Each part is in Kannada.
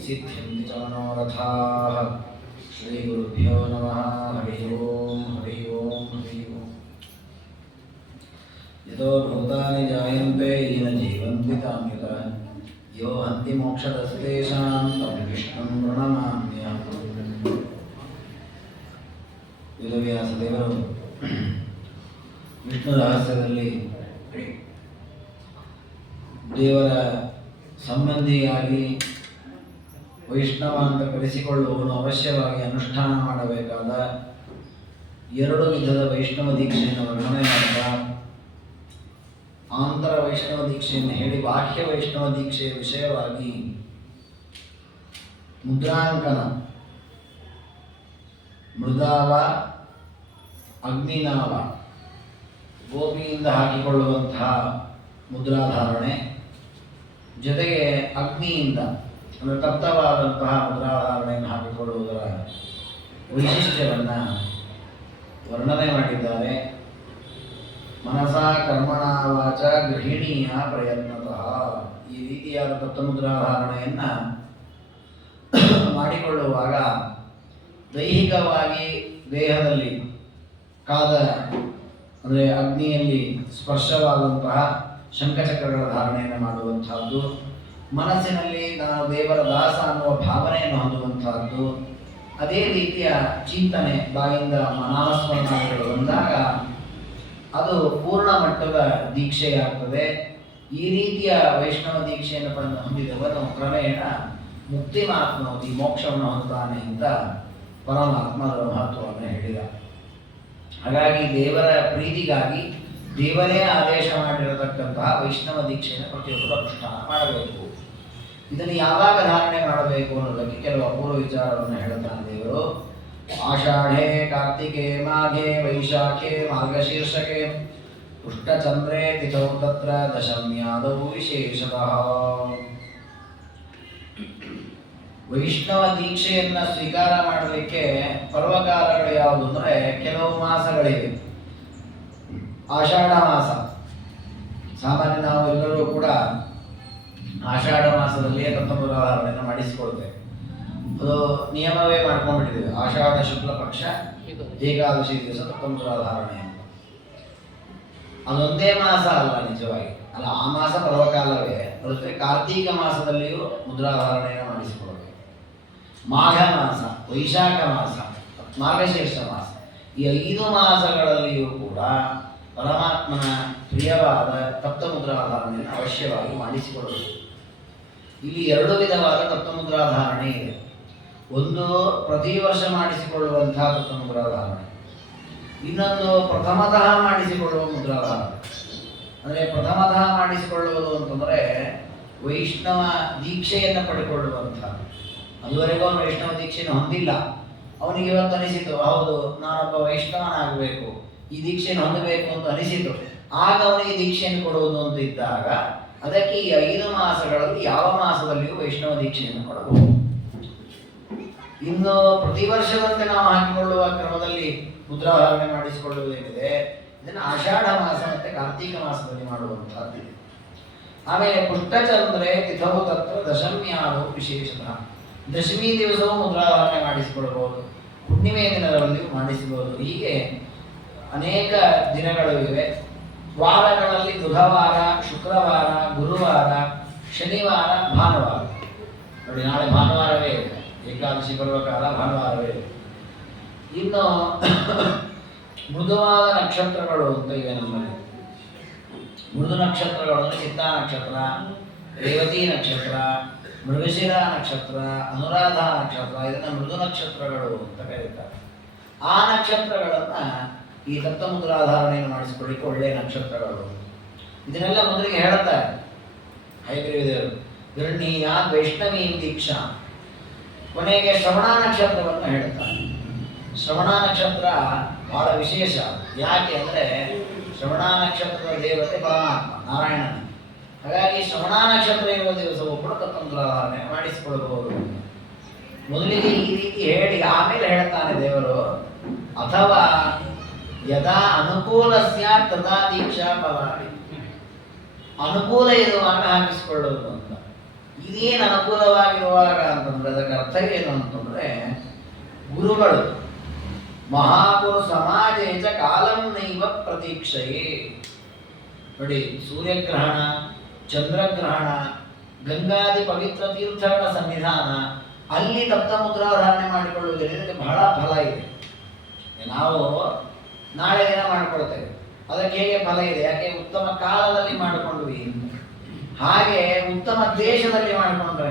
सिद्ध्यन्ति च मनोरथाः। श्रीगुरुभ्यो नमः। हरिः ओम् हरिः ओम् हरिः ओम्। यतो भूतानि जायन्ते येन जीवन्ति तान्यतः यो हन्ति मोक्षदस्तेषां तं विष्णुं प्रणमाम्यहम्। ವೇದವ್ಯಾಸ ದೇವರು ವಿಷ್ಣು ರಹಸ್ಯದಲ್ಲಿ ದೇವರ ಸಂಬಂಧಿಯಾಗಿ ವೈಷ್ಣವ ಅಂತ ಕರೆಸಿಕೊಳ್ಳುವವನು ಅವಶ್ಯವಾಗಿ ಅನುಷ್ಠಾನ ಮಾಡಬೇಕಾದ ಎರಡು ವಿಧದ ವೈಷ್ಣವ ದೀಕ್ಷೆಯನ್ನು ವರ್ಣನೆ ಮಾಡ್ತಾ ಆಂತರ ವೈಷ್ಣವ ದೀಕ್ಷೆಯನ್ನು ಹೇಳಿ ಬಾಹ್ಯ ವೈಷ್ಣವ ದೀಕ್ಷೆಯ ವಿಷಯವಾಗಿ ಮುದ್ರಾಂಕನ ಮೃದಾವ ಅಗ್ನಿನಾವ ಗೋಪಿಯಿಂದ ಹಾಕಿಕೊಳ್ಳುವಂತಹ ಮುದ್ರಾಧಾರಣೆ ಜೊತೆಗೆ ಅಗ್ನಿಯಿಂದ ಅಂದರೆ ತಪ್ತವಾದಂತಹ ಮುದ್ರಾಧಾರಣೆಯನ್ನು ಹಾಕಿಕೊಳ್ಳುವುದರ ವೈಶಿಷ್ಟ್ಯವನ್ನು ವರ್ಣನೆ ಮಾಡಿದ್ದಾರೆ. ಮನಸ ಕರ್ಮಣ ವಾಚ ಗೃಹಿಣಿಯ ಪ್ರಯತ್ನತಃ ಈ ರೀತಿಯಾದ ತಪ್ತಮುದ್ರಾಧಾರಣೆಯನ್ನು ಮಾಡಿಕೊಳ್ಳುವಾಗ ದೈಹಿಕವಾಗಿ ದೇಹದಲ್ಲಿ ಕಾದ ಅಂದರೆ ಅಗ್ನಿಯಲ್ಲಿ ಸ್ಪರ್ಶವಾದಂತಹ ಶಂಖಚಕ್ರಗಳ ಧಾರಣೆಯನ್ನು ಮಾಡುವಂತಹದ್ದು, ಮನಸ್ಸಿನಲ್ಲಿ ನಾನು ದೇವರ ದಾಸ ಅನ್ನುವ ಭಾವನೆಯನ್ನು ಹೊಂದುವಂತಹದ್ದು, ಅದೇ ರೀತಿಯ ಚಿಂತನೆ ಬಾಯಿಂದ ಮನಾಸ್ಮರಣಗಳು ಬಂದಾಗ ಅದು ಪೂರ್ಣ ಮಟ್ಟದ ದೀಕ್ಷೆಯಾಗ್ತದೆ. ಈ ರೀತಿಯ ವೈಷ್ಣವ ದೀಕ್ಷೆಯನ್ನು ಹೊಂದಿದವನು ಕ್ರಮೇಣ ಮುಕ್ತಿ ಮಾತ್ನೋತಿ ಮೋಕ್ಷವನ್ನು ಹೊಂದುತ್ತಾನೆ ಅಂತ ಪರಮಾತ್ಮ ಅದರ ಮಹತ್ವವನ್ನು ಹೇಳಿದ. ಹಾಗಾಗಿ ದೇವರ ಪ್ರೀತಿಗಾಗಿ ದೇವರೇ ಆದೇಶ ಮಾಡಿರತಕ್ಕಂತಹ ವೈಷ್ಣವ ದೀಕ್ಷೆಯನ್ನು ಪ್ರತಿಯೊಬ್ಬರು ಅನುಷ್ಠಾನ ಮಾಡಬೇಕು. ಇದನ್ನು ಯಾವಾಗ ಧಾರಣೆ ಮಾಡಬೇಕು ಅನ್ನೋದಕ್ಕೆ ಕೆಲವು ಅಪೂರ್ವ ವಿಚಾರವನ್ನು ಹೇಳುತ್ತಾನೆ ದೇವರು. ಆಷಾಢೆ ಕಾರ್ತಿಕೆ ಮಾಘೆ ವೈಶಾಖೆ ಮಾರ್ಗಶೀರ್ಷಕೆ ಪುಷ್ಟಚಂದ್ರೇ ತಿಥೌ ತತ್ರ ದಶಮ್ಯಾದೌ ವಿಶೇಷತಃ. ವೈಷ್ಣವ ದೀಕ್ಷೆಯನ್ನು ಸ್ವೀಕಾರ ಮಾಡಲಿಕ್ಕೆ ಪರ್ವಕಾಲಗಳು ಯಾವುದು ಅಂದರೆ ಕೆಲವು ಮಾಸಗಳಿವೆ. ಆಷಾಢ ಮಾಸ ಸಾಮಾನ್ಯ ನಾವು ಎಲ್ಲರೂ ಕೂಡ ಆಷಾಢ ಮಾಸದಲ್ಲಿಯೇ ತತ್ವಮುದ್ರಾಧಾರಣೆಯನ್ನು ಮಾಡಿಸಿಕೊಳ್ತೇವೆ. ಅದು ನಿಯಮವೇ ಮಾಡ್ಕೊಂಡ್ಬಿಟ್ಟಿದ್ದೇವೆ. ಆಷಾಢ ಶುಕ್ಲ ಪಕ್ಷ ಏಕಾದಶಿ ದಿವಸ ತತ್ವಮುದ್ರಾಧಾರಣೆ ಅಂತ. ಅದೊಂದೇ ಮಾಸ ಅಲ್ಲ, ನಿಜವಾಗಿ ಅಲ್ಲ, ಆ ಮಾಸ ಪರ್ವಕಾಲವೇ. ಅದಕ್ಕೆ ಕಾರ್ತೀಕ ಮಾಸದಲ್ಲಿಯೂ ಮುದ್ರಾಧಾರಣೆಯನ್ನು ಮಾಡಿಸಿಕೊಳ್ಳಬೇಕು. ಮಾಘ ಮಾಸ, ವೈಶಾಖ ಮಾಸ, ಮಾರ್ಗಶೀರ್ಷ ಮಾಸ, ಈ 5 ಮಾಸಗಳಲ್ಲಿಯೂ ಕೂಡ ಪರಮಾತ್ಮನ ಪ್ರಿಯವಾದ ತಪ್ತಮುದ್ರಾಧಾರಣೆಯನ್ನು ಅವಶ್ಯವಾಗಿ ಮಾಡಿಸಿಕೊಳ್ಳಬೇಕು. ಇಲ್ಲಿ 2 ವಿಧವಾದ ತತ್ವಮುದ್ರಾಧಾರಣೆ ಇದೆ. ಒಂದು ಪ್ರತಿ ವರ್ಷ ಮಾಡಿಸಿಕೊಳ್ಳುವಂತಹ ತತ್ವಮುದ್ರಾಧಾರಣೆ, ಇನ್ನೊಂದು ಪ್ರಥಮತಃ ಮಾಡಿಸಿಕೊಳ್ಳುವ ಮುದ್ರಾಧಾರಣೆ. ಅಂದರೆ ಪ್ರಥಮತಃ ಮಾಡಿಸಿಕೊಳ್ಳುವುದು ಅಂತಂದರೆ ವೈಷ್ಣವ ದೀಕ್ಷೆಯನ್ನು ಪಡೆದುಕೊಳ್ಳುವಂತಹ, ಅದುವರೆಗೂ ಅವನು ವೈಷ್ಣವ ದೀಕ್ಷೆಯನ್ನು ಹೊಂದಿಲ್ಲ. ಅವನಿಗೆ ಇವತ್ತು ಅನಿಸಿತು, ಹೌದು ನಾನೊಬ್ಬ ವೈಷ್ಣವನಾಗಬೇಕು, ಈ ದೀಕ್ಷೆಯನ್ನು ಹೊಂದಬೇಕು ಅಂತ ಅನಿಸಿತು. ಆಗ ಅವನಿಗೆ ದೀಕ್ಷೆಯನ್ನು ಕೊಡುವುದು ಅಂತ ಇದ್ದಾಗ ಅದಕ್ಕೆ ಈ 5 ಮಾಸಗಳಲ್ಲಿ ಯಾವ ಮಾಸದಲ್ಲಿಯೂ ವೈಷ್ಣವ ದೀಕ್ಷೆಯನ್ನು ಕೊಡಬಹುದು. ಇನ್ನು ಪ್ರತಿ ವರ್ಷದಂತೆ ನಾವು ಹಾಕಿಕೊಳ್ಳುವ ಕ್ರಮದಲ್ಲಿ ಮುದ್ರಾಧಾರಣೆ ಮಾಡಿಸಿಕೊಳ್ಳುವುದೇನಿದೆ, ಇದನ್ನು ಆಷಾಢ ಮಾಸ ಮತ್ತು ಕಾರ್ತೀಕ ಮಾಸದಲ್ಲಿ ಮಾಡುವಂತಹದ್ದಿದೆ. ಆಮೇಲೆ ಪುಷ್ಟಚಂದ್ರೆ ತಿಥೌ ತತ್ರ ದಶಮ್ಯಾದೌ ವಿಶೇಷತಃ. ದಶಮಿ ದಿವಸವೂ ಮುದ್ರಾಧಾರಣೆ ಮಾಡಿಸಿಕೊಳ್ಳಬಹುದು, ಹುಣ್ಣಿಮೆ ದಿನಗಳಲ್ಲಿಯೂ ಮಾಡಿಸಬಹುದು. ಹೀಗೆ ಅನೇಕ ದಿನಗಳು ಇವೆ. ವಾರಗಳಲ್ಲಿ ಬುಧವಾರ, ಶುಕ್ರವಾರ, ಗುರುವಾರ, ಶನಿವಾರ, ಭಾನುವಾರ. ನೋಡಿ, ನಾಳೆ ಭಾನುವಾರವೇ ಇದೆ, ಏಕಾದಶಿ ಪರ್ವಕಾಲ ಭಾನುವಾರವೇ ಇದೆ. ಇನ್ನು ಮೃದುವಾದ ನಕ್ಷತ್ರಗಳು ಅಂತ ಇವೆ ನಮ್ಮಲ್ಲಿ. ಮೃದು ನಕ್ಷತ್ರಗಳು ಅಂದರೆ ಚಿತ್ತಾ ನಕ್ಷತ್ರ, ರೇವತಿ ನಕ್ಷತ್ರ, ಮೃಗಶಿರ ನಕ್ಷತ್ರ, ಅನುರಾಧ ನಕ್ಷತ್ರ, ಇದನ್ನು ಮೃದು ನಕ್ಷತ್ರಗಳು ಅಂತ ಕರೀತಾರೆ. ಆ ನಕ್ಷತ್ರಗಳನ್ನು ಈ ತತ್ವಮುದ್ರಾಧಾರಣೆಯನ್ನು ಮಾಡಿಸಿಕೊಳ್ಳಿಕ್ಕೆ ಒಳ್ಳೆಯ ನಕ್ಷತ್ರಗಳು. ಇದನ್ನೆಲ್ಲ ಮೊದಲಿಗೆ ಹೇಳುತ್ತಾರೆ ಹಯಗ್ರೀವದೇವರು. ಗೃಹೀಯ ವೈಷ್ಣವೀ ದೀಕ್ಷಾ. ಕೊನೆಗೆ ಶ್ರವಣ ನಕ್ಷತ್ರವನ್ನು ಹೇಳುತ್ತಾರೆ. ಶ್ರವಣ ನಕ್ಷತ್ರ ಬಹಳ ವಿಶೇಷ. ಯಾಕೆ ಅಂದರೆ ಶ್ರವಣ ನಕ್ಷತ್ರದ ದೇವತೆ ಪರಮಾತ್ಮ ನಾರಾಯಣನ. ಹಾಗಾಗಿ ಶ್ರವಣ ನಕ್ಷತ್ರ ಇರುವ ದಿವಸವೂ ಕೂಡ ತತ್ವಮುದ್ರಾಧಾರಣೆ ಮಾಡಿಸಿಕೊಳ್ಳಬಹುದು. ಮೊದಲಿಗೆ ಈ ರೀತಿ ಹೇಳಿ ಆಮೇಲೆ ಹೇಳ್ತಾನೆ ದೇವರು, ಅಥವಾ ಯದಾ ಅನುಕೂಲ ಸ್ಯಾತ್ ತದಾ ದೀಕ್ಷಾ ಫಲಾನಿ. ಅನುಕೂಲ ಇರುವಾಗ ಹಾಕಿಸಿಕೊಳ್ಳೋದು ಅಂತ. ಇದೇನು ಅನುಕೂಲವಾಗಿರುವಾಗ ಅಂತಂದ್ರೆ ಅದಕ್ಕೆ ಅರ್ಥ ಏನು ಅಂತಂದ್ರೆ, ಗುರುಗಳು ಮಹಾಗುರು ಸಮಾಜೇಚ ಕಾಲಂ ನೈವ ಪ್ರತೀಕ್ಷೆಯೇ. ನೋಡಿ, ಸೂರ್ಯಗ್ರಹಣ, ಚಂದ್ರಗ್ರಹಣ, ಗಂಗಾದಿ ಪವಿತ್ರ ತೀರ್ಥಗಳ ಸನ್ನಿಧಾನ, ಅಲ್ಲಿ ತಪ್ತ ಮುದ್ರಾಧಾರಣೆ ಮಾಡಿಕೊಳ್ಳುವುದರಿಂದ ಬಹಳ ಫಲ ಇದೆ. ನಾವು ನಾಳೆ ದಿನ ಮಾಡಿಕೊಳ್ತೇವೆ, ಅದಕ್ಕೆ ಹೇಗೆ ಫಲ ಇದೆ? ಯಾಕೆ? ಉತ್ತಮ ಕಾಲದಲ್ಲಿ ಮಾಡಿಕೊಂಡ್ವಿ. ಹಾಗೆ ಉತ್ತಮ ದೇಶದಲ್ಲಿ ಮಾಡಿಕೊಂಡ್ರೆ,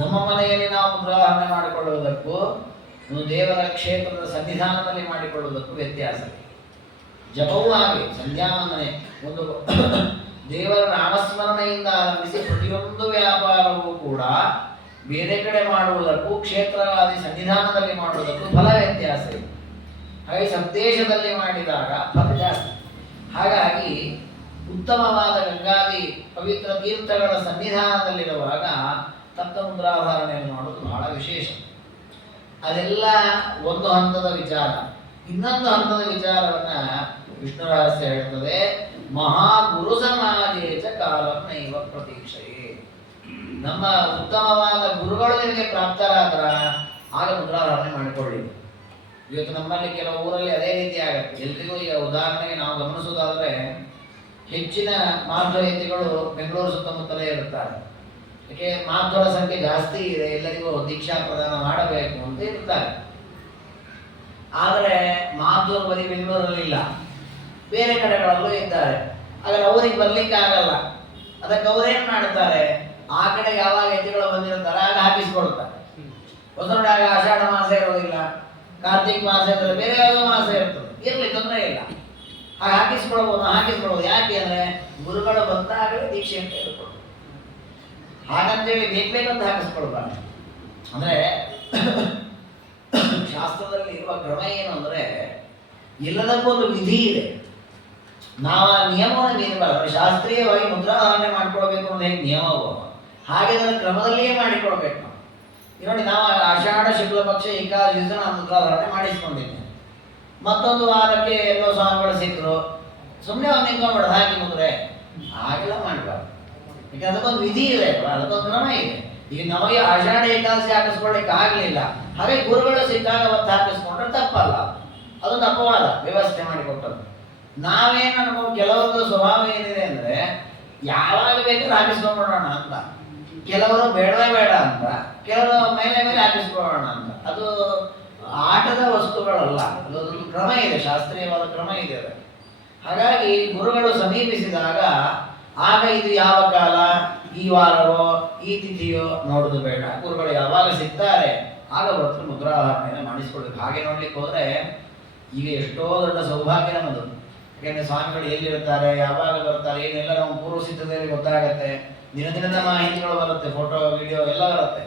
ನಮ್ಮ ಮನೆಯಲ್ಲಿ ನಾವು ಮುದ್ರಾಧಾರಣೆ ಮಾಡಿಕೊಳ್ಳುವುದಕ್ಕೂ ದೇವರ ಕ್ಷೇತ್ರದ ಸನ್ನಿಧಾನದಲ್ಲಿ ಮಾಡಿಕೊಳ್ಳುವುದಕ್ಕೂ ವ್ಯತ್ಯಾಸ ಇದೆ. ಜಪವೂ ಹಾಗೆ, ಸಂಧ್ಯಾವಂದನೆ ಒಂದು ದೇವರ ನಾಮಸ್ಮರಣೆಯಿಂದ ಆರಂಭಿಸಿ ಪ್ರತಿಯೊಂದು ವ್ಯಾಪಾರವೂ ಕೂಡ ಬೇರೆ ಕಡೆ ಮಾಡುವುದಕ್ಕೂ ಕ್ಷೇತ್ರವಾದಿ ಸನ್ನಿಧಾನದಲ್ಲಿ ಮಾಡುವುದಕ್ಕೂ ಫಲ ವ್ಯತ್ಯಾಸ ಇದೆ. ಹಾಗೆ ಸಂದೇಶದಲ್ಲಿ ಮಾಡಿದಾಗ ಫಲ ಜಾಸ್ತಿ. ಹಾಗಾಗಿ ಉತ್ತಮವಾದ ಗಂಗಾದಿ ಪವಿತ್ರ ತೀರ್ಥಗಳ ಸನ್ನಿಧಾನದಲ್ಲಿರುವಾಗ ತಪ್ತ ಮುದ್ರಾಧಾರಣೆಯನ್ನು ಮಾಡೋದು ಬಹಳ ವಿಶೇಷ. ಅದೆಲ್ಲ ಒಂದು ಹಂತದ ವಿಚಾರ. ಇನ್ನೊಂದು ಹಂತದ ವಿಚಾರವನ್ನ ವಿಷ್ಣು ರಹಸ್ಯ ಹೇಳ್ತದೆ, ಮಹಾಗುರು ಸಮಾಜೇಚ ಕಾಲಂ ನೈವ ಪ್ರತೀಕ್ಷೆಯೇ. ನಮ್ಮ ಉತ್ತಮವಾದ ಗುರುಗಳು ನಿಮಗೆ ಪ್ರಾಪ್ತರಾದ್ರ ಆಗ ಮುದ್ರಾಧಾರಣೆ ಮಾಡಿಕೊಳ್ಳಿ. ಇವತ್ತು ನಮ್ಮಲ್ಲಿ ಕೆಲವು ಊರಲ್ಲಿ ಅದೇ ರೀತಿ ಆಗುತ್ತೆ. ಎಲ್ರಿಗೂ ಈಗ ಉದಾಹರಣೆಗೆ ನಾವು ಗಮನಿಸೋದಾದ್ರೆ, ಹೆಚ್ಚಿನ ಮಾಧ್ವಯತಿಗಳು ಬೆಂಗಳೂರು ಸುತ್ತಮುತ್ತಲೇ ಇರುತ್ತಾರೆ. ಯಾಕೆ? ಮಾಧ್ವರ ಸಂಖ್ಯೆ ಜಾಸ್ತಿ ಇದೆ, ಎಲ್ಲರಿಗೂ ದೀಕ್ಷಾ ಪ್ರದಾನ ಮಾಡಬೇಕು ಅಂತ ಇರ್ತಾರೆ. ಆದರೆ ಮಾಧ್ವರು ಬರೀ ಬೆಂಗಳೂರಲ್ಲಿಲ್ಲ, ಬೇರೆ ಕಡೆಗಳಲ್ಲೂ ಇದ್ದಾರೆ. ಆದರೆ ಅವರಿಗೆ ಬರ್ಲಿಕ್ಕೆ ಆಗಲ್ಲ. ಅದಕ್ಕೆ ಅವರೇನ್ ಮಾಡ್ತಾರೆ, ಆ ಕಡೆ ಯಾವಾಗ ಯತಿಗಳು ಬಂದಿರ್ತಾರೆ ಆಗ ಹಾಕಿಸ್ಕೊಳ್ತಾರೆ. ಒಂದೊಂದು ಆಗ ಆಷಾಢ ಮಾಸ ಇರೋದಿಲ್ಲ, ಕಾರ್ತಿಕ್ ಮಾಸ ಇರ್ತದೆ, ಬೇರೆ ಯಾವುದೋ ಮಾಸ ಇರ್ತದೆ, ಇರಲಿ ತೊಂದರೆ ಇಲ್ಲ, ಹಾಗೆ ಹಾಕಿಸ್ಕೊಳ್ಬೋದು. ಯಾಕೆ ಅಂದ್ರೆ ಗುರುಗಳು ಬಂದಾಗಲೇ ದೀಕ್ಷೆ ಅಂತ ಹೇಳ್ಕೊಳ್ಬೋದು. ಹಾಗಂತೇಳಿ ಬೇಕಂತ ಹಾಕಿಸ್ಕೊಳ್ಬಾರ್ದು. ಅಂದ್ರೆ ಶಾಸ್ತ್ರದಲ್ಲಿ ಇರುವ ಕ್ರಮ ಏನು ಅಂದ್ರೆ, ಎಲ್ಲದಕ್ಕೊಂದು ವಿಧಿ ಇದೆ. ನಾವು ಆ ನಿಯಮವನ್ನು ಮೀರಬಾರ್ದು. ಶಾಸ್ತ್ರೀಯವಾಗಿ ಮುದ್ರಾಧಾರಣೆ ಮಾಡ್ಕೊಳ್ಬೇಕು ಅನ್ನೋದು ಹೇಗೆ ನಿಯಮವೋ ಹಾಗೆ ಅದರ ಕ್ರಮದಲ್ಲಿಯೇ ಮಾಡಿಕೊಳ್ಬೇಕು ನಾವು. ನೋಡಿ, ನಾವು ಆಷಾಢ ಶುಕ್ಲ ಪಕ್ಷ ಏಕಾದಶಿ ದಿವಸ ನಾನು ಮುದ್ರಾಧಾರಣೆ ಮಾಡಿಸ್ಕೊಂಡಿದ್ದೇನೆ. ಮತ್ತೊಂದು ವಾರಕ್ಕೆ ಎಲ್ಲೋ ಸ್ವಾಮಿಗಳು ಸಿಕ್ಕರು, ಸುಮ್ಮನೆ ಒಂದು ನಿಂತ್ಕೊಂಡ್ಬಿಡೋದು ಹಾಕಿ ಮುದ್ರೆ, ಹಾಗೆಲ್ಲ ಮಾಡಬಾರ್ದು. ಯಾಕಂದ್ರೆ ಅದಕ್ಕೊಂದು ವಿಧಿ ಇದೆ, ಅದಕ್ಕೊಂದು ಕ್ರಮ ಇದೆ. ಈಗ ನಮಗೆ ಆಷಾಢ ಏಕಾದಶಿ ಹಾಕಿಸ್ಕೊಳ್ಳಿಕ್ಕೆ ಆಗಲಿಲ್ಲ, ಹಾಗೆ ಗುರುಗಳು ಸಿಕ್ಕಾಗ ಅವತ್ತು ಹಾಕಿಸ್ಕೊಂಡ್ರೆ ತಪ್ಪಲ್ಲ. ಅದೊಂದು ಅಪವಾದ ವ್ಯವಸ್ಥೆ ಮಾಡಿಕೊಟ್ಟದ್ದು. ನಾವೇನು ಅನ್ಕೊಂಡು, ಕೆಲವೊಂದು ಸ್ವಭಾವ ಏನಿದೆ ಅಂದ್ರೆ ಯಾವಾಗ ಬೇಕಾದ್ರೂ ಹಾಕಿಸ್ಕೊಂಡ್ಬಿಡೋಣ ಅಂತ, ಕೆಲವರು ಬೇಡವೇ ಬೇಡ ಅಂತ, ಕೆಲವರು ಮೇಲೆ ಮೇಲೆ ಹಾಕಿಸ್ಕೊಳ್ಳೋಣ ಅಂತ. ಅದು ಆಟದ ವಸ್ತುಗಳಲ್ಲ, ಅದೊಂದು ಕ್ರಮ ಇದೆ, ಶಾಸ್ತ್ರೀಯವಾದ ಕ್ರಮ ಇದೆ. ಹಾಗಾಗಿ ಗುರುಗಳು ಸಮೀಪಿಸಿದಾಗ ಆಗ ಇದು ಯಾವ ಕಾಲ, ಈ ವಾರವೋ ಈ ತಿಥಿಯೋ ನೋಡುದು ಬೇಡ. ಗುರುಗಳು ಯಾವಾಗ ಸಿಗ್ತಾರೆ ಆಗ ಹೊರತು ಮುದ್ರಾಧಾರಣೆಯನ್ನು ಮಾಡಿಸ್ಕೊಳ್ಬೇಕು. ಹಾಗೆ ನೋಡ್ಲಿಕ್ಕೆ ಹೋದ್ರೆ ಈಗ ಎಷ್ಟೋ ದೊಡ್ಡ ಸೌಭಾಗ್ಯ ನಮ್ಮದು. ಯಾಕೆಂದ್ರೆ ಸ್ವಾಮಿಗಳು ಎಲ್ಲಿರ್ತಾರೆ, ಯಾವಾಗ ಬರ್ತಾರೆ, ಏನೆಲ್ಲ ನಾವು ಪೂರ್ವ ಸಿದ್ಧತೆಯಲ್ಲಿ ಗೊತ್ತಾಗತ್ತೆ. ದಿನದ ಮಾಹಿತಿಗಳು ಬರುತ್ತೆ, ಫೋಟೋ ವಿಡಿಯೋ ಎಲ್ಲ ಬರುತ್ತೆ.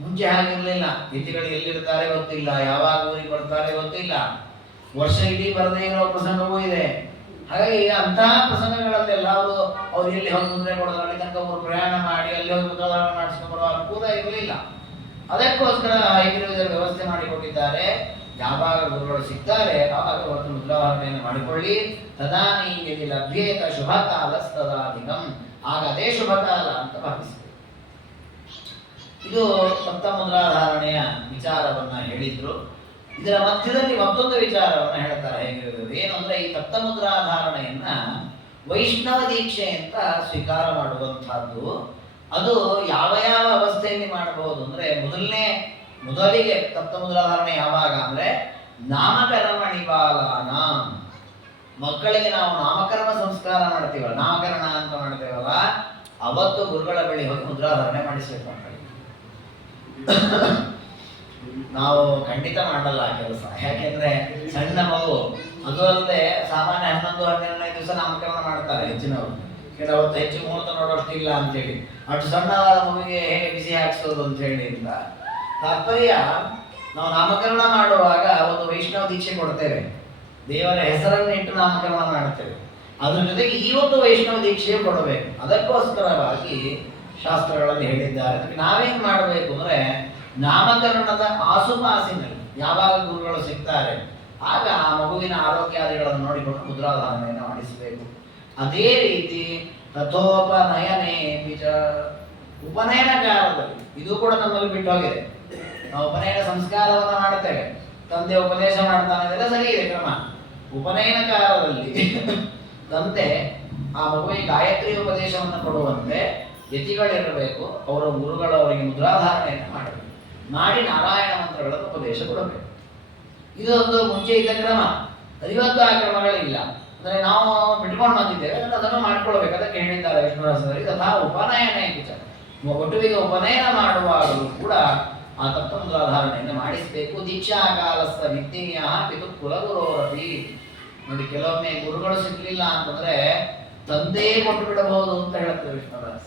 ಮುಂಚೆ ಹಾಗಿರ್ಲಿಲ್ಲ. ಯತಿಗಳು ಎಲ್ಲಿರ್ತಾರೆ ಗೊತ್ತಿಲ್ಲ, ಯಾವಾಗ ಊರಿಗೆ ಬರ್ತಾರೆ ಗೊತ್ತಿಲ್ಲ, ವರ್ಷ ಇಡೀ ಬರದೇ ಇರೋ ಪ್ರಸಂಗವೂ ಇದೆ. ಹಾಗಾಗಿ ಅಂತಹ ಪ್ರಸಂಗಗಳಲ್ಲೆಲ್ಲ ಅವ್ರು ಎಲ್ಲಿ ಹೋಗಿ ಮುದ್ರೆ ಕೊಡೋದು, ಅಲ್ಲಿ ತನಕ ಅವರು ಪ್ರಯಾಣ ಮಾಡಿ ಅಲ್ಲಿ ಹೋಗಿ ಮುದ್ರಾಧಾರಣೆ ಮಾಡಿಸ್ಕೊಂಡ್ಬರೋ ಅನುಕೂಲ ಇರಲಿಲ್ಲ. ಅದಕ್ಕೋಸ್ಕರ ಇದರ ವ್ಯವಸ್ಥೆ ಮಾಡಿಕೊಟ್ಟಿದ್ದಾರೆ. ಯಾವಾಗ ಗುರುಗಳು ಸಿಗ್ತಾರೆ ಆವಾಗ ಅವತ್ತು ಮುದ್ರಾಧಾರಣೆಯನ್ನು ಮಾಡಿಕೊಳ್ಳಿ. ತದಾನೀಯದಿ ಲಭ್ಯೇತ ಶುಭ ಕಾಲ ತದಾಧಿಕಂ, ಆಗ ಅದೇ ಶುಭ ಕಾಲ ಅಂತ ಭಾವಿಸಿ. ಇದು ಸಪ್ತ ಮುದ್ರಾಧಾರಣೆಯ ವಿಚಾರವನ್ನ ಹೇಳಿದ್ರು. ಇದರ ಮಧ್ಯದಲ್ಲಿ ಮತ್ತೊಂದು ವಿಚಾರವನ್ನ ಹೇಳ್ತಾರೆ. ಏನು ಅಂದ್ರೆ, ಈ ಸಪ್ತ ಮುದ್ರಾಧಾರಣೆಯನ್ನ ವೈಷ್ಣವ ದೀಕ್ಷೆ ಅಂತ ಸ್ವೀಕಾರ ಮಾಡುವಂತಹದ್ದು. ಅದು ಯಾವ ಯಾವ ಅವಸ್ಥೆಯಲ್ಲಿ ಮಾಡಬಹುದು ಅಂದ್ರೆ, ಮೊದಲಿಗೆ ಸಪ್ತ ಮುದ್ರಾಧಾರಣೆ ಯಾವಾಗ ಅಂದ್ರೆ, ನಾಮಕರ್ಮ ನಿಪಾಲನ, ಮಕ್ಕಳಿಗೆ ನಾವು ನಾಮಕರ್ಮ ಸಂಸ್ಕಾರ ಮಾಡ್ತೀವಲ್ಲ, ನಾಮಕರಣ ಅಂತ ಮಾಡ್ತೇವಲ್ಲ, ಅವತ್ತು ಗುರುಗಳ ಬಳಿ ಹೋಗಿ ಮುದ್ರಾಧಾರಣೆ ಮಾಡಿಸ್ಬೇಕು ಅಂತ. ನಾವು ಖಂಡಿತ ಮಾಡಲ್ಲ ಆ ಕೆಲಸ. ಯಾಕೆಂದ್ರೆ ಸಣ್ಣ ಮಗು, ಅದು ಅಲ್ಲದೆ ಸಾಮಾನ್ಯ 11-12 ದಿವಸ ನಾಮಕರಣ ಮಾಡ್ತಾರೆ ಹೆಚ್ಚಿನವರು. ಅವತ್ತು ಹೆಚ್ಚು ಮುಹೂರ್ತ ನೋಡೋಷ್ಟು ಇಲ್ಲ ಅಂತೇಳಿ, ಅಷ್ಟು ಸಣ್ಣವಾದ ಮಗುವಿಗೆ ಹೇಗೆ ಬಿಸಿ ಹಾಕ್ಸೋದು ಅಂತ ಹೇಳಿ ಅಂತ ತಾತ್ಪರ್ಯ. ನಾವು ನಾಮಕರಣ ಮಾಡುವಾಗ ಒಂದು ವೈಷ್ಣವ ದೀಕ್ಷೆ ಕೊಡ್ತೇವೆ, ದೇವರ ಹೆಸರನ್ನು ಇಟ್ಟು ನಾಮಕರಣ ಮಾಡ್ತೇವೆ. ಅದ್ರ ಜೊತೆಗೆ ಈ ಒಂದು ವೈಷ್ಣವ ದೀಕ್ಷೆಯು ಕೊಡಬೇಕು. ಅದಕ್ಕೋಸ್ಕರವಾಗಿ ಶಾಸ್ತ್ರಗಳಲ್ಲಿ ಹೇಳಿದ್ದಾರೆ. ಅದಕ್ಕೆ ನಾವೇನ್ ಮಾಡಬೇಕು ಅಂದ್ರೆ, ನಾಮಕರಣದ ಆಸುಪಾಸಿನಲ್ಲಿ ಯಾವಾಗ ಗುರುಗಳು ಸಿಗ್ತಾರೆ ಆಗ ಆ ಮಗುವಿನ ಆರೋಗ್ಯಾದಿಗಳನ್ನು ನೋಡಿಕೊಂಡು ಮುದ್ರಾಧಾರಣೆಯನ್ನು ಮಾಡಿಸಬೇಕು. ಅದೇ ರೀತಿ ತಥೋಪನಯನೇ ಬೀಜ ಉಪನಯನ ಕಾಲದಲ್ಲಿ ಇದು ಕೂಡ ನಮ್ಮಲ್ಲಿ ಬಿಟ್ಟು ಹೋಗಿದೆ. ನಾವು ಉಪನಯನ ಸಂಸ್ಕಾರವನ್ನು ಮಾಡುತ್ತೇವೆ, ತಂದೆ ಉಪದೇಶ ಮಾಡ್ತಾನೆ, ಅದೆಲ್ಲ ಸರಿ ಇದೆ ಕ್ರಮ. ಉಪನಯನ ಕಾಲದಲ್ಲಿ ತಂದೆ ಆ ಮಗುವಿಗೆ ಗಾಯತ್ರಿ ಉಪದೇಶವನ್ನು ಕೊಡುವಂತೆ ಯತಿಗಳಿರಬೇಕು. ಅವರ ಗುರುಗಳು ಅವರಿಗೆ ಮುದ್ರಾಧಾರಣೆಯನ್ನು ಮಾಡಬೇಕು, ಮಾಡಿ ನಾರಾಯಣ ಮಂತ್ರಗಳನ್ನು ಉಪದೇಶ ಕೊಡಬೇಕು. ಇದೊಂದು ಮುಂಚೆ ಇದ್ದ ಕ್ರಮ. ಇವತ್ತು ಆ ಕ್ರಮಗಳಿಲ್ಲ. ಅಂದರೆ ನಾವು ಬಿಟ್ಕೊಂಡು ಬಂದಿದ್ದೇವೆ, ಅದನ್ನು ಮಾಡಿಕೊಳ್ಬೇಕು. ಅದಕ್ಕೆ ಹೇಳಿದ್ದಾರೆ ವಿಷ್ಣುದಾಸರು ತಥಾ ಉಪನಯನ ಒಟ್ಟುವಿಗೆ ಉಪನಯನ ಮಾಡುವಾಗಲೂ ಕೂಡ ಆ ತಪ್ಪ ಮುದ್ರಾಧಾರಣೆಯನ್ನು ಮಾಡಿಸಬೇಕು. ದೀಕ್ಷಾ ಕಾಲಸ್ಥ ವಿದ್ಯೆಯ ಪಿತು ಕುಲಗುರೋರಪಿ. ನೋಡಿ, ಕೆಲವೊಮ್ಮೆ ಗುರುಗಳು ಸಿಗ್ಲಿಲ್ಲ ಅಂತಂದ್ರೆ ತಂದೆ ಕೊಟ್ಟು ಬಿಡಬಹುದು ಅಂತ ಹೇಳ್ತಾರೆ ವಿಷ್ಣುದಾಸ.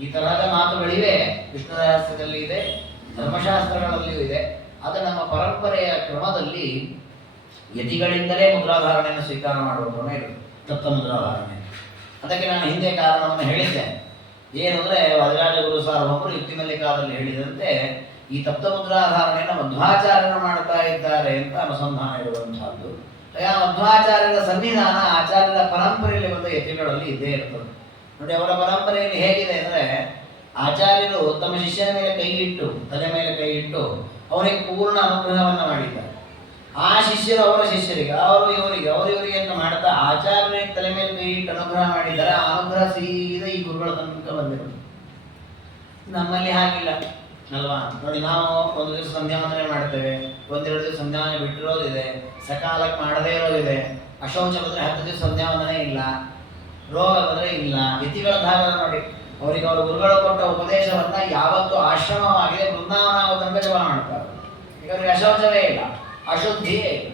ಈ ತರಹದ ಮಾತುಗಳಿವೆ, ವಿಷ್ಣುದಾಸದಲ್ಲಿ ಇದೆ, ಧರ್ಮಶಾಸ್ತ್ರಗಳಲ್ಲಿಯೂ ಇದೆ. ಅದು ನಮ್ಮ ಪರಂಪರೆಯ ಕ್ರಮದಲ್ಲಿ ಯತಿಗಳಿಂದಲೇ ಮುದ್ರಾಧಾರಣೆಯನ್ನು ಸ್ವೀಕಾರ ಮಾಡುವ ಕ್ರಮ ಇರುತ್ತೆ, ತಪ್ತ ಮುದ್ರಾಧಾರಣೆ. ಅದಕ್ಕೆ ನಾನು ಹಿಂದೆ ಕಾರಣವನ್ನು ಹೇಳಿದ್ದೆ. ಏನು ಅಂದರೆ, ವಾದಿರಾಜ ಗುರು ಸಾರ್ವಭೌಮರು ಯುಕ್ತಿ ಮಲ್ಲಿಕಾದಲ್ಲಿ ಹೇಳಿದಂತೆ ಈ ತಪ್ತ ಮುದ್ರಾಧಾರಣೆಯನ್ನು ಮಧ್ವಾಚಾರ್ಯರು ಮಾಡ್ತಾ ಇದ್ದಾರೆ ಅಂತ ಅನುಸಂಧಾನ ಇರುವಂತಹದ್ದು. ಆ ಮಧ್ವಾಚಾರ್ಯರ ಸನ್ನಿಧಾನ ಆಚಾರ್ಯರ ಪರಂಪರೆಯಲ್ಲಿ ಬಂದ ಯತಿಗಳಲ್ಲಿ ಇದ್ದೇ ಇರ್ತದೆ. ನೋಡಿ, ಅವರ ಪರಂಪರೆಯಲ್ಲಿ ಹೇಗಿದೆ ಅಂದರೆ, ಆಚಾರ್ಯರು ತಮ್ಮ ಶಿಷ್ಯನ ಮೇಲೆ ಕೈ ಇಟ್ಟು, ತಲೆ ಮೇಲೆ ಕೈ ಇಟ್ಟು ಅವರಿಗೆ ಪೂರ್ಣ ಅನುಗ್ರಹವನ್ನು ಮಾಡಿದ್ದಾರೆ. ಆ ಶಿಷ್ಯರು ಅವರ ಶಿಷ್ಯರಿಗೆ, ಅವರು ಇವರಿಗೆ ಅಂತ ಮಾಡ್ತಾ ಆಚಾರ್ಯರಿಗೆ ತಲೆ ಮೇಲೆ ಕೈ ಇಟ್ಟು ಅನುಗ್ರಹ ಮಾಡಿದ್ದಾರೆ. ಆ ಅನುಗ್ರಹ ಸೀದಾ ಈ ಗುರುಗಳ ತನಕ ಬಂದಿರೋದು. ನಮ್ಮಲ್ಲಿ ಹಾಗಿಲ್ಲ ಅಲ್ವಾ? ನೋಡಿ, ನಾವು ಒಂದು ದಿವಸ ಸಂಧ್ಯಾವಂದನೆ ಮಾಡ್ತೇವೆ, ಒಂದೆರಡು ದಿವಸ ಸಂಧ್ಯಾವಂದನೆ ಬಿಟ್ಟಿರೋದಿದೆ, ಸಕಾಲಕ್ಕೆ ಮಾಡದೇ ಇರೋದಿದೆ. ಅಶೌಚ ಬಂದರೆ 10 ದಿವಸ ಸಂಧ್ಯಾವಂದನೆ ಇಲ್ಲ, ರೋಗ ಬಂದರೆ ಇಲ್ಲ. ಯತಿಗಳ ಭಾಗ ನೋಡಿ, ಅವರಿಗೆ ಅವರ ಗುರುಗಳು ಕೊಟ್ಟ ಉಪದೇಶವನ್ನ ಯಾವತ್ತು ಆಶ್ರಮವಾಗಿದೆ ಬೃಂದಾವನ ತನಕ ಜಪ ಮಾಡ್ತಾರೆ. ಈಗ ಅವರಿಗೆ ಅಶೌಚವೇ ಇಲ್ಲ, ಅಶುದ್ಧಿಯೇ ಇಲ್ಲ.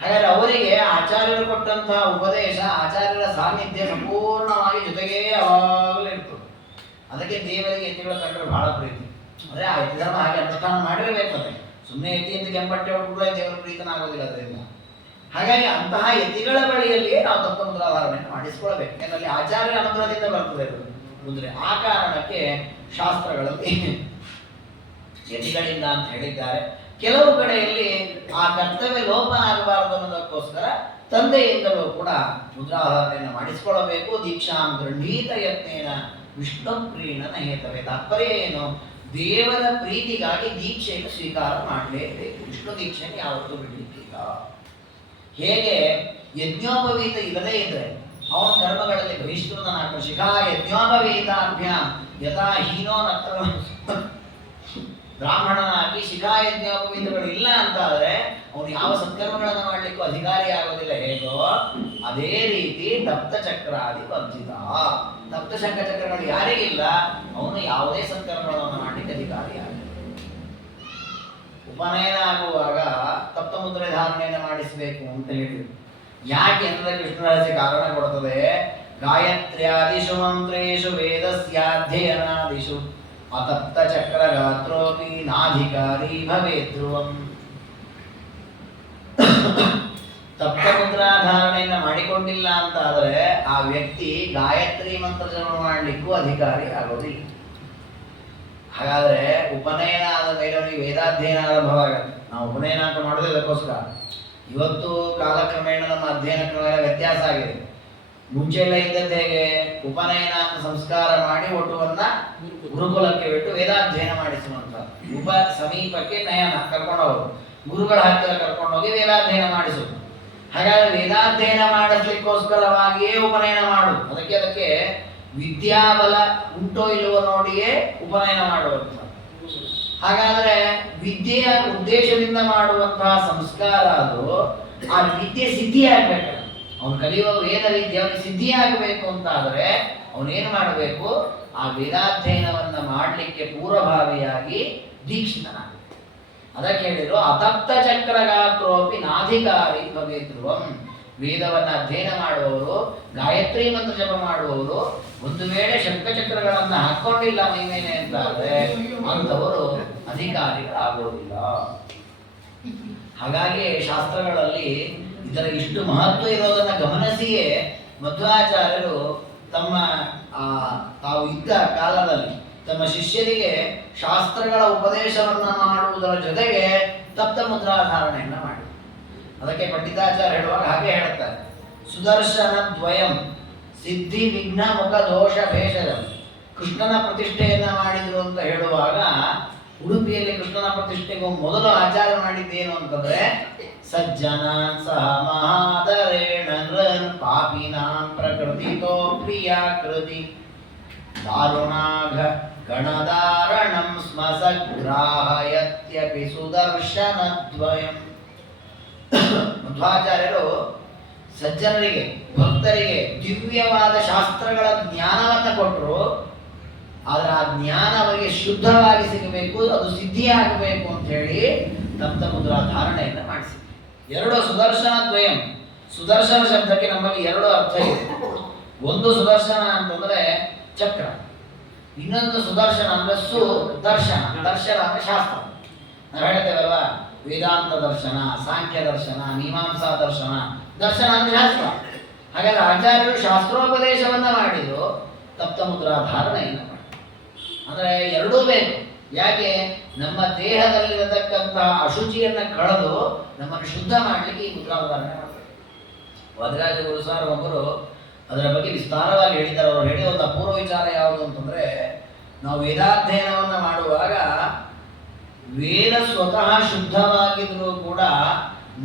ಹಾಗಾದ್ರೆ ಅವರಿಗೆ ಆಚಾರ್ಯರು ಕೊಟ್ಟಂತಹ ಉಪದೇಶ, ಆಚಾರ್ಯರ ಸಾನ್ನಿಧ್ಯ ಸಂಪೂರ್ಣವಾಗಿ ಜೊತೆಗೇ ಯಾವಾಗಲೂ ಇರ್ತದೆ. ಅದಕ್ಕೆ ದೇವರಿಗೆ ಯತಿಗಳ ಕಂಡ್ರೆ ಬಹಳ ಪ್ರೀತಿ. ಅಂದರೆ ಆ ಯತಿ ಧರ್ಮ ಹಾಗೆ ಅನುಷ್ಠಾನ ಮಾಡಿರಬೇಕು. ಸುಮ್ಮನೆ ಯತಿ ಅಂತ ಕೆಂಪಟ್ಟೆ ಹೊಡ್ಬಿಟ್ರೆ ದೇವರ ಪ್ರೀತನಾಗೋದಿಲ್ಲ ಅದರಿಂದ. ಹಾಗಾಗಿ ಅಂತಹ ಯತಿಗಳ ಬಳಿಯಲ್ಲಿಯೇ ನಾವು ತಪ್ಪ ಮುದ್ರಾಧಾರಣೆಯನ್ನು ಮಾಡಿಸಿಕೊಳ್ಬೇಕು. ಯಾಕಂದ್ರೆ ಆಚಾರ್ಯ ಅನುಗ್ರಹದಿಂದ ಬರ್ತದೆ ಅಂದ್ರೆ. ಆ ಕಾರಣಕ್ಕೆ ಶಾಸ್ತ್ರಗಳಲ್ಲಿ ಯತಿಗಳಿಂದ ಅಂತ ಹೇಳಿದ್ದಾರೆ. ಕೆಲವು ಕಡೆಯಲ್ಲಿ ಆ ಕರ್ತವ್ಯ ಲೋಪ ಆಗಬಾರದು ಅನ್ನೋದಕ್ಕೋಸ್ಕರ ತಂದೆಯಿಂದಲೂ ಕೂಡ ಮುದ್ರಾಧಾರಣೆಯನ್ನು ಮಾಡಿಸಿಕೊಳ್ಳಬೇಕು. ದೀಕ್ಷಾಂ ಗೃಹೀತ ಯತ್ನೇನ ವಿಷ್ಣು ಪ್ರೀಣನ ಹೇತವೇ. ತಾತ್ಪರ್ಯ ಏನು? ದೇವರ ಪ್ರೀತಿಗಾಗಿ ದೀಕ್ಷೆಯನ್ನು ಸ್ವೀಕಾರ ಮಾಡಲೇಬೇಕು. ವಿಷ್ಣು ದೀಕ್ಷೆಯನ್ನು ಯಾವತ್ತೂ ಬಿಡಲಿಕ್ಕಿಲ್ಲ. ಹೇಗೆ ಯಜ್ಞೋಪವೀತ ಇಲ್ಲದೇ ಇದ್ರೆ ಅವನ ಕರ್ಮಗಳಲ್ಲಿ ಬಹಿಷ್ಕೃತನಾಗ್ತಾನೆ. ಶಿಖಾ ಯಜ್ಞೋಪವೀತಾಭ್ಯ ಯಥಾ ಹೀನೋ ನತ್ರ. ಬ್ರಾಹ್ಮಣನಾಗಿ ಶಿಖಾ ಯಜ್ಞೋಪವೀತಗಳು ಇಲ್ಲ ಅಂತಾದ್ರೆ ಅವನು ಯಾವ ಸತ್ಕರ್ಮಗಳನ್ನು ಮಾಡಲಿಕ್ಕೂ ಅಧಿಕಾರಿ ಆಗೋದಿಲ್ಲ. ಹೇಗೋ ಅದೇ ರೀತಿ ತಪ್ತಚಕ್ರಾದಿ ವರ್ಜಿತ. ತಪ್ತಶಂಖಚಕ್ರಗಳು ಯಾರಿಗಿಲ್ಲ, ಅವನು ಯಾವುದೇ ಸತ್ಕರ್ಮಗಳನ್ನು ಮಾಡಲಿಕ್ಕೆ ಅಧಿಕಾರಿಯಾಗ. ಉಪನಯನ ಆಗುವಾಗ ತಪ್ತ ಮುದ್ರೆ ಧಾರಣೆಯನ್ನು ಮಾಡಿಸಬೇಕು ಅಂತ ಹೇಳಿದ್ರು. ಯಾಕೆ ಅಂದ್ರೆ ವಿಷ್ಣುರಹಸ್ಯ ಕಾರಣ ಕೊಡ್ತದೆ. ಗಾಯತ್ರ್ಯಾದಿಷು ಮಂತ್ರೇಷು ವೇದಸ್ಯಾಧ್ಯಯನಾದಿಷು ಅತಪ್ತ ಚಕ್ರ ಗಾತ್ರೋಪಿ ನಾಧಿಕಾರಿ ಭವೇತ್ ಧ್ರುವಂ. ತಪ್ತ ಮುದ್ರಾಧಾರಣೆಯನ್ನು ಮಾಡಿಕೊಂಡಿಲ್ಲ ಅಂತ ಆದರೆ ಆ ವ್ಯಕ್ತಿ ಗಾಯತ್ರಿ ಮಂತ್ರ ಜಪ ಮಾಡಲಿಕ್ಕೂ ಅಧಿಕಾರಿ ಆಗೋದಿಲ್ಲ. ಹಾಗಾದ್ರೆ ಉಪನಯನ ಆದ ಮೇಲೆ ಅವನಿಗೆ ವೇದಾಧ್ಯಯನ ಆರಂಭವಾಗುತ್ತೆ. ನಾವು ಉಪನಯನ ಅಂತ ಮಾಡೋದಕ್ಕೋಸ್ಕರ ಇವತ್ತು ಕಾಲಕ್ರಮೇಣ ನಮ್ಮ ಅಧ್ಯಯನ ಕ್ರಮ ವ್ಯತ್ಯಾಸ ಆಗಿದೆ. ಮುಂಚೆ ಎಲ್ಲ ಇದ್ದದ್ದು ಹೇಗೆ? ಉಪನಯನ ಅಂತ ಸಂಸ್ಕಾರ ಮಾಡಿ ಒಟ್ಟುವನ್ನ ಗುರುಕುಲಕ್ಕೆ ಬಿಟ್ಟು ವೇದಾಧ್ಯಯನ ಮಾಡಿಸುವಂತ. ಉಪ ಸಮೀಪಕ್ಕೆ ನಯನ ಕರ್ಕೊಂಡವರು ಗುರುಗಳ ಹತ್ತಿರ ಕರ್ಕೊಂಡೋಗಿ ವೇದಾಧ್ಯಯನ ಮಾಡಿಸುವುದು. ಹಾಗಾದ್ರೆ ವೇದಾಧ್ಯಯನ ಮಾಡಿಸ್ಲಿಕ್ಕೋಸ್ಕರವಾಗಿಯೇ ಉಪನಯನ ಮಾಡುದು. ಅದಕ್ಕೆ ವಿದ್ಯಾಬಲ ಉಂಟೋ ಇಲ್ಲವೋ ನೋಡಿಯೇ ಉಪನಯನ ಮಾಡುವಂತ. ಹಾಗಾದ್ರೆ ವಿದ್ಯೆಯ ಉದ್ದೇಶದಿಂದ ಮಾಡುವಂತಹ ಸಂಸ್ಕಾರ ಅದು. ಆ ವಿದ್ಯೆ ಸಿದ್ಧಿಯಾಗಬೇಕಲ್ಲ, ಅವನು ಕಲಿಯುವ ವೇದ ವಿದ್ಯೆ ಅವನಿಗೆ ಸಿದ್ಧಿಯಾಗಬೇಕು ಅಂತ ಆದರೆ ಅವನೇನು ಮಾಡಬೇಕು? ಆ ವೇದಾಧ್ಯಯನವನ್ನ ಮಾಡಲಿಕ್ಕೆ ಪೂರ್ವಭಾವಿಯಾಗಿ ದೀಕ್ಷಿತನಾಗಬೇಕು. ಅದಕ್ಕೆ ಹೇಳಿದ್ರು ಅತಪ್ತ ಚಕ್ರ ಗಾತ್ರೋಪಿ ನಾಧಿಕಾರಿ ಭವೇದ್ರುವಂ. ವೇದವನ್ನು ಅಧ್ಯಯನ ಮಾಡುವವರು, ಗಾಯತ್ರಿ ಮಂತ್ರ ಜಪ ಮಾಡುವವರು ಒಂದು ವೇಳೆ ಶಂಖಚಕ್ರಗಳನ್ನು ಹಾಕೊಂಡಿಲ್ಲ ಮೈ ಮೇಲೆ ಅಂತ ಆದರೆ ಅಂಥವರು ಅಧಿಕಾರಿಗಳಾಗೋದಿಲ್ಲ. ಹಾಗಾಗಿ ಶಾಸ್ತ್ರಗಳಲ್ಲಿ ಇದರ ಇಷ್ಟು ಮಹತ್ವ ಇರೋದನ್ನು ಗಮನಿಸಿಯೇ ಮಧ್ವಾಚಾರ್ಯರು ತಮ್ಮ ತಾವು ಇದ್ದ ಕಾಲದಲ್ಲಿ ತಮ್ಮ ಶಿಷ್ಯರಿಗೆ ಶಾಸ್ತ್ರಗಳ ಉಪದೇಶವನ್ನ ಮಾಡುವುದರ ಜೊತೆಗೆ ತಪ್ತ ಮುದ್ರಾಧಾರಣೆಯನ್ನು ಮಾಡಿ ಅದಕ್ಕೆ ಪಂಡಿತಾಚಾರ್ಯ ಹೇಳುವಾಗ ಹಾಗೆ ಹೇಳುತ್ತಾರೆ, ಸುದರ್ಶನ ದ್ವಯಂ ಸಿದ್ಧಿ ವಿಘ್ನ ಮುಖ ದೋಷ ಭೇಷಜ. ಕೃಷ್ಣನ ಪ್ರತಿಷ್ಠೆಯನ್ನ ಮಾಡಿದ್ರು ಅಂತ ಹೇಳುವಾಗ ಉಡುಪಿಯಲ್ಲಿ ಕೃಷ್ಣನ ಪ್ರತಿಷ್ಠೆಗೂ ಮೊದಲು ಆಚಾರ ಮಾಡಿದ್ದೇನು ಅಂತಂದ್ರೆ ಸಜ್ಜನಾನ್ ಸಹ ಮಹಾದರೇಣ ನೃನ್ ಪಾಪಿನಾಂ ಪ್ರಕೃತಿತೋ ಪ್ರಿಯಾಕೃತಿ ದಾರುಣಾಘ ಗಣಧಾರಣಂ ಸ್ಮ ಸಗ್ರಾಹಯತ್ಯಪಿ ಸುದರ್ಶನದ್ವಯಂ. ಮಧ್ವಾಚಾರ್ಯರು ಸಜ್ಜನರಿಗೆ ಭಕ್ತರಿಗೆ ದಿವ್ಯವಾದ ಶಾಸ್ತ್ರಗಳ ಜ್ಞಾನವನ್ನು ಕೊಟ್ಟರು. ಆದರೆ ಆ ಜ್ಞಾನ ಅವರಿಗೆ ಶುದ್ಧವಾಗಿ ಸಿಗಬೇಕು, ಅದು ಸಿದ್ಧಿಯಾಗಬೇಕು ಅಂತ ಹೇಳಿ ತಪ್ತ ಮುದ್ರಾ ಧಾರಣೆಯನ್ನು ಮಾಡಿಸಿ. ಎರಡು ಸುದರ್ಶನ ದ್ವಯಂ. ಸುದರ್ಶನ ಶಬ್ದಕ್ಕೆ ನಮ್ಮಲ್ಲಿ ಎರಡು ಅರ್ಥ ಇದೆ. ಒಂದು ಸುದರ್ಶನ ಅಂತಂದ್ರೆ ಚಕ್ರ, ಇನ್ನೊಂದು ಸುದರ್ಶನ ಅಂದ್ರೆ ಸುದರ್ಶನ. ದರ್ಶನ ಅಂದ್ರೆ ಶಾಸ್ತ್ರ. ನಾವು ಹೇಳ್ತೇವಲ್ವಾ, ವೇದಾಂತ ದರ್ಶನ, ಸಾಂಖ್ಯ ದರ್ಶನ, ಮೀಮಾಂಸಾ ದರ್ಶನ. ದರ್ಶನ ಅಂದ್ರೆ ಶಾಸ್ತ್ರ. ಹಾಗಾದ್ರೆ ಆಚಾರ್ಯರು ಶಾಸ್ತ್ರೋಪದೇಶವನ್ನ ಮಾಡಿದ್ರು, ತಪ್ತ ಮುದ್ರಾ ಧಾರಣೆಯನ್ನು ಮಾಡಿದ್ರು. ಅಂದ್ರೆ ಎರಡೂ ಬೇಕು. ಯಾಕೆ? ನಮ್ಮ ದೇಹದಲ್ಲಿರತಕ್ಕಂತಹ ಅಶುಚಿಯನ್ನ ಕಳೆದು ನಮ್ಮನ್ನು ಶುದ್ಧ ಮಾಡಲಿಕ್ಕೆ ಈ ಮುದ್ರಾಧಾರಣೆ ಮಾಡಬೇಕು. ವದರಾಜ ಗುರುಸಾರ್ ಒಬ್ಬರು ಅದರ ಬಗ್ಗೆ ವಿಸ್ತಾರವಾಗಿ ಹೇಳಿದ್ದಾರೆ. ಅವರು ಹೇಳಿದ ಒಂದು ಅಪೂರ್ವ ವಿಚಾರ ಯಾವುದು ಅಂತಂದ್ರೆ, ನಾವು ವೇದಾಧ್ಯಯನವನ್ನ ಮಾಡುವಾಗ ವೇದ ಸ್ವತಃ ಶುದ್ಧವಾಗಿದ್ರೂ ಕೂಡ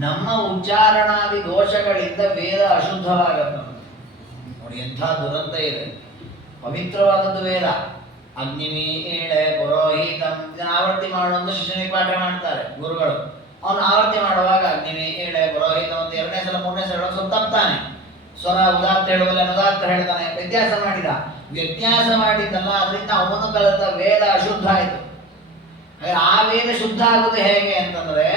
ನಮ್ಮ ಉಚ್ಚಾರಣಾದಿ ದೋಷಗಳಿಂದ ವೇದ ಅಶುದ್ಧವಾಗತ್ತೆ. ನೋಡಿ ಎಂಥ ದುರಂತ ಇದೆ. ಪವಿತ್ರವಾದದ್ದು ವೇದ. ಅಗ್ನಿಮೀಳೆ ಪುರೋಹಿತಂ ಆವರ್ತಿ ಮಾಡುವಂತ ಶಿಷ್ಯನಿಗೆ ಪಾಠ ಮಾಡ್ತಾರೆ ಗುರುಗಳು. ಅವನು ಆವರ್ತಿ ಮಾಡುವಾಗ ಅಗ್ನಿಮೀಳೆ ಪುರೋಹಿತ ಒಂದು ಎರಡನೇ ಸಲ ಮೂರನೇ ಸಲ ಸ್ವಲ್ಪ ತಪ್ತಾನೆ. ಸ್ವರ ಉದಾತ್ತ ಹೇಳುವಲ್ಲ ಉದಾತ್ತ ಹೇಳ್ತಾನೆ. ವ್ಯತ್ಯಾಸ ಮಾಡಿದ. ವ್ಯತ್ಯಾಸ ಮಾಡಿದ್ದಲ್ಲ, ಅದರಿಂದ ಅವನು ಕಲಿತ ವೇದ ಅಶುದ್ಧ ಆಯಿತು. ಆ ವೇದ ಶುದ್ಧ ಆಗುವುದು ಹೇಗೆ ಅಂತಂದ್ರೆ,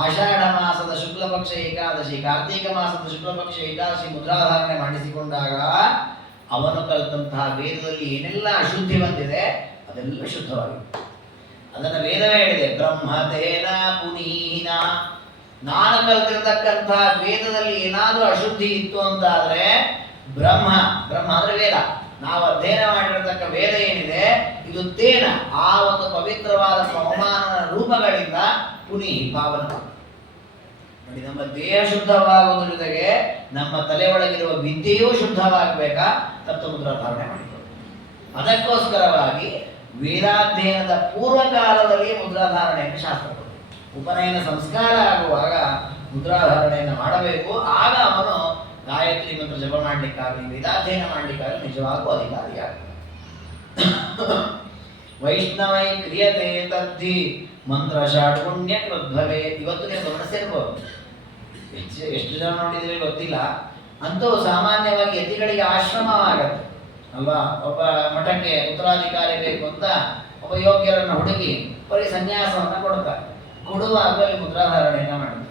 ಆಷಾಢ ಮಾಸದ ಶುಕ್ಲ ಪಕ್ಷ ಏಕಾದಶಿ, ಕಾರ್ತೀಕ ಮಾಸದ ಶುಕ್ಲ ಪಕ್ಷ ಏಕಾದಶಿ ಮುದ್ರಾಧಾರಣೆ ಮಾಡಿಸಿಕೊಂಡಾಗ ಅವನು ಕಲಿತಂತಹ ವೇದದಲ್ಲಿ ಏನೆಲ್ಲ ಅಶುದ್ಧಿ ಬಂದಿದೆ ಅದೆಲ್ಲ ಶುದ್ಧವಾಗಿದೆ. ಅದನ್ನು ವೇದವೇ ಹೇಳಿದೆ, ಬ್ರಹ್ಮತೇನ ಪುನೀಹಿನ. ನಾನು ಕಲಿತಿರತಕ್ಕಂತಹ ವೇದದಲ್ಲಿ ಏನಾದರೂ ಅಶುದ್ಧಿ ಇತ್ತು ಅಂತಾದ್ರೆ ಬ್ರಹ್ಮ ಅಂದ್ರೆ ವೇದ, ನಾವು ಅಧ್ಯಯನ ಮಾಡಿರತಕ್ಕ ವೇದ ಏನಿದೆ ಇದು ತೇನ, ಆ ಒಂದು ಪವಿತ್ರವಾದ ಪವಮಾನ ರೂಪಗಳಿಂದ ಪುನೀ ಪಾವನ. ನೋಡಿ, ನಮ್ಮ ದೇಹ ಶುದ್ಧವಾಗುವುದರ ಜೊತೆಗೆ ನಮ್ಮ ತಲೆ ಒಳಗಿರುವ ವಿದ್ಯೆಯೂ ಶುದ್ಧವಾಗಬೇಕಾ, ತತ್ವಮುದ್ರಾ ಧಾರಣೆ ಮಾಡಿಕೊಳ್ಳಿ. ಅದಕ್ಕೋಸ್ಕರವಾಗಿ ವೇದಾಧ್ಯಯನದ ಪೂರ್ವಕಾಲದಲ್ಲಿ ಮುದ್ರಾಧಾರಣೆಯನ್ನು ಶಾಸ್ತ್ರ ಕೊಟ್ಟಿದೆ. ಉಪನಯನ ಸಂಸ್ಕಾರ ಆಗುವಾಗ ಮುದ್ರಾಧಾರಣೆಯನ್ನು ಮಾಡಬೇಕು. ಆಗ ಅವನು ಗಾಯತ್ರಿ ಮಂತ್ರ ಜಪ ಮಾಡಲಿಕ್ಕಾಗಲಿ ವೇದಾಧ್ಯಯನ ಮಾಡಲಿಕ್ಕಾಗಲಿ ನಿಜವಾಗೂ ಅಧಿಕಾರಿಯಾಗಲಿ. ವೈಷ್ಣವೈ ಕ್ರಿಯತೆ ತದ್ಧಿ ಮಂತ್ರ ಷಾಡ್ಗುಣ್ಯ ಕೃದ್ಭವೆ. ಇವತ್ತು ನೀವು ಗಮನಿಸಿರ್ಬೋದು, ಎಷ್ಟು ಜನ ನೋಡಿದ್ರೆ ಗೊತ್ತಿಲ್ಲ, ಅಂತೂ ಸಾಮಾನ್ಯವಾಗಿ ಯತಿಗಳಿಗೆ ಆಶ್ರಮವಾಗತ್ತೆ ಅಲ್ವಾ. ಒಬ್ಬ ಮಠಕ್ಕೆ ಉತ್ತರಾಧಿಕಾರಿ ಬೇಕು ಅಂತ ಒಬ್ಬ ಯೋಗ್ಯರನ್ನು ಹುಡುಕಿ ಅವರಿಗೆ ಸನ್ಯಾಸವನ್ನು ಕೊಡ್ತಾರೆ. ಕೊಡುವಾಗ ಅಲ್ಲಿ ಮುದ್ರಾಧಾರಣೆಯನ್ನು ಮಾಡ್ತಾರೆ.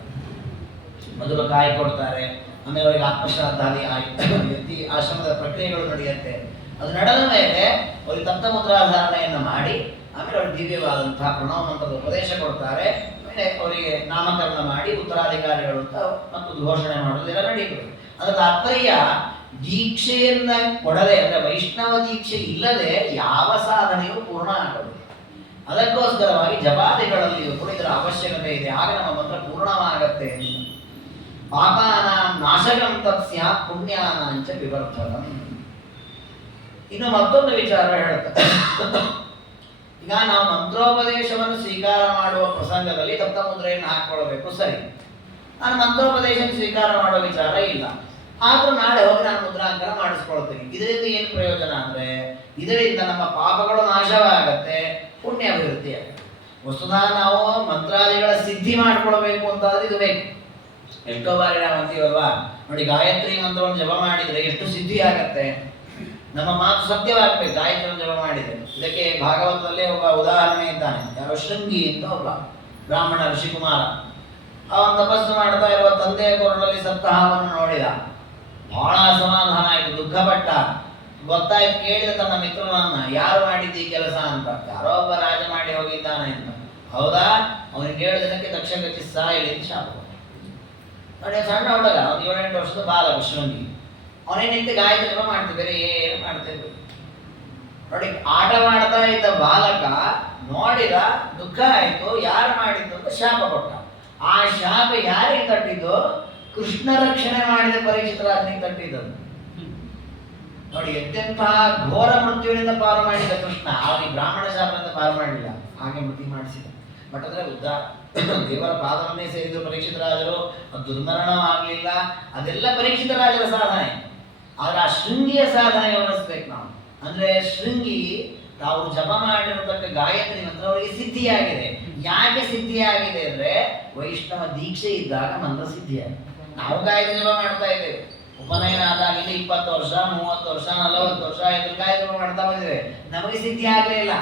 ಮೊದಲು ಕಾಯಿ ಕೊಡ್ತಾರೆ, ಆಮೇಲೆ ಅವರಿಗೆ ಆತ್ಮಶ್ರಾದ್ದಾದಿ ಯತಿ ಆಶ್ರಮದ ಪ್ರಕ್ರಿಯೆಗಳು ನಡೆಯುತ್ತೆ. ಅದು ನಡೆದ ಮೇಲೆ ಅವರಿಗೆ ತಪ್ತ ಮುದ್ರಾಧಾರಣೆಯನ್ನು ಮಾಡಿ ಆಮೇಲೆ ಅವರು ದಿವ್ಯವಾದಂತಹ ಪ್ರಣವ ಮಂತ್ರದ ಉಪದೇಶ ಕೊಡ್ತಾರೆ. ಆಮೇಲೆ ಅವರಿಗೆ ನಾಮಕರಣ ಮಾಡಿ ಉತ್ತರಾಧಿಕಾರಿಗಳು ಅಂತ ಮತ್ತು ಘೋಷಣೆ ಮಾಡೋದೆಲ್ಲ ನಡೆಯುತ್ತದೆ. ಅದರ ತಾತ್ಪರ್ಯ ದೀಕ್ಷೆಯನ್ನ ಕೊಡದೆ, ಅಂದ್ರೆ ವೈಷ್ಣವ ದೀಕ್ಷೆ ಇಲ್ಲದೆ ಯಾವ ಸಾಧನೆಯೂ ಪೂರ್ಣ ಆಗದು. ಅದಕ್ಕೋಸ್ಕರವಾಗಿ ಜಪಾದಿಗಳಲ್ಲಿಯೂ ಕೂಡ ಇದರ ಅವಶ್ಯಕತೆ ಇದೆ. ಆಗ ನಮ್ಮ ಮಂತ್ರ ಪೂರ್ಣವಾಗತ್ತೆ. ಪಾಪಾನಾಂ ನಾಶಕಂ ತತ್ಸ್ಯ ಪುಣ್ಯಾನಾಂಚ ವಿವರ್ಧನಂ. ಇನ್ನು ಮತ್ತೊಂದು ವಿಚಾರ ಹೇಳುತ್ತೆ. ಈಗ ನಾವು ಮಂತ್ರೋಪದೇಶವನ್ನು ಸ್ವೀಕಾರ ಮಾಡುವ ಪ್ರಸಂಗದಲ್ಲಿ ತಪ್ತ ಮುದ್ರೆಯನ್ನು ಹಾಕೊಳ್ಳಬೇಕು, ಸರಿ. ನಾನು ಮಂತ್ರೋಪದೇಶ ಸ್ವೀಕಾರ ಮಾಡುವ ವಿಚಾರ ಇಲ್ಲ, ಆದ್ರೂ ನಾಳೆ ಹೋಗಿ ನಾನು ಮುದ್ರಾಂಕನ ಮಾಡಿಸ್ಕೊಳ್ತೀನಿ. ಇದರಿಂದ ಏನು ಪ್ರಯೋಜನ ಅಂದ್ರೆ, ಇದರಿಂದ ನಮ್ಮ ಪಾಪಗಳು ನಾಶವಾಗತ್ತೆ, ಪುಣ್ಯ ಅಭಿವೃದ್ಧಿ ಆಗುತ್ತೆ. ವಸ್ತುತಃ ನಾವು ಮಂತ್ರಾದಿಗಳ ಸಿದ್ಧಿ ಮಾಡ್ಕೊಳ್ಬೇಕು ಅಂತಾದ್ರೆ ಇದು ಬೇಕು. ಎಷ್ಟೋ ಬಾರಿ ನಾವು ಅಂತೀವಲ್ವಾ, ನೋಡಿ ಗಾಯತ್ರಿ ಮಂತ್ರವನ್ನು ಜಪ ಮಾಡಿದ್ರೆ ಎಷ್ಟು ಸಿದ್ಧಿ ಆಗತ್ತೆ. ನಮ್ಮ ಮಾತು ಸತ್ಯವಾಗಬೇಕು ಗಾಯತ್ರಿ ಜಪ ಮಾಡಿದ್ರೆ. ಇದಕ್ಕೆ ಭಾಗವತದಲ್ಲೇ ಒಬ್ಬ ಉದಾಹರಣೆ ಇದ್ದಾನೆ. ಯಾರೋ ಶೃಂಗಿ ಅಂತ ಒಬ್ಬ ಬ್ರಾಹ್ಮಣ ಋಷಿಕುಮಾರ. ಅವನು ತಪಸ್ಸು ಮಾಡ್ತಾ ಇರುವ ತಂದೆಯ ಕೊರಳಲ್ಲಿ ಸತ್ತ ಹಾವನ್ನು ನೋಡಿದ. ಬಹಳ ಅಸಮಾಧಾನ ಆಯ್ತು, ದುಃಖಪಟ್ಟ. ಗೊತ್ತಾಯ್ತು, ಕೇಳಿದ ತನ್ನ ಮಿತ್ರನನ್ನ, ಯಾರು ಮಾಡಿದ್ದಿ ಕೆಲಸ ಅಂತ. ಯಾರೋ ಒಬ್ಬ ರಾಜ ಮಾಡಿ ಹೋಗಿದ್ದಾನೆ ಅಂತ. ಹೌದಾ? ಅವನಿಗೆ 7 ದಿನಕ್ಕೆ ತಕ್ಷಗತಿ ಸಾಯಲಿ ಅಂತ ಶಾಪ. ನೋಡಿ, ಸಣ್ಣ ಹುಡುಗ, ಒಂದು 7-8 ವರ್ಷದ ಬಾಲಕ ಶೃಂಗಿ. ಅವನೇನು ನಿಂತು ಗಾಯತ್ರಿ ಜಪ ಮಾಡ್ತಿದ್ದಾರೆ, ಏನು ಮಾಡ್ತಿರ್ಬೇಕು. ನೋಡಿ, ಆಟ ಮಾಡ್ತಾ ಇದ್ದ ಬಾಲಕ ನೋಡಿದ, ದುಃಖ ಆಯ್ತು, ಯಾರು ಮಾಡಿದ್ದು ಅಂತ ಶಾಪ ಕೊಟ್ಟ. ಆ ಶಾಪ ಯಾರಿಗೆ ತಟ್ಟಿದ್ದು? ಕೃಷ್ಣ ರಕ್ಷಣೆ ಮಾಡಿದ ಪರೀಕ್ಷಿತ ರಾಜನಿಗೆ ತಟ್ಟಿದ್ದದು. ನೋಡಿ, ಎಂತೆಂತಹ ಘೋರ ಮೃತ್ಯುವಿನಿಂದ ಪಾರು ಮಾಡಿದ ಕೃಷ್ಣ, ಅವನಿಗೆ ಬ್ರಾಹ್ಮಣ ಶಾಪದಿಂದ ಪಾರು ಮಾಡಲಿಲ್ಲ, ಹಾಗೆ ಮೃತ್ಯು ಮಾಡಿಸಿದ. ಬಟ್ ಅಂದ್ರೆ ದೇವರ ಪಾದವನ್ನೇ ಸೇರಿದ ಪರೀಕ್ಷಿತ ರಾಜರು, ದುರ್ಮರಣವಾಗಲಿಲ್ಲ. ಅದೆಲ್ಲ ಪರೀಕ್ಷಿತ ರಾಜರ ಸಾಧನೆ. ಆದ್ರೆ ಆ ಶೃಂಗಿಯ ಸಾಧನೆ ಗಮನಿಸ್ಬೇಕು ನಾವು. ಅಂದ್ರೆ ಶೃಂಗಿ ತಾವು ಜಪ ಮಾಡಿರತಕ್ಕ ಗಾಯತ್ರಿ ಮಂತ್ರ ಅವರಿಗೆ ಸಿದ್ಧಿಯಾಗಿದೆ. ಯಾಕೆ ಸಿದ್ಧಿಯಾಗಿದೆ ಅಂದ್ರೆ ವೈಷ್ಣವ ದೀಕ್ಷೆ ಇದ್ದಾಗ ಮಂತ್ರ ಸಿದ್ಧಿಯಾಗಿದೆ. ನಾವು ಗಾಯತ್ರಿ ಜಪ ಮಾಡ್ತಾ ಇದ್ದೇವೆ, ಉಪನಯನ ಆದಾಗಿಂದ 20 ವರ್ಷ 30 ವರ್ಷ 40 ವರ್ಷ ಗಾಯತ್ರಿ ಜಪ ಮಾಡ್ತಾ ಬಂದಿದ್ದೇವೆ, ನಮಗೆ ಸಿದ್ಧಿ ಆಗಲೇ ಇಲ್ಲ.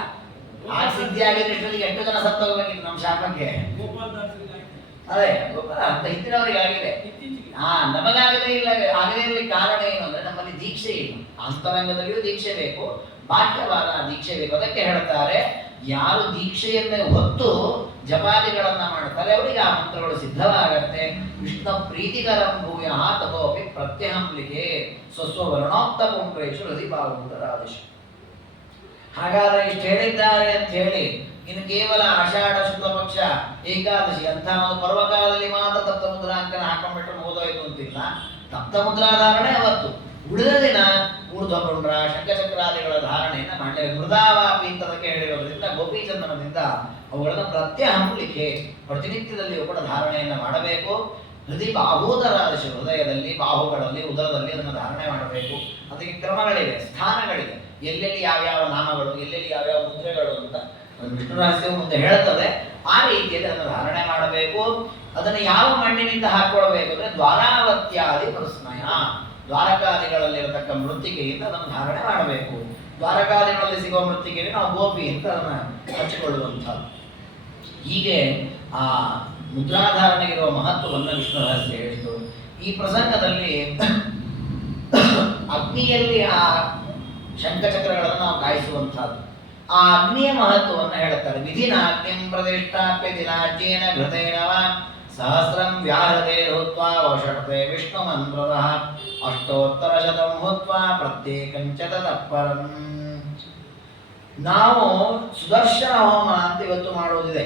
ಆ ಸಿದ್ಧಿ ಆಗಿದ್ರೆ ಇಷ್ಟೊತ್ತಿಗೆ 8 ಜನ ಸತ್ತೋಗ್ಬೇಕಿತ್ತು ನಮ್ಮ ಶಾಪಕ್ಕೆ. ಅದೇ ಗೋಪಾಲ ಅಂತ ಹಿಂದಿನವರಿಗೆ ಆಗಿದೆ. ನಮಗಾಗದೇ ಇಲ್ಲ. ಆಗದೇ ಇರಲಿಕ್ಕೆ ಕಾರಣ ಏನು ಅಂದ್ರೆ ನಮ್ಮಲ್ಲಿ ದೀಕ್ಷೆ ಇಲ್ಲ. ಅಂತರಂಗದಲ್ಲಿಯೂ ದೀಕ್ಷೆ ಬೇಕು, ಬಾಹ್ಯವಾದ ದೀಕ್ಷೆ ಬೇಕು. ಅದಕ್ಕೆ ಹೇಳ್ತಾರೆ, ಯಾರು ದೀಕ್ಷೆಯನ್ನೇ ಹೊತ್ತು ಜಪಾದಿಗಳನ್ನ ಮಾಡ್ತಾರೆ ಅವರಿಗೆ ಆ ಮಂತ್ರಗಳು ಸಿದ್ಧವಾಗತ್ತೆ. ವಿಷ್ಣು ಪ್ರೀತಿಕರಂ ಭೂಯ ತಥೋಪಿ ಪ್ರತ್ಯಹಂಲಿಕೆ ಸ್ವಸ್ವರ್ಣೋಕ್ತ ಪುಂಡ್ರೇಶು ಹೃದಯ ಭಾವಂತರಾದೇಶ. ಹಾಗಾದ್ರೆ ಇಷ್ಟು ಹೇಳಿದ್ದಾರೆ ಅಂತ ಹೇಳಿ ಇನ್ನು ಕೇವಲ ಆಷಾಢ ಶುಕ್ಲ ಪಕ್ಷ ಏಕಾದಶಿ ಅಂತ ಒಂದು ಪರ್ವಕಾಲದಲ್ಲಿ ಮಾತ್ರ ತಪ್ತಮುದ್ರಾಂಕನ ಹಾಕೊಂಡ್ಬಿಟ್ರೆ ಮುಗಿದೋಯ್ತು ಅಂತಿಲ್ಲ. ತಪ್ತಮುದ್ರಾಧಾರಣೆ ಅವತ್ತು, ಉಳಿದ ದಿನ ಊರ್ಧ್ವಪುಂಡ್ರ ಶಂಖಚಕ್ರಾದಿಗಳ ಧಾರಣೆಯನ್ನ ಮಾಡಲೇಬೇಕು. ಮೃದಾವಾಪಿ ಅಂತ ಅದಕ್ಕೆ ಹೇಳಿರೋದ್ರಿಂದ ಗೋಪೀಚಂದನದಿಂದ ಅವುಗಳನ್ನು ಪ್ರತ್ಯಹಂಲಿಕೆ ಪ್ರತಿನಿತ್ಯದಲ್ಲಿಯೂ ಕೂಡ ಧಾರಣೆಯನ್ನ ಮಾಡಬೇಕು. ಹೃದಯ ಬಾಹೂದರಾದಶ, ಹೃದಯದಲ್ಲಿ, ಬಾಹುಗಳಲ್ಲಿ, ಉದರದಲ್ಲಿ ಅದನ್ನು ಧಾರಣೆ ಮಾಡಬೇಕು. ಅದಕ್ಕೆ ಕ್ರಮಗಳಿವೆ, ಸ್ಥಾನಗಳಿವೆ, ಎಲ್ಲೆಲ್ಲಿ ಯಾವ್ಯಾವ ನಾಮಗಳು, ಎಲ್ಲೆಲ್ಲಿ ಯಾವ್ಯಾವ ಮುದ್ರೆಗಳು ಅಂತ ವಿಷ್ಣು ರಹಸ್ಯವು ಮುಂದೆ ಹೇಳ್ತದೆ. ಆ ರೀತಿಯಲ್ಲಿ ಅದನ್ನು ಧಾರಣೆ ಮಾಡಬೇಕು. ಅದನ್ನು ಯಾವ ಮಣ್ಣಿನಿಂದ ಹಾಕೊಳ್ಬೇಕು ಅಂದ್ರೆ ದ್ವಾರಾವತ್ಯಾದಿ ಪ್ರಸ್ನಯ, ದ್ವಾರಕಾದಿಗಳಲ್ಲಿರತಕ್ಕ ಮೃತ್ತಿಕೆಯಿಂದ ಅದನ್ನು ಧಾರಣೆ ಮಾಡಬೇಕು. ದ್ವಾರಕಾದಿಗಳಲ್ಲಿ ಸಿಗುವ ಮೃತ್ತಿಕೆಯಲ್ಲಿ ನಾವು ಗೋಪಿ ಅಂತ ಅದನ್ನು ಹಚ್ಚಿಕೊಳ್ಳುವಂಥದ್ದು. ಹೀಗೆ ಆ ಮುದ್ರಾಧಾರಣೆಗಿರುವ ಮಹತ್ವವನ್ನು ವಿಷ್ಣು ರಹಸ್ಯ ಹೇಳಿತು. ಈ ಪ್ರಸಂಗದಲ್ಲಿ ಅಗ್ನಿಯಲ್ಲಿ ಆ ಶಂಖಚಕ್ರಗಳನ್ನು ನಾವು ಕಾಯಿಸುವಂತಹದ್ದು, ಆ ಅಗ್ನಿಯ ಮಹತ್ವವನ್ನು ಹೇಳುತ್ತಾರೆ. ವಿಧಿನ ಅಗ್ನಿಂ ಪ್ರತಿಷ್ಠಾಪ್ಯ ದಿನಾಜ್ಯೇನ ಘೃತೇನವ ಸಹಸ್ರಂ ವ್ಯಾಹೃತೆ ಹುತ್ವಾ ವಷಟ್ತೆ ವಿಷ್ಣು ಮಂತ್ರದಃ ಅಷ್ಟೋತ್ತರ ಶತಂ ಹುತ್ವಾ ಪ್ರತ್ಯೇಕಂಚ ತತ್ಪರಂ. ನಾವು ಸುದರ್ಶನ ಹೋಮ ಅಂತ ಇವತ್ತು ಮಾಡುವುದಿದೆ.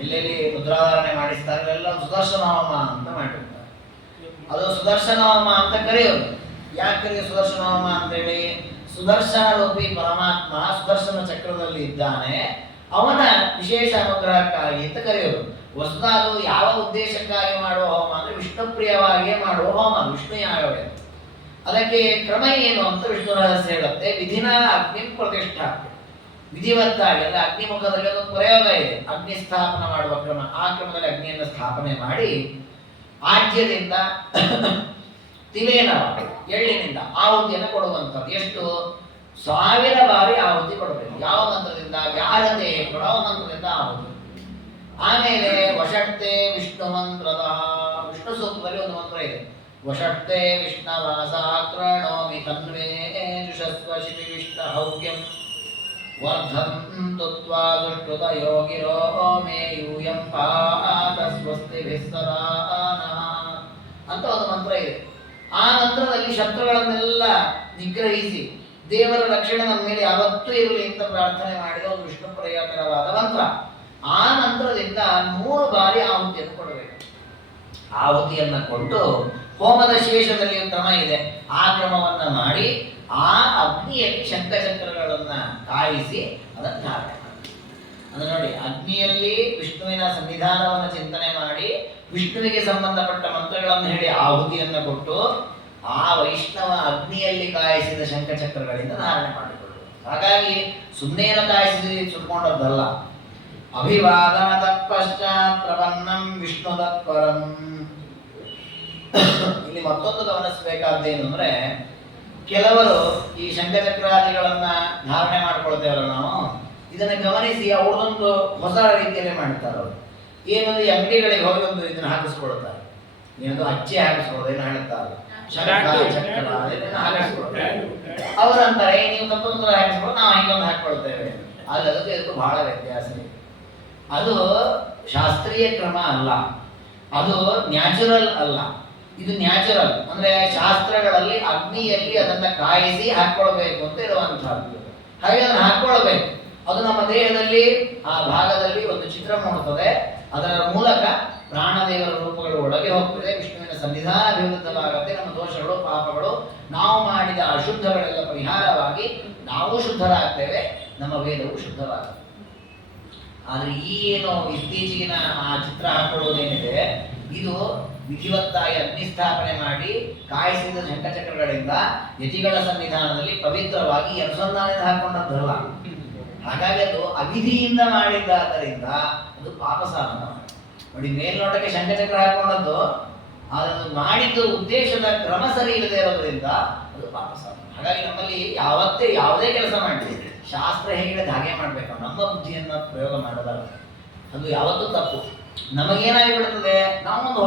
ಎಲ್ಲೆಲ್ಲಿ ಮುದ್ರಾಧಾರಣೆ ಮಾಡಿಸ್ತಾರೆ ಎಲ್ಲ ಸುದರ್ಶನ ಹೋಮ ಅಂತ ಮಾಡಿರ್ತಾರೆ. ಅದು ಸುದರ್ಶನ ಹೋಮ ಅಂತ ಕರೆಯೋದು. ಯಾಕೆ ಕರೆಯೋದು ಸುದರ್ಶನ ಹೋಮ ಅಂತೇಳಿ? ಸುದರ್ಶನ ರೂಪಿ ಪರಮಾತ್ಮ ಸುದರ್ಶನ ಚಕ್ರದಲ್ಲಿ ಇದ್ದಾನೆ, ಅವನ ವಿಶೇಷ ಅನುಗ್ರಹಕ್ಕಾಗಿ ಅಂತ ಕರೆಯೋದು. ವಸ್ತುತ ಅದು ಯಾವ ಉದ್ದೇಶಕ್ಕಾಗಿ ಮಾಡುವ ಹೋಮ ಅಂದ್ರೆ ವಿಷ್ಣು ಪ್ರಿಯವಾಗಿಯೇ ಮಾಡುವ ಹೋಮ, ವಿಷ್ಣು ಯಾಗವೇ. ಅದಕ್ಕೆ ಕ್ರಮ ಏನು ಅಂತ ವಿಷ್ಣು ರಹಸ್ಯ ಹೇಳುತ್ತೆ. ವಿಧಿನ ಅಗ್ನಿ ಪ್ರತಿಷ್ಠಾಪ್ಯ, ವಿಧಿವತ್ತಾಗಿ ಅಂದ್ರೆ ಅಗ್ನಿಮುಖದಲ್ಲಿ ಒಂದು ಪ್ರಯೋಗ ಇದೆ, ಅಗ್ನಿ ಸ್ಥಾಪನ ಮಾಡುವ ಕ್ರಮ. ಆ ಕ್ರಮದಲ್ಲಿ ಅಗ್ನಿಯನ್ನು ಸ್ಥಾಪನೆ ಮಾಡಿ ಆಜ್ಯದಿಂದ ತಿಲೇನ ಎಳ್ಳಿನಿಂದ ಆಹುತಿಯನ್ನು ಕೊಡುವಂಥದ್ದು. ಎಷ್ಟು? 1000 ಬಾರಿ ಆಹುತಿ ಕೊಡಬೇಕು. ಯಾವ ಮಂತ್ರದಿಂದ? ವ್ಯಾಹೃತೆ ಪ್ರಣವ ಮಂತ್ರದಿಂದ ಆಹುತಿ. ಆಮೇಲೆ ವಷಟ್ತೆ ವಿಷ್ಣು ಮಂತ್ರದ, ವಿಷ್ಣು ಸೂಕ್ತದಲ್ಲಿ ಒಂದು ಮಂತ್ರ ಇದೆ, ವಷಟ್ತೆ ವಿಷ್ಣವಾಸಾಕ್ರಣೋಮಿ ತನ್ವೇ ಜುಷಸ್ವ ಶಿಪಿ ವಿಷ್ಣು ಹವ್ಯಂ ವರ್ಧಂತು ತ್ವಾ ದುಷ್ಟುತ ಯೋಗಿರೋ ಮೇ ಯೂಯಂ ಪಾತ ಸ್ವಸ್ತಿಭಿಃ ಸದಾ ಅಂತ ಒಂದು ಮಂತ್ರ ಇದೆ. ಆ ಮಂತ್ರದಲ್ಲಿ ಶತ್ರುಗಳನ್ನೆಲ್ಲ ನಿಗ್ರಹಿಸಿ ದೇವರ ರಕ್ಷಣೆ ನಮ್ಮ ಮೇಲೆ ಯಾವತ್ತೂ ಇರಲಿ ಅಂತ ಪ್ರಾರ್ಥನೆ ಮಾಡಿದ ಒಂದು ವಿಷ್ಣು ಪ್ರಿಯಕರವಾದ ಮಂತ್ರ. ಆ ಮಂತ್ರದಿಂದ 100 ಬಾರಿ ಆಹುತಿಯನ್ನು ಕೊಡಬೇಕು. ಆಹುತಿಯನ್ನ ಕೊಟ್ಟು ಹೋಮದ ಶೇಷದಲ್ಲಿ ಒಂದು ಕ್ರಮ ಇದೆ, ಆ ಕ್ರಮವನ್ನ ಮಾಡಿ ಆ ಅಗ್ನಿಯಲ್ಲಿ ಶಂಖಚಕ್ರಗಳನ್ನ ಕಾಯಿಸಿ ಅದನ್ನು ಧಾರಣೆ ಮಾಡಿ. ಅಂದ್ರೆ ನೋಡಿ, ಅಗ್ನಿಯಲ್ಲಿ ವಿಷ್ಣುವಿನ ಸನ್ನಿಧಾನವನ್ನು ಚಿಂತನೆ ಮಾಡಿ ವಿಷ್ಣುವಿಗೆ ಸಂಬಂಧಪಟ್ಟ ಮಂತ್ರಗಳನ್ನು ಹೇಳಿ ಆಹುತಿಯನ್ನು ಕೊಟ್ಟು ಆ ವೈಷ್ಣವ ಅಗ್ನಿಯಲ್ಲಿ ಕಾಯಿಸಿದ ಶಂಖಚಕ್ರಗಳಿಂದ ಧಾರಣೆ ಮಾಡಿಕೊಳ್ಳುವುದು. ಹಾಗಾಗಿ ಸುಮ್ಮನೇನು ಕಾಯಿಸಿ ಸುಟ್ಕೊಂಡದ್ದಲ್ಲ. ಅಭಿವಾದನ ತತ್ಪಶ್ಚಾತ್ ಪ್ರಪನ್ನಂ ವಿಷ್ಣು ತತ್ಪರಂ. ಇಲ್ಲಿ ಮತ್ತೊಂದು ಗಮನಿಸಬೇಕಾದ್ದೇನು ಅಂದ್ರೆ, ಕೆಲವರು ಈ ಶಂಖಚಕ್ರಾದಿಗಳನ್ನ ಧಾರಣೆ ಮಾಡ್ಕೊಳ್ತೇವಲ್ಲ ನಾವು, ಇದನ್ನ ಗಮನಿಸಿ ಅವ್ರದೊಂದು ಹೊಸ ರೀತಿಯಲ್ಲಿ ಮಾಡ್ತಾರೆ. ಅವರು ಏನಂದ್ರೆ ಈ ಅಂಗಡಿಗಳಿಗೆ ಹೋಗಿ ಒಂದು ಇದನ್ನ ಹಾಕಿಸ್ಕೊಳ್ತಾರೆ, ಏನದು ಅಚ್ಚೆ ಹಾಕಿಸ್ಕೊಳ್ಳೋದು ಏನೋ ಹೇಳ್ತಾರೆ, ಅವರಂತಾರೆ ನೀವು ತಪ್ಪೊಂದು ಹಾಕಿಸ್ಕೊಳ್ಳೋದು, ನಾವು ಹಿಂಗೊಂದು ಹಾಕೊಳ್ತೇವೆ. ಅಲ್ಲಿ ಅದಕ್ಕೆ ಇದಕ್ಕೂ ಬಹಳ ವ್ಯತ್ಯಾಸ ಇದೆ. ಅದು ಶಾಸ್ತ್ರೀಯ ಕ್ರಮ ಅಲ್ಲ, ಅದು ನ್ಯಾಚುರಲ್ ಅಲ್ಲ. ಇದು ನ್ಯಾಚುರಲ್ ಅಂದ್ರೆ ಶಾಸ್ತ್ರಗಳಲ್ಲಿ ಅಗ್ನಿಯಲ್ಲಿ ಅದನ್ನ ಕಾಯಿಸಿ ಹಾಕೊಳ್ಬೇಕು ಅಂತ ಇರುವಂತಹದ್ದು. ಹಾಗೆ ಅದನ್ನು ಹಾಕೊಳ್ಬೇಕು. ಅದು ನಮ್ಮ ದೇಹದಲ್ಲಿ ಆ ಭಾಗದಲ್ಲಿ ಒಂದು ಚಿತ್ರ ಮೂಡುತ್ತದೆ. ಅದರ ಮೂಲಕ ಪ್ರಾಣದೇವರ ರೂಪಗಳು ಒಳಗೆ ಹೋಗ್ತದೆ, ವಿಷ್ಣುವಿನ ಸನ್ನಿಧಾನ ಅಭಿವೃದ್ಧವಾಗುತ್ತೆ, ನಮ್ಮ ದೋಷಗಳು ಪಾಪಗಳು ನಾವು ಮಾಡಿದ ಅಶುದ್ಧಗಳೆಲ್ಲ ಪರಿಹಾರವಾಗಿ ನಾವು ಶುದ್ಧರಾಗ್ತೇವೆ, ನಮ್ಮ ವೇದವು ಶುದ್ಧವಾಗುತ್ತೆ. ಆದರೆ ಈ ಏನು ಇತ್ತೀಚೆಗಿನ ಆ ಚಿತ್ರ ಹಾಕೊಳ್ಳುವುದೇನಿದೆ, ಇದು ವಿಧಿವತ್ತಾಗಿ ಅಗ್ನಿಸ್ಥಾಪನೆ ಮಾಡಿ ಕಾಯಿಸಿದ ಶಂಖಚಕ್ರಗಳಿಂದ ಯತಿಗಳ ಸನ್ನಿಧಾನದಲ್ಲಿ ಪವಿತ್ರವಾಗಿ ಎರಸೊಂದಾನೆಂದು ಹಾಕೊಂಡದ್ದಲ್ಲ. ಹಾಗಾಗಿ ಅದು ಅವಿಧಿಯಿಂದ ಮಾಡಿದ್ದಾದ್ದರಿಂದ ಅದು ಪಾಪ ಸಾಧನ. ನೋಡಿ, ಮೇಲ್ನೋಟಕ್ಕೆ ಶಂಖಚಕ್ರ ಹಾಕೊಂಡದ್ದು, ಅದನ್ನು ಮಾಡಿದ್ದು ಉದ್ದೇಶದ ಕ್ರಮ ಸರಿ ಇಲ್ಲದೆ ಇರೋದ್ರಿಂದ ಅದು ಪಾಪ ಸಾಧನ. ಹಾಗಾಗಿ ನಮ್ಮಲ್ಲಿ ಯಾವತ್ತೇ ಯಾವುದೇ ಕೆಲಸ ಮಾಡಲಿ ಶಾಸ್ತ್ರ ಹೇಳಿದ ಹಾಗೆ ಮಾಡಬೇಕು, ನಮ್ಮ ಬುದ್ಧಿಯನ್ನು ಪ್ರಯೋಗ ಮಾಡೋದಲ್ಲ. ಅದು ಯಾವತ್ತೂ ತಪ್ಪು. ನಮಗೇನಾಗಿಬಿಡ್ತದೆ, ನಾವೊಂದು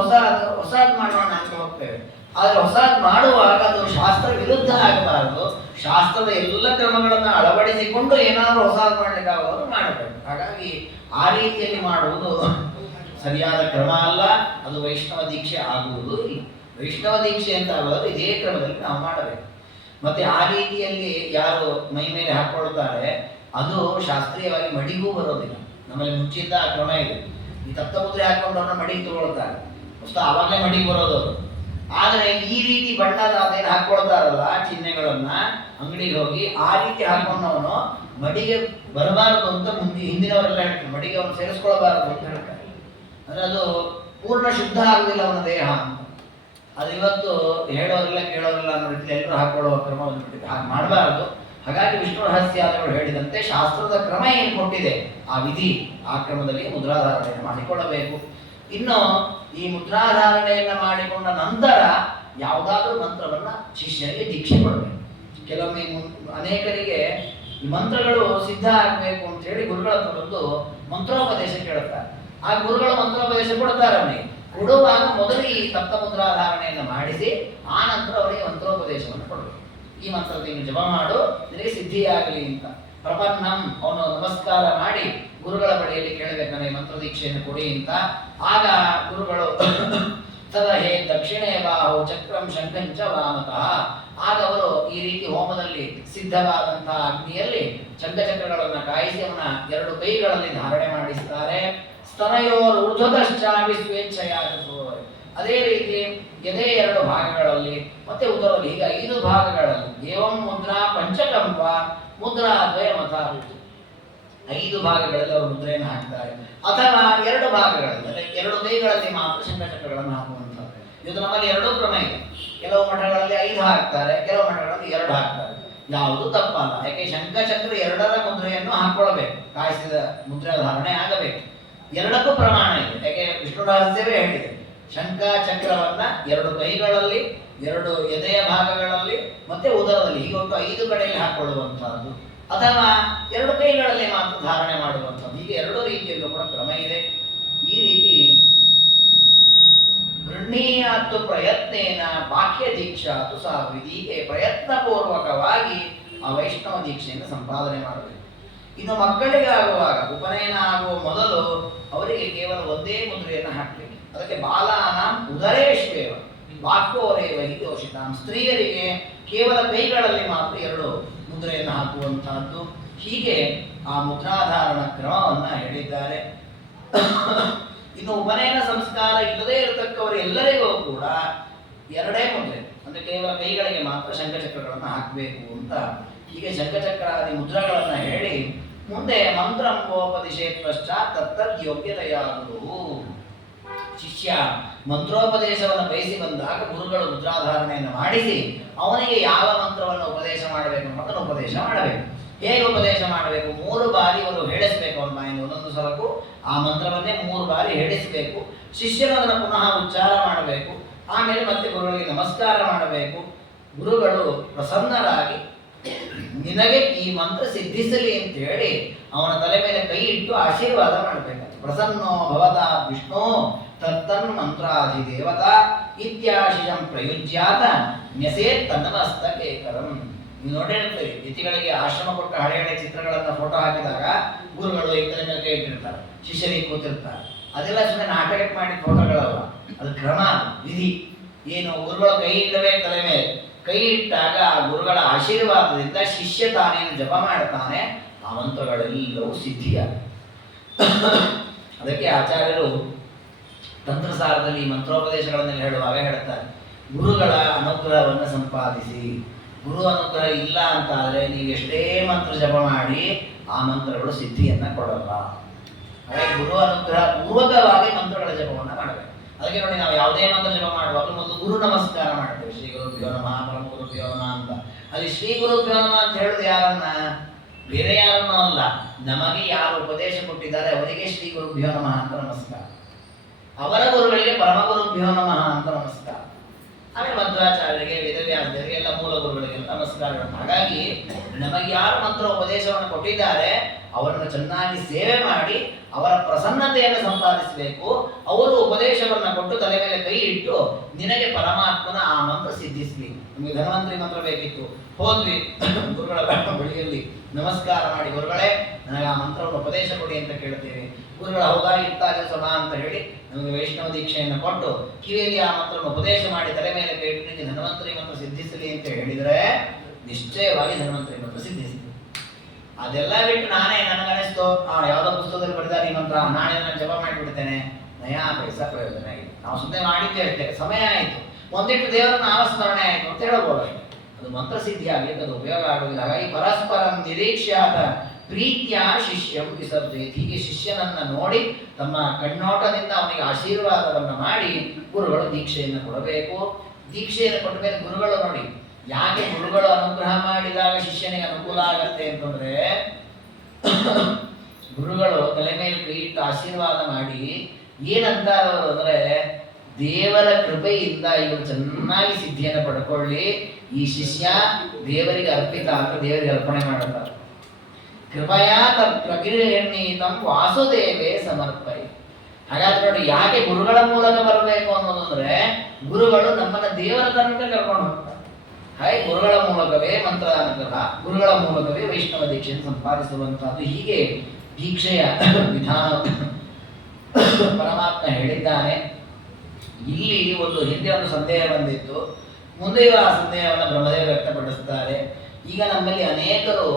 ಹೊಸದು ಮಾಡೋಣ ಅಂತ ಹೋಗ್ತೇವೆ. ಆದರೆ ಹೊಸದು ಮಾಡುವಾಗ ಅದು ಶಾಸ್ತ್ರ ವಿರುದ್ಧ ಆಗಬಾರದು. ಶಾಸ್ತ್ರದ ಎಲ್ಲ ಕ್ರಮಗಳನ್ನು ಅಳವಡಿಸಿಕೊಂಡು ಏನಾದರೂ ಹೊಸದು ಮಾಡಲಿಕ್ಕಾಗೋದು ಮಾಡಬೇಕು. ಹಾಗಾಗಿ ಆ ರೀತಿಯಲ್ಲಿ ಮಾಡುವುದು ಸರಿಯಾದ ಕ್ರಮ ಅಲ್ಲ, ಅದು ವೈಷ್ಣವ ದೀಕ್ಷೆ ಆಗುವುದು ಇಲ್ಲ. ವೈಷ್ಣವ ದೀಕ್ಷೆ ಅಂತ ಆಗೋದು ಇದೇ ಕ್ರಮದಲ್ಲಿ ನಾವು ಮಾಡಬೇಕು. ಮತ್ತೆ ಆ ರೀತಿಯಲ್ಲಿ ಯಾರು ಮೈ ಮೇಲೆ ಹಾಕೊಳ್ತಾರೆ ಅದು ಶಾಸ್ತ್ರೀಯವಾಗಿ ಮಡಿಗೂ ಬರೋದಿಲ್ಲ. ನಮ್ಮಲ್ಲಿ ಮುಂಚಿಂದ ಆ ಕ್ರಮ ಇದೆ. ಈ ತಪ್ತಮುದ್ರೆ ಹಾಕೊಂಡವ್ರನ್ನ ಮಡಿಗೆ ತಗೊಳ್ತಾರೆ, ಹೊಸ ಆವಾಗಲೇ ಮಡಿಗೆ ಬರೋದು. ಆದರೆ ಈ ರೀತಿ ಬಣ್ಣದ ಅದೇನು ಹಾಕೊಳ್ತಾರಲ್ಲ ಚಿಹ್ನೆಗಳನ್ನ ಅಂಗಡಿಗೆ ಹೋಗಿ ಆ ರೀತಿ ಹಾಕೊಂಡವನು ಮಡಿಗೆ ಬರಬಾರದು ಅಂತ ಹಿಂದಿನವರೆಲ್ಲ ಹೇಳ್ತಾರೆ. ಮಡಿಗೆ ಅವನು ಸೇರಿಸ್ಕೊಳ್ಬಾರದು ಅಂತ ಹೇಳ್ತಾರೆ. ಅಂದ್ರೆ ಅದು ಪೂರ್ಣ ಶುದ್ಧ ಆಗುದಿಲ್ಲ ಅವನ ದೇಹ ಅಂತ. ಅದು ಇವತ್ತು ಹೇಳೋರಿಲ್ಲ ಕೇಳೋರಿಲ್ಲ ಅನ್ನೋ ರೀತಿಯಲ್ಲಿ ಎಲ್ಲರೂ ಹಾಕೊಳ್ಳುವ ಕ್ರಮ ಬಂದ್ಬಿಟ್ಟಿದೆ. ಹಾಗೆ ಮಾಡಬಾರದು. ಹಾಗಾಗಿ ವಿಷ್ಣು ರಹಸ್ಯಾದಿಗಳು ಹೇಳಿದಂತೆ ಶಾಸ್ತ್ರದ ಕ್ರಮ ಏನು ಕೊಟ್ಟಿದೆ ಆ ವಿಧಿ, ಆ ಕ್ರಮದಲ್ಲಿ ಮುದ್ರಾಧಾರಣೆಯನ್ನು ಮಾಡಿಕೊಳ್ಳಬೇಕು. ಇನ್ನು ಈ ಮುದ್ರಾಧಾರಣೆಯನ್ನು ಮಾಡಿಕೊಂಡ ನಂತರ ಯಾವುದಾದ್ರೂ ಮಂತ್ರವನ್ನ ಶಿಷ್ಯನಿಗೆ ದೀಕ್ಷೆ ಕೊಡಬೇಕು. ಕೆಲವೊಮ್ಮೆ ಅನೇಕರಿಗೆ ಈ ಮಂತ್ರಗಳು ಸಿದ್ಧ ಆಗಬೇಕು ಅಂತ ಹೇಳಿ ಗುರುಗಳ ಹತ್ರ ಬಂದು ಮಂತ್ರೋಪದೇಶ ಕೇಳುತ್ತಾರೆ. ಆ ಗುರುಗಳು ಮಂತ್ರೋಪದೇಶ ಕೊಡ್ತಾರೆ. ಅವನಿಗೆ ಕೊಡುವಾಗ ಮೊದಲು ಈ ಸಪ್ತ ಮುದ್ರಾಧಾರಣೆಯನ್ನು ಮಾಡಿಸಿ ಆ ನಂತರ ಅವರಿಗೆ ಮಂತ್ರೋಪದೇಶವನ್ನು ಕೊಡಬೇಕು. ಈ ಮಂತ್ರದ ನೀನು ಜಪ ಮಾಡು, ನಿನಗೆ ಸಿದ್ಧಿಯಾಗಲಿ ಅಂತ. ಪ್ರಪನ್ನಂ ಅವನು ನಮಸ್ಕಾರ ಮಾಡಿ ಗುರುಗಳ ಬಳಿಯಲ್ಲಿ ಕೇಳಬೇಕು, ನನಗೆ ಮಂತ್ರ ದೀಕ್ಷೆಯನ್ನು ಕೊಡಿ ಅಂತ. ಆಗ ಗುರುಗಳು ತದಹೇ ದಕ್ಷಿಣೇ ಬಾಹು ಚಕ್ರಂ ಶಂಖಂಚ ವಾಮತಃ. ಆಗ ಅವರು ಈ ರೀತಿ ಹೋಮದಲ್ಲಿ ಸಿದ್ಧವಾದಂತಹ ಅಗ್ನಿಯಲ್ಲಿ ಶಂಖಚಕ್ರಗಳನ್ನು ಕಾಯಿಸಿ ಅವನ ಎರಡು ಕೈಗಳಲ್ಲಿ ಧಾರಣೆ ಮಾಡಿಸ್ತಾರೆ. ಸ್ತನಯೋರ್ ಊರ್ಧ್ವದಶ್ಚಾಪಿ ಸ್ವೇಚ್ಛೆಯ. ಅದೇ ರೀತಿ ಎದೆ ಎರಡು ಭಾಗಗಳಲ್ಲಿ ಮತ್ತೆ ಉದರದಲ್ಲಿ, ಈಗ 5 ಭಾಗಗಳಲ್ಲಿ ಏವಂ ಮುದ್ರಾ ಪಂಚಕಂಪ ಮುದ್ರಾ ದ್ವಯ ಮತ 5 ಭಾಗಗಳಲ್ಲಿ ಅವರು ಮುದ್ರೆಯನ್ನು ಹಾಕ್ತಾರೆ. ಅಥವಾ 2 ಭಾಗಗಳಲ್ಲಿ ಅಂದರೆ 2 ಕೈಗಳಲ್ಲಿ ಮಾತ್ರ ಶಂಖಚಕ್ರಗಳನ್ನು ಹಾಕುವಂಥದ್ದು. ಇದು ನಮ್ಮಲ್ಲಿ 2 ಕ್ರಮ ಇದೆ. ಕೆಲವು ಮಠಗಳಲ್ಲಿ 5 ಹಾಕ್ತಾರೆ, ಕೆಲವು ಮಠಗಳಲ್ಲಿ 2 ಹಾಕ್ತಾರೆ. ಯಾವುದು ತಪ್ಪಲ್ಲ. ಯಾಕೆ ಶಂಖಚಕ್ರ 2ರ ಮುದ್ರೆಯನ್ನು ಹಾಕೊಳ್ಳಬೇಕು, ಕಾಯಿಸಿದ ಮುದ್ರೆ ಧಾರಣೆ ಆಗಬೇಕು. 2ಕ್ಕೂ ಪ್ರಮಾಣ ಇದೆ. ಯಾಕೆ ವಿಷ್ಣು ರಹಸ್ಯವೇ ಹೇಳಿದೆ, ಶಂಖ ಚಕ್ರವನ್ನ 2 ಕೈಗಳಲ್ಲಿ, 2 ಎದೆಯ ಭಾಗಗಳಲ್ಲಿ ಮತ್ತೆ ಉದರದಲ್ಲಿ, ಈಗ ಒಟ್ಟು 5 ಕಡೆಯಲ್ಲಿ ಹಾಕೊಳ್ಳುವಂತಹದ್ದು, ಅಥವಾ 2 ಕೈಗಳಲ್ಲಿ ಮಾತ್ರ ಧಾರಣೆ ಮಾಡುವಂಥದ್ದು. ಹೀಗೆ 2 ರೀತಿಯಲ್ಲೂ ಕೂಡ ಕ್ರಮ ಇದೆ. ಈ ರೀತಿ ಗೃಹೀಯಾತು ಪ್ರಯತ್ನೇನ ಬಾಹ್ಯ ದೀಕ್ಷಾತು ಸಾರ್ವಿಧಿ. ಹೀಗೆ ಪ್ರಯತ್ನಪೂರ್ವಕವಾಗಿ ಆ ವೈಷ್ಣವ ದೀಕ್ಷೆಯನ್ನು ಸಂಪಾದನೆ ಮಾಡಬೇಕು. ಇನ್ನು ಮಕ್ಕಳಿಗೆ ಆಗುವಾಗ, ಉಪನಯನ ಆಗುವ ಮೊದಲು ಅವರಿಗೆ ಕೇವಲ ಒಂದೇ ಮುದ್ರೆಯನ್ನು ಹಾಕಬೇಕು. ಅದಕ್ಕೆ ಬಾಲಾನ ಉದರೇಶ್ವೇವ ವಾಕ್ಯೋರೇವ ಹಿತೋಷಿತಾಂ. ಸ್ತ್ರೀಯರಿಗೆ ಕೇವಲ ಕೈಗಳಲ್ಲಿ ಮಾತ್ರ 2 ಮುದ್ರೆಯನ್ನು ಹಾಕುವಂತಹದ್ದು. ಹೀಗೆ ಆ ಮುದ್ರಾಧಾರಣ ಕ್ರಮವನ್ನ ಹೇಳಿದ್ದಾರೆ. ಇನ್ನು ಉಪನಯನ ಸಂಸ್ಕಾರ ಇಲ್ಲದೇ ಇರತಕ್ಕವರು ಎಲ್ಲರಿಗೂ ಕೂಡ 2 ಮುದ್ರೆ, ಅಂದ್ರೆ ಕೇವಲ ಕೈಗಳಿಗೆ ಮಾತ್ರ ಶಂಖಚಕ್ರಗಳನ್ನು ಹಾಕಬೇಕು ಅಂತ. ಹೀಗೆ ಶಂಖಚಕ್ರಾದಿ ಮುದ್ರಗಳನ್ನು ಹೇಳಿ ಮುಂದೆ ಮಂತ್ರಂಬೋಪದಿಶೇತ್ ಪಶ್ಚಾತ್ ತತ್ತದ್ ಯೋಗ್ಯತೆಯಾಗುವುದು. ಶಿಷ್ಯ ಮಂತ್ರೋಪದೇಶವನ್ನು ಬಯಸಿ ಬಂದಾಗ ಗುರುಗಳು ಮುದ್ರಾಧಾರಣೆಯನ್ನು ಮಾಡಿಸಿ ಅವನಿಗೆ ಯಾವ ಮಂತ್ರವನ್ನು ಉಪದೇಶ ಮಾಡಬೇಕು ಅನ್ನೋದನ್ನು ಉಪದೇಶ ಮಾಡಬೇಕು. ಹೇಗೆ ಉಪದೇಶ ಮಾಡಬೇಕು? 3 ಬಾರಿ ಅವರು ಹೇಳಿಸಬೇಕು. ಅವನ ಬಾಯಿಂದ ಒಂದೊಂದು ಸಲಕ್ಕೂ ಆ ಮಂತ್ರವನ್ನೇ 3 ಬಾರಿ ಹೇಳಿಸಬೇಕು. ಶಿಷ್ಯರು ಅದನ್ನು ಪುನಃ ಉಚ್ಚಾರ ಮಾಡಬೇಕು. ಆಮೇಲೆ ಮತ್ತೆ ಗುರುಗಳಿಗೆ ನಮಸ್ಕಾರ ಮಾಡಬೇಕು. ಗುರುಗಳು ಪ್ರಸನ್ನರಾಗಿ ನಿನಗೆ ಈ ಮಂತ್ರ ಸಿದ್ಧಿಸಲಿ ಅಂತ ಹೇಳಿ ಅವನ ತಲೆ ಮೇಲೆ ಕೈ ಇಟ್ಟು ಆಶೀರ್ವಾದ ಮಾಡಬೇಕು. ಪ್ರಸನ್ನೋ ಭವತಾ ವಿಷ್ಣು ತತ್ತನ್ ಮಂತ್ರಾಧಿದೇವತಾ ಇತ್ಯಾಶಿಷಂ ಪ್ರಯುಜ್ಯಾತ ನ್ಯಸೇತ್ ತನ್ನಮಸ್ತಕೇಕರಂ. ನೀವು ನೋಡಿರ್ತೀರಿ, ಯತಿಗಳಿಗೆ ಆಶ್ರಮ ಕೊಟ್ಟ ಹಳೆಯ ಚಿತ್ರಗಳನ್ನು ಫೋಟೋ ಹಾಕಿದಾಗ ಗುರುಗಳು ಈ ತಲೆ ಮೇಲೆ ಕೈ ಇಟ್ಟಿರ್ತಾರೆ, ಶಿಷ್ಯರಿಗೆ ಕೂತಿರ್ತಾರೆ. ಅದೆಲ್ಲ ಸುಮ್ಮನೆ ನಾಟಕ ಮಾಡಿದ ಫೋಟೋಗಳಲ್ಲ, ಅದು ಕ್ರಮ, ವಿಧಿ. ಏನು ಗುರುಗಳು ಕೈ ಇಡಬೇಕು ತಲೆ ಮೇಲೆ. ಕೈ ಇಟ್ಟಾಗ ಆ ಗುರುಗಳ ಆಶೀರ್ವಾದದಿಂದ ಶಿಷ್ಯ ತಾನೇನು ಜಪ ಮಾಡ್ತಾನೆ ಆ ಮಂತ್ರಗಳೆಲ್ಲವೂ ಸಿದ್ಧಿಯಾಗ. ಅದಕ್ಕೆ ಆಚಾರ್ಯರು ತಂತ್ರಸಾರದಲ್ಲಿ ಈ ಮಂತ್ರೋಪದೇಶಗಳನ್ನೆಲ್ಲ ಹೇಳುವಾಗ ಹೇಳ್ತಾರೆ, ಗುರುಗಳ ಅನುಗ್ರಹವನ್ನು ಸಂಪಾದಿಸಿ. ಗುರು ಅನುಗ್ರಹ ಇಲ್ಲ ಅಂತಾದರೆ ನೀವು ಎಷ್ಟೇ ಮಂತ್ರ ಜಪ ಮಾಡಿ ಆ ಮಂತ್ರಗಳು ಸಿದ್ಧಿಯನ್ನು ಕೊಡಲ್ಲ. ಹಾಗಾಗಿ ಗುರು ಅನುಗ್ರಹ ಪೂರ್ವಕವಾಗಿ ಮಂತ್ರಗಳ ಜಪವನ್ನು ಮಾಡಬೇಕು. ಅದಕ್ಕೆ ನೋಡಿ, ನಾವು ಯಾವುದೇ ಮಂತ್ರ ಜಪ ಮಾಡುವಾಗಲೂ ಮೊದಲು ಗುರು ನಮಸ್ಕಾರ ಮಾಡ್ತೇವೆ. ಶ್ರೀ ಗುರುಭ್ಯೋ ನಮಃ, ಪರಮ ಗುರುಭ್ಯೋ ನಮಃ ಅಂತ. ಅಲ್ಲಿ ಶ್ರೀ ಗುರುಭ್ಯೋ ನಮಃ ಅಂತ ಹೇಳುದು ಯಾರನ್ನ? ಬೇರೆ ಯಾರನ್ನೂ ಅಲ್ಲ, ನಮಗೆ ಯಾರು ಉಪದೇಶ ಕೊಟ್ಟಿದ್ದಾರೆ ಅವರಿಗೆ ಶ್ರೀ ಗುರುಭ್ಯೋ ನಮಃ ಅಂತ ನಮಸ್ಕಾರ. ಅವರ ಗುರುಗಳಿಗೆ ಪರಮ ಗುರುಭ್ಯೋ ನಮಃ ಅಂತ ನಮಸ್ಕಾರ. ಆಮೇಲೆ ಮಧ್ವಾಚಾರ್ಯರಿಗೆ, ವೇದವ್ಯಾಸರಿಗೆ, ಎಲ್ಲ ಮೂಲ ಗುರುಗಳಿಗೆಲ್ಲ ನಮಸ್ಕಾರಗಳು. ಹಾಗಾಗಿ ನಮಗೆ ಯಾರು ಮಂತ್ರ ಉಪದೇಶವನ್ನು ಕೊಟ್ಟಿದ್ದಾರೆ ಅವರನ್ನು ಚೆನ್ನಾಗಿ ಸೇವೆ ಮಾಡಿ ಅವರ ಪ್ರಸನ್ನತೆಯನ್ನು ಸಂಪಾದಿಸಬೇಕು. ಅವರು ಉಪದೇಶವನ್ನು ಕೊಟ್ಟು ತಲೆ ಮೇಲೆ ಕೈ ಇಟ್ಟು ನಿನಗೆ ಪರಮಾತ್ಮನ ಆ ಮಂತ್ರ ಸಿದ್ಧಿಸಲಿ. ನಮಗೆ ಧನ್ವಂತರಿ ಮಂತ್ರ ಬೇಕಿತ್ತು, ಹೋದ್ವಿ ಗುರುಗಳ ಬಳಿಯಲ್ಲಿ ನಮಸ್ಕಾರ ಮಾಡಿ, ಗುರುಗಳೇ ನನಗೆ ಆ ಮಂತ್ರವನ್ನು ಉಪದೇಶ ಕೊಡಿ ಅಂತ ಕೇಳ್ತೇವೆ. ಗುರುಗಳು ಹೌದಾ ಇರ್ತಾರೆ ಸಭಾ ಅಂತ ಹೇಳಿ ನಮಗೆ ವೈಷ್ಣವ ದೀಕ್ಷೆಯನ್ನು ಕೊಟ್ಟು ಕಿವಿಯಲ್ಲಿ ಆ ಮಂತ್ರವನ್ನು ಉಪದೇಶ ಮಾಡಿ ತಲೆ ಮೇಲೆ ಕೈ ಇಟ್ಟು ನಿಮಗೆ ಧನ್ವಂತರಿ ಮಂತ್ರ ಸಿದ್ಧಿಸಲಿ ಅಂತ ಹೇಳಿದರೆ ನಿಶ್ಚಯವಾಗಿ ಧನ್ವಂತರಿ ಮಂತ್ರ ಸಿದ್ಧಿಸಲಿ. ಅದೆಲ್ಲ ಬಿಟ್ಟು ನಾನೇ ನನಗನಿಸ್ತು ಯಾವುದೋ ಪುಸ್ತಕದಲ್ಲಿ ಬರೆದಾರೆ ಈ ಮಂತ್ರ, ನಾಳೆ ನಾನು ಜಪ ಮಾಡಿಬಿಡ್ತೇನೆ, ನಯಾ ಪೈಸಾ ಪ್ರಯೋಜನ ಆಗಿದೆ. ನಾವು ಸುಮ್ಮನೆ ಮಾಡಿದ್ದೆ ಅಷ್ಟೇ, ಸಮಯ ಆಯಿತು, ಒಂದಿಟ್ಟು ದೇವರ ನಾಮಸ್ಮರಣೆ ಆಯಿತು ಅಂತ ಹೇಳ್ಬೋದು. ಅದು ಮಂತ್ರ ಸಿದ್ಧಿ ಆಗ್ಲಿಕ್ಕೆ ಅದು ಉಪಯೋಗ ಆಗುವುದಿಲ್ಲ. ಹಾಗಾಗಿ ಪರಸ್ಪರಂ ನಿರೀಕ್ಷ್ಯಾತ ಪ್ರೀತ್ಯ ಶಿಷ್ಯಂ ವಿಸರ್ಜಯತಿ. ಹೀಗೆ ಶಿಷ್ಯನನ್ನ ನೋಡಿ ತಮ್ಮ ಕಣ್ಣೋಟದಿಂದ ಅವನಿಗೆ ಆಶೀರ್ವಾದವನ್ನು ಮಾಡಿ ಗುರುಗಳು ದೀಕ್ಷೆಯನ್ನು ಕೊಡಬೇಕು. ದೀಕ್ಷೆಯನ್ನು ಕೊಟ್ಟ ಮೇಲೆ ಗುರುಗಳು ನೋಡಿ, ಯಾಕೆ ಗುರುಗಳು ಅನುಗ್ರಹ ಮಾಡಿದಾಗ ಶಿಷ್ಯನಿಗೆ ಅನುಕೂಲ ಆಗತ್ತೆ ಅಂತಂದ್ರೆ, ಗುರುಗಳು ತಲೆ ಮೇಲೆ ಕೈ ಇಟ್ಟು ಆಶೀರ್ವಾದ ಮಾಡಿ ಏನಂತಾರವರು ಅಂದ್ರೆ, ದೇವರ ಕೃಪೆಯಿಂದ ಇವರು ಚೆನ್ನಾಗಿ ಸಿದ್ಧಿಯನ್ನು ಪಡ್ಕೊಳ್ಳಿ, ಈ ಶಿಷ್ಯ ದೇವರಿಗೆ ಅರ್ಪಿತ ಅಂತ ದೇವರಿಗೆ ಅರ್ಪಣೆ ಮಾಡುತ್ತಾರೆ. ಕೃಪಯಾ ಪ್ರಗೃಹಣೀತಂ ವಾಸುದೇವೇ ಸಮರ್ಪೈ. ಹಾಗಾದ್ರೆ ನೋಡಿ, ಯಾಕೆ ಗುರುಗಳ ಮೂಲಕ ಬರಬೇಕು ಅನ್ನೋದಂದ್ರೆ, ಗುರುಗಳು ನಮ್ಮನ್ನ ದೇವರ ತನಕ ಕರ್ಕೊಂಡು ಹೋಗ್ತಾರೆ. ಹಾಗೆ ಗುರುಗಳ ಮೂಲಕವೇ ಮಂತ್ರ ಅನುಗ್ರಹ, ಗುರುಗಳ ಮೂಲಕವೇ ವೈಷ್ಣವ ದೀಕ್ಷೆಯನ್ನು ಸಂಪಾದಿಸುವಂತಹದ್ದು. ಹೀಗೆ ದೀಕ್ಷೆಯ ವಿಧಾನ ಪರಮಾತ್ಮ ಹೇಳಿದ್ದಾನೆ. ಇಲ್ಲಿ ಒಂದು ಹಿಂದೆ ಒಂದು ಸಂದೇಹ ಬಂದಿತ್ತು, ಮುಂದೆಯೂ ಆ ಸಂದೇಹವನ್ನು ಬ್ರಹ್ಮದೇವ ವ್ಯಕ್ತಪಡಿಸುತ್ತಾರೆ. ಈಗ ನಮ್ಮಲ್ಲಿ ಅನೇಕರು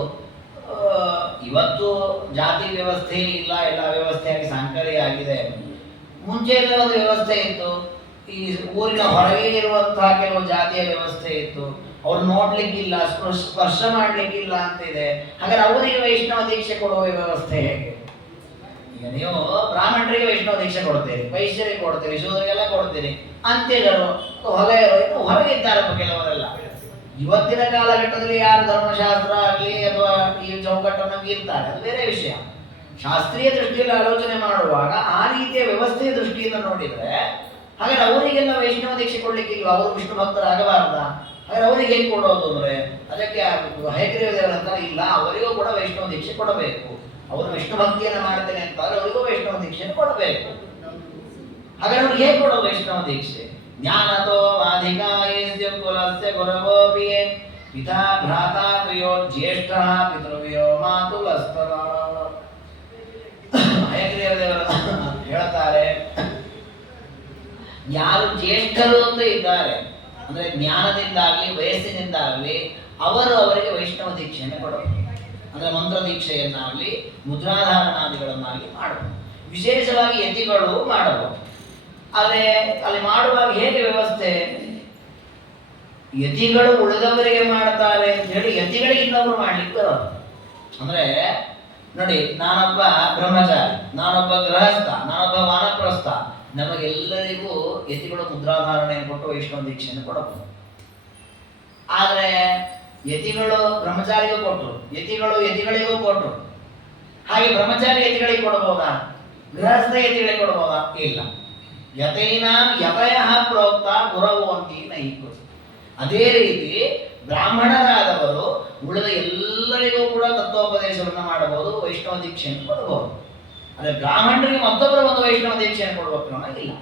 ಇವತ್ತು ಜಾತಿ ವ್ಯವಸ್ಥೆ ಇಲ್ಲ, ಎಲ್ಲ ವ್ಯವಸ್ಥೆಯಾಗಿ ಸಾಂಕರ್ಯ ಆಗಿದೆ. ಮುಂಚೆ ಎಲ್ಲ ಒಂದು ವ್ಯವಸ್ಥೆ ಇತ್ತು, ಈ ಊರಿನ ಹೊರಗೆ ಇರುವಂತಹ ಕೆಲವು ಜಾತಿಯ ವ್ಯವಸ್ಥೆ ಇತ್ತು, ಅವ್ರು ನೋಡ್ಲಿಕ್ಕಿಲ್ಲ, ಸ್ಪರ್ಶ ಮಾಡ್ಲಿಕ್ಕಿಲ್ಲ ಅಂತ ಇದೆ. ಹಾಗಾದ್ರೆ ಅವರಿಗೆ ವೈಷ್ಣವ ದೀಕ್ಷೆ ಕೊಡುವ ವ್ಯವಸ್ಥೆ ಹೇಗೆ? ಈಗ ನೀವು ಬ್ರಾಹ್ಮಣರಿಗೆ ವೈಷ್ಣವ ದೀಕ್ಷೆ ಕೊಡ್ತೀರಿ, ವೈಶ್ಯರಿಗೆ ಕೊಡ್ತೀರಿ, ಶೂದ್ರಿಗೆಲ್ಲ ಕೊಡ್ತೀರಿ, ಅಂತ್ಯಜರು ಹೊರಗೆ ಇದ್ದಾರೆ ಕೆಲವರೆಲ್ಲ. ಇವತ್ತಿನ ಕಾಲಘಟ್ಟದಲ್ಲಿ ಯಾರು ಧರ್ಮಶಾಸ್ತ್ರ ಆಗಲಿ ಅಥವಾ ಈ ಚೌಕಟ್ಟನ್ನು ಮೀರ್ತಾರೆ ಅದು ಬೇರೆ ವಿಷಯ. ಶಾಸ್ತ್ರೀಯ ದೃಷ್ಟಿಯಲ್ಲಿ ಆಲೋಚನೆ ಮಾಡುವಾಗ ಆ ರೀತಿಯ ವ್ಯವಸ್ಥೆಯ ದೃಷ್ಟಿಯಿಂದ ನೋಡಿದ್ರೆ, ಹಾಗಾದ್ರೆ ಅವರಿಗೆಲ್ಲ ವೈಷ್ಣವ ದೀಕ್ಷೆ ಕೊಡ್ಲಿಕ್ಕಿಲ್ವಾ? ಅವರು ವಿಷ್ಣು ಭಕ್ತರಾಗಬಾರ್ದ? ಹಾಗಾದ್ರೆ ಅವರಿಗೆ ಹೇಗೆ ಕೊಡೋದು ಅಂದ್ರೆ, ಅದಕ್ಕೆ ಹಯಗ್ರೀವ ದೇವರಂತಾರೆ, ಇಲ್ಲ ಅವರಿಗೂ ಕೂಡ ವೈಷ್ಣವ ದೀಕ್ಷೆ ಕೊಡಬೇಕು. ಅವರು ವಿಷ್ಣು ಭಕ್ತಿಯನ್ನು ಮಾಡ್ತೇನೆ ಅಂತಾರೆ, ಅವರಿಗೂ ವೈಷ್ಣವ ದೀಕ್ಷೆಯನ್ನು ಕೊಡಬೇಕು. ಹಾಗಾದ್ರೆ ಅವ್ರಿಗೆ ಹೇಗೆ ಕೊಡೋದು ವೈಷ್ಣವ ದೀಕ್ಷೆ? ಜ್ಞಾನತೋ ವಾಧಿಕಾಯಸ್ಯ ಕುಲಸ್ಯ ಗುರವೋಪಿಯೇ ಪಿತಾ ಭ್ರಾತಾ ಪ್ರಿಯೋ ಜ್ಯೇಷ್ಠಃ ಪಿತೃವ್ಯೋ ಮಾತುಲಸ್ತದ. ಹಯಗ್ರೀವ ದೇವರು ಹೇಳ್ತಾರೆ, ಯಾರು ಜ್ಯೇಷ್ಠರು ಅಂತ ಇದ್ದಾರೆ ಅಂದ್ರೆ ಜ್ಞಾನದಿಂದಾಗಲಿ ವಯಸ್ಸಿನಿಂದಾಗಲಿ ಅವರು ಅವರಿಗೆ ವೈಷ್ಣವ ದೀಕ್ಷೆಯನ್ನು ಕೊಡಬೇಕು. ಅಂದ್ರೆ ಮಂತ್ರ ದೀಕ್ಷೆಯನ್ನಾಗಲಿ ಮುದ್ರಾಧಾರಣಾದಿಗಳನ್ನಾಗಲಿ ಮಾಡಬಹುದು. ವಿಶೇಷವಾಗಿ ಯತಿಗಳು ಮಾಡಬಹುದು. ಆದರೆ ಅಲ್ಲಿ ಮಾಡುವಾಗ ಹೇಗೆ ವ್ಯವಸ್ಥೆ? ಯತಿಗಳು ಉಳಿದವರಿಗೆ ಮಾಡ್ತಾರೆ ಅಂತ ಹೇಳಿ ಯತಿಗಳಿಗೆ ಇನ್ನೊಬ್ರು ಮಾಡ್ಲಿಕ್ಕೆ ಬರೋದು. ಅಂದ್ರೆ ನೋಡಿ, ನಾನೊಬ್ಬ ಬ್ರಹ್ಮಚಾರಿ, ನಾನೊಬ್ಬ ಗೃಹಸ್ಥ, ನಾನೊಬ್ಬ ವಾನಪ್ರಸ್ಥ, ನಮಗೆಲ್ಲರಿಗೂ ಯತಿಗಳು ಮುದ್ರಾಧಾರಣೆಯನ್ನು ಕೊಟ್ಟು ವೈಷ್ಣವ ದೀಕ್ಷೆಯನ್ನು ಕೊಡಬಹುದು. ಆದರೆ ಯತಿಗಳು ಬ್ರಹ್ಮಚಾರಿಗೂ ಕೊಟ್ಟರು, ಯತಿಗಳು ಯತಿಗಳಿಗೂ ಕೊಟ್ಟರು. ಹಾಗೆ ಬ್ರಹ್ಮಚಾರಿ ಯತಿಗಳಿಗೆ ಕೊಡಬಹುದಾ? ಗೃಹಸ್ಥ ಯತಿಗಳಿಗೆ ಕೊಡಬಹುದಾ? ಇಲ್ಲ. ಯತೈನಾಂ ಯತಯಃ ಪ್ರೋಕ್ತ ಗುರವು ಅಂತಿ ನೈಕು. ಅದೇ ರೀತಿ ಬ್ರಾಹ್ಮಣರಾದವರು ಉಳಿದ ಎಲ್ಲರಿಗೂ ಕೂಡ ತತ್ವೋಪದೇಶವನ್ನು ಮಾಡಬಹುದು, ವೈಷ್ಣವ ದೀಕ್ಷೆಯನ್ನು ಕೊಡಬಹುದು. ಆದರೆ ಬ್ರಾಹ್ಮಣರಿಗೆ ಮತ್ತೊಬ್ಬರು ಒಂದು ವೈಷ್ಣವ ದೀಕ್ಷೆಯನ್ನು ಕೊಡುವ ಕ್ರಮ ಇಲ್ಲ.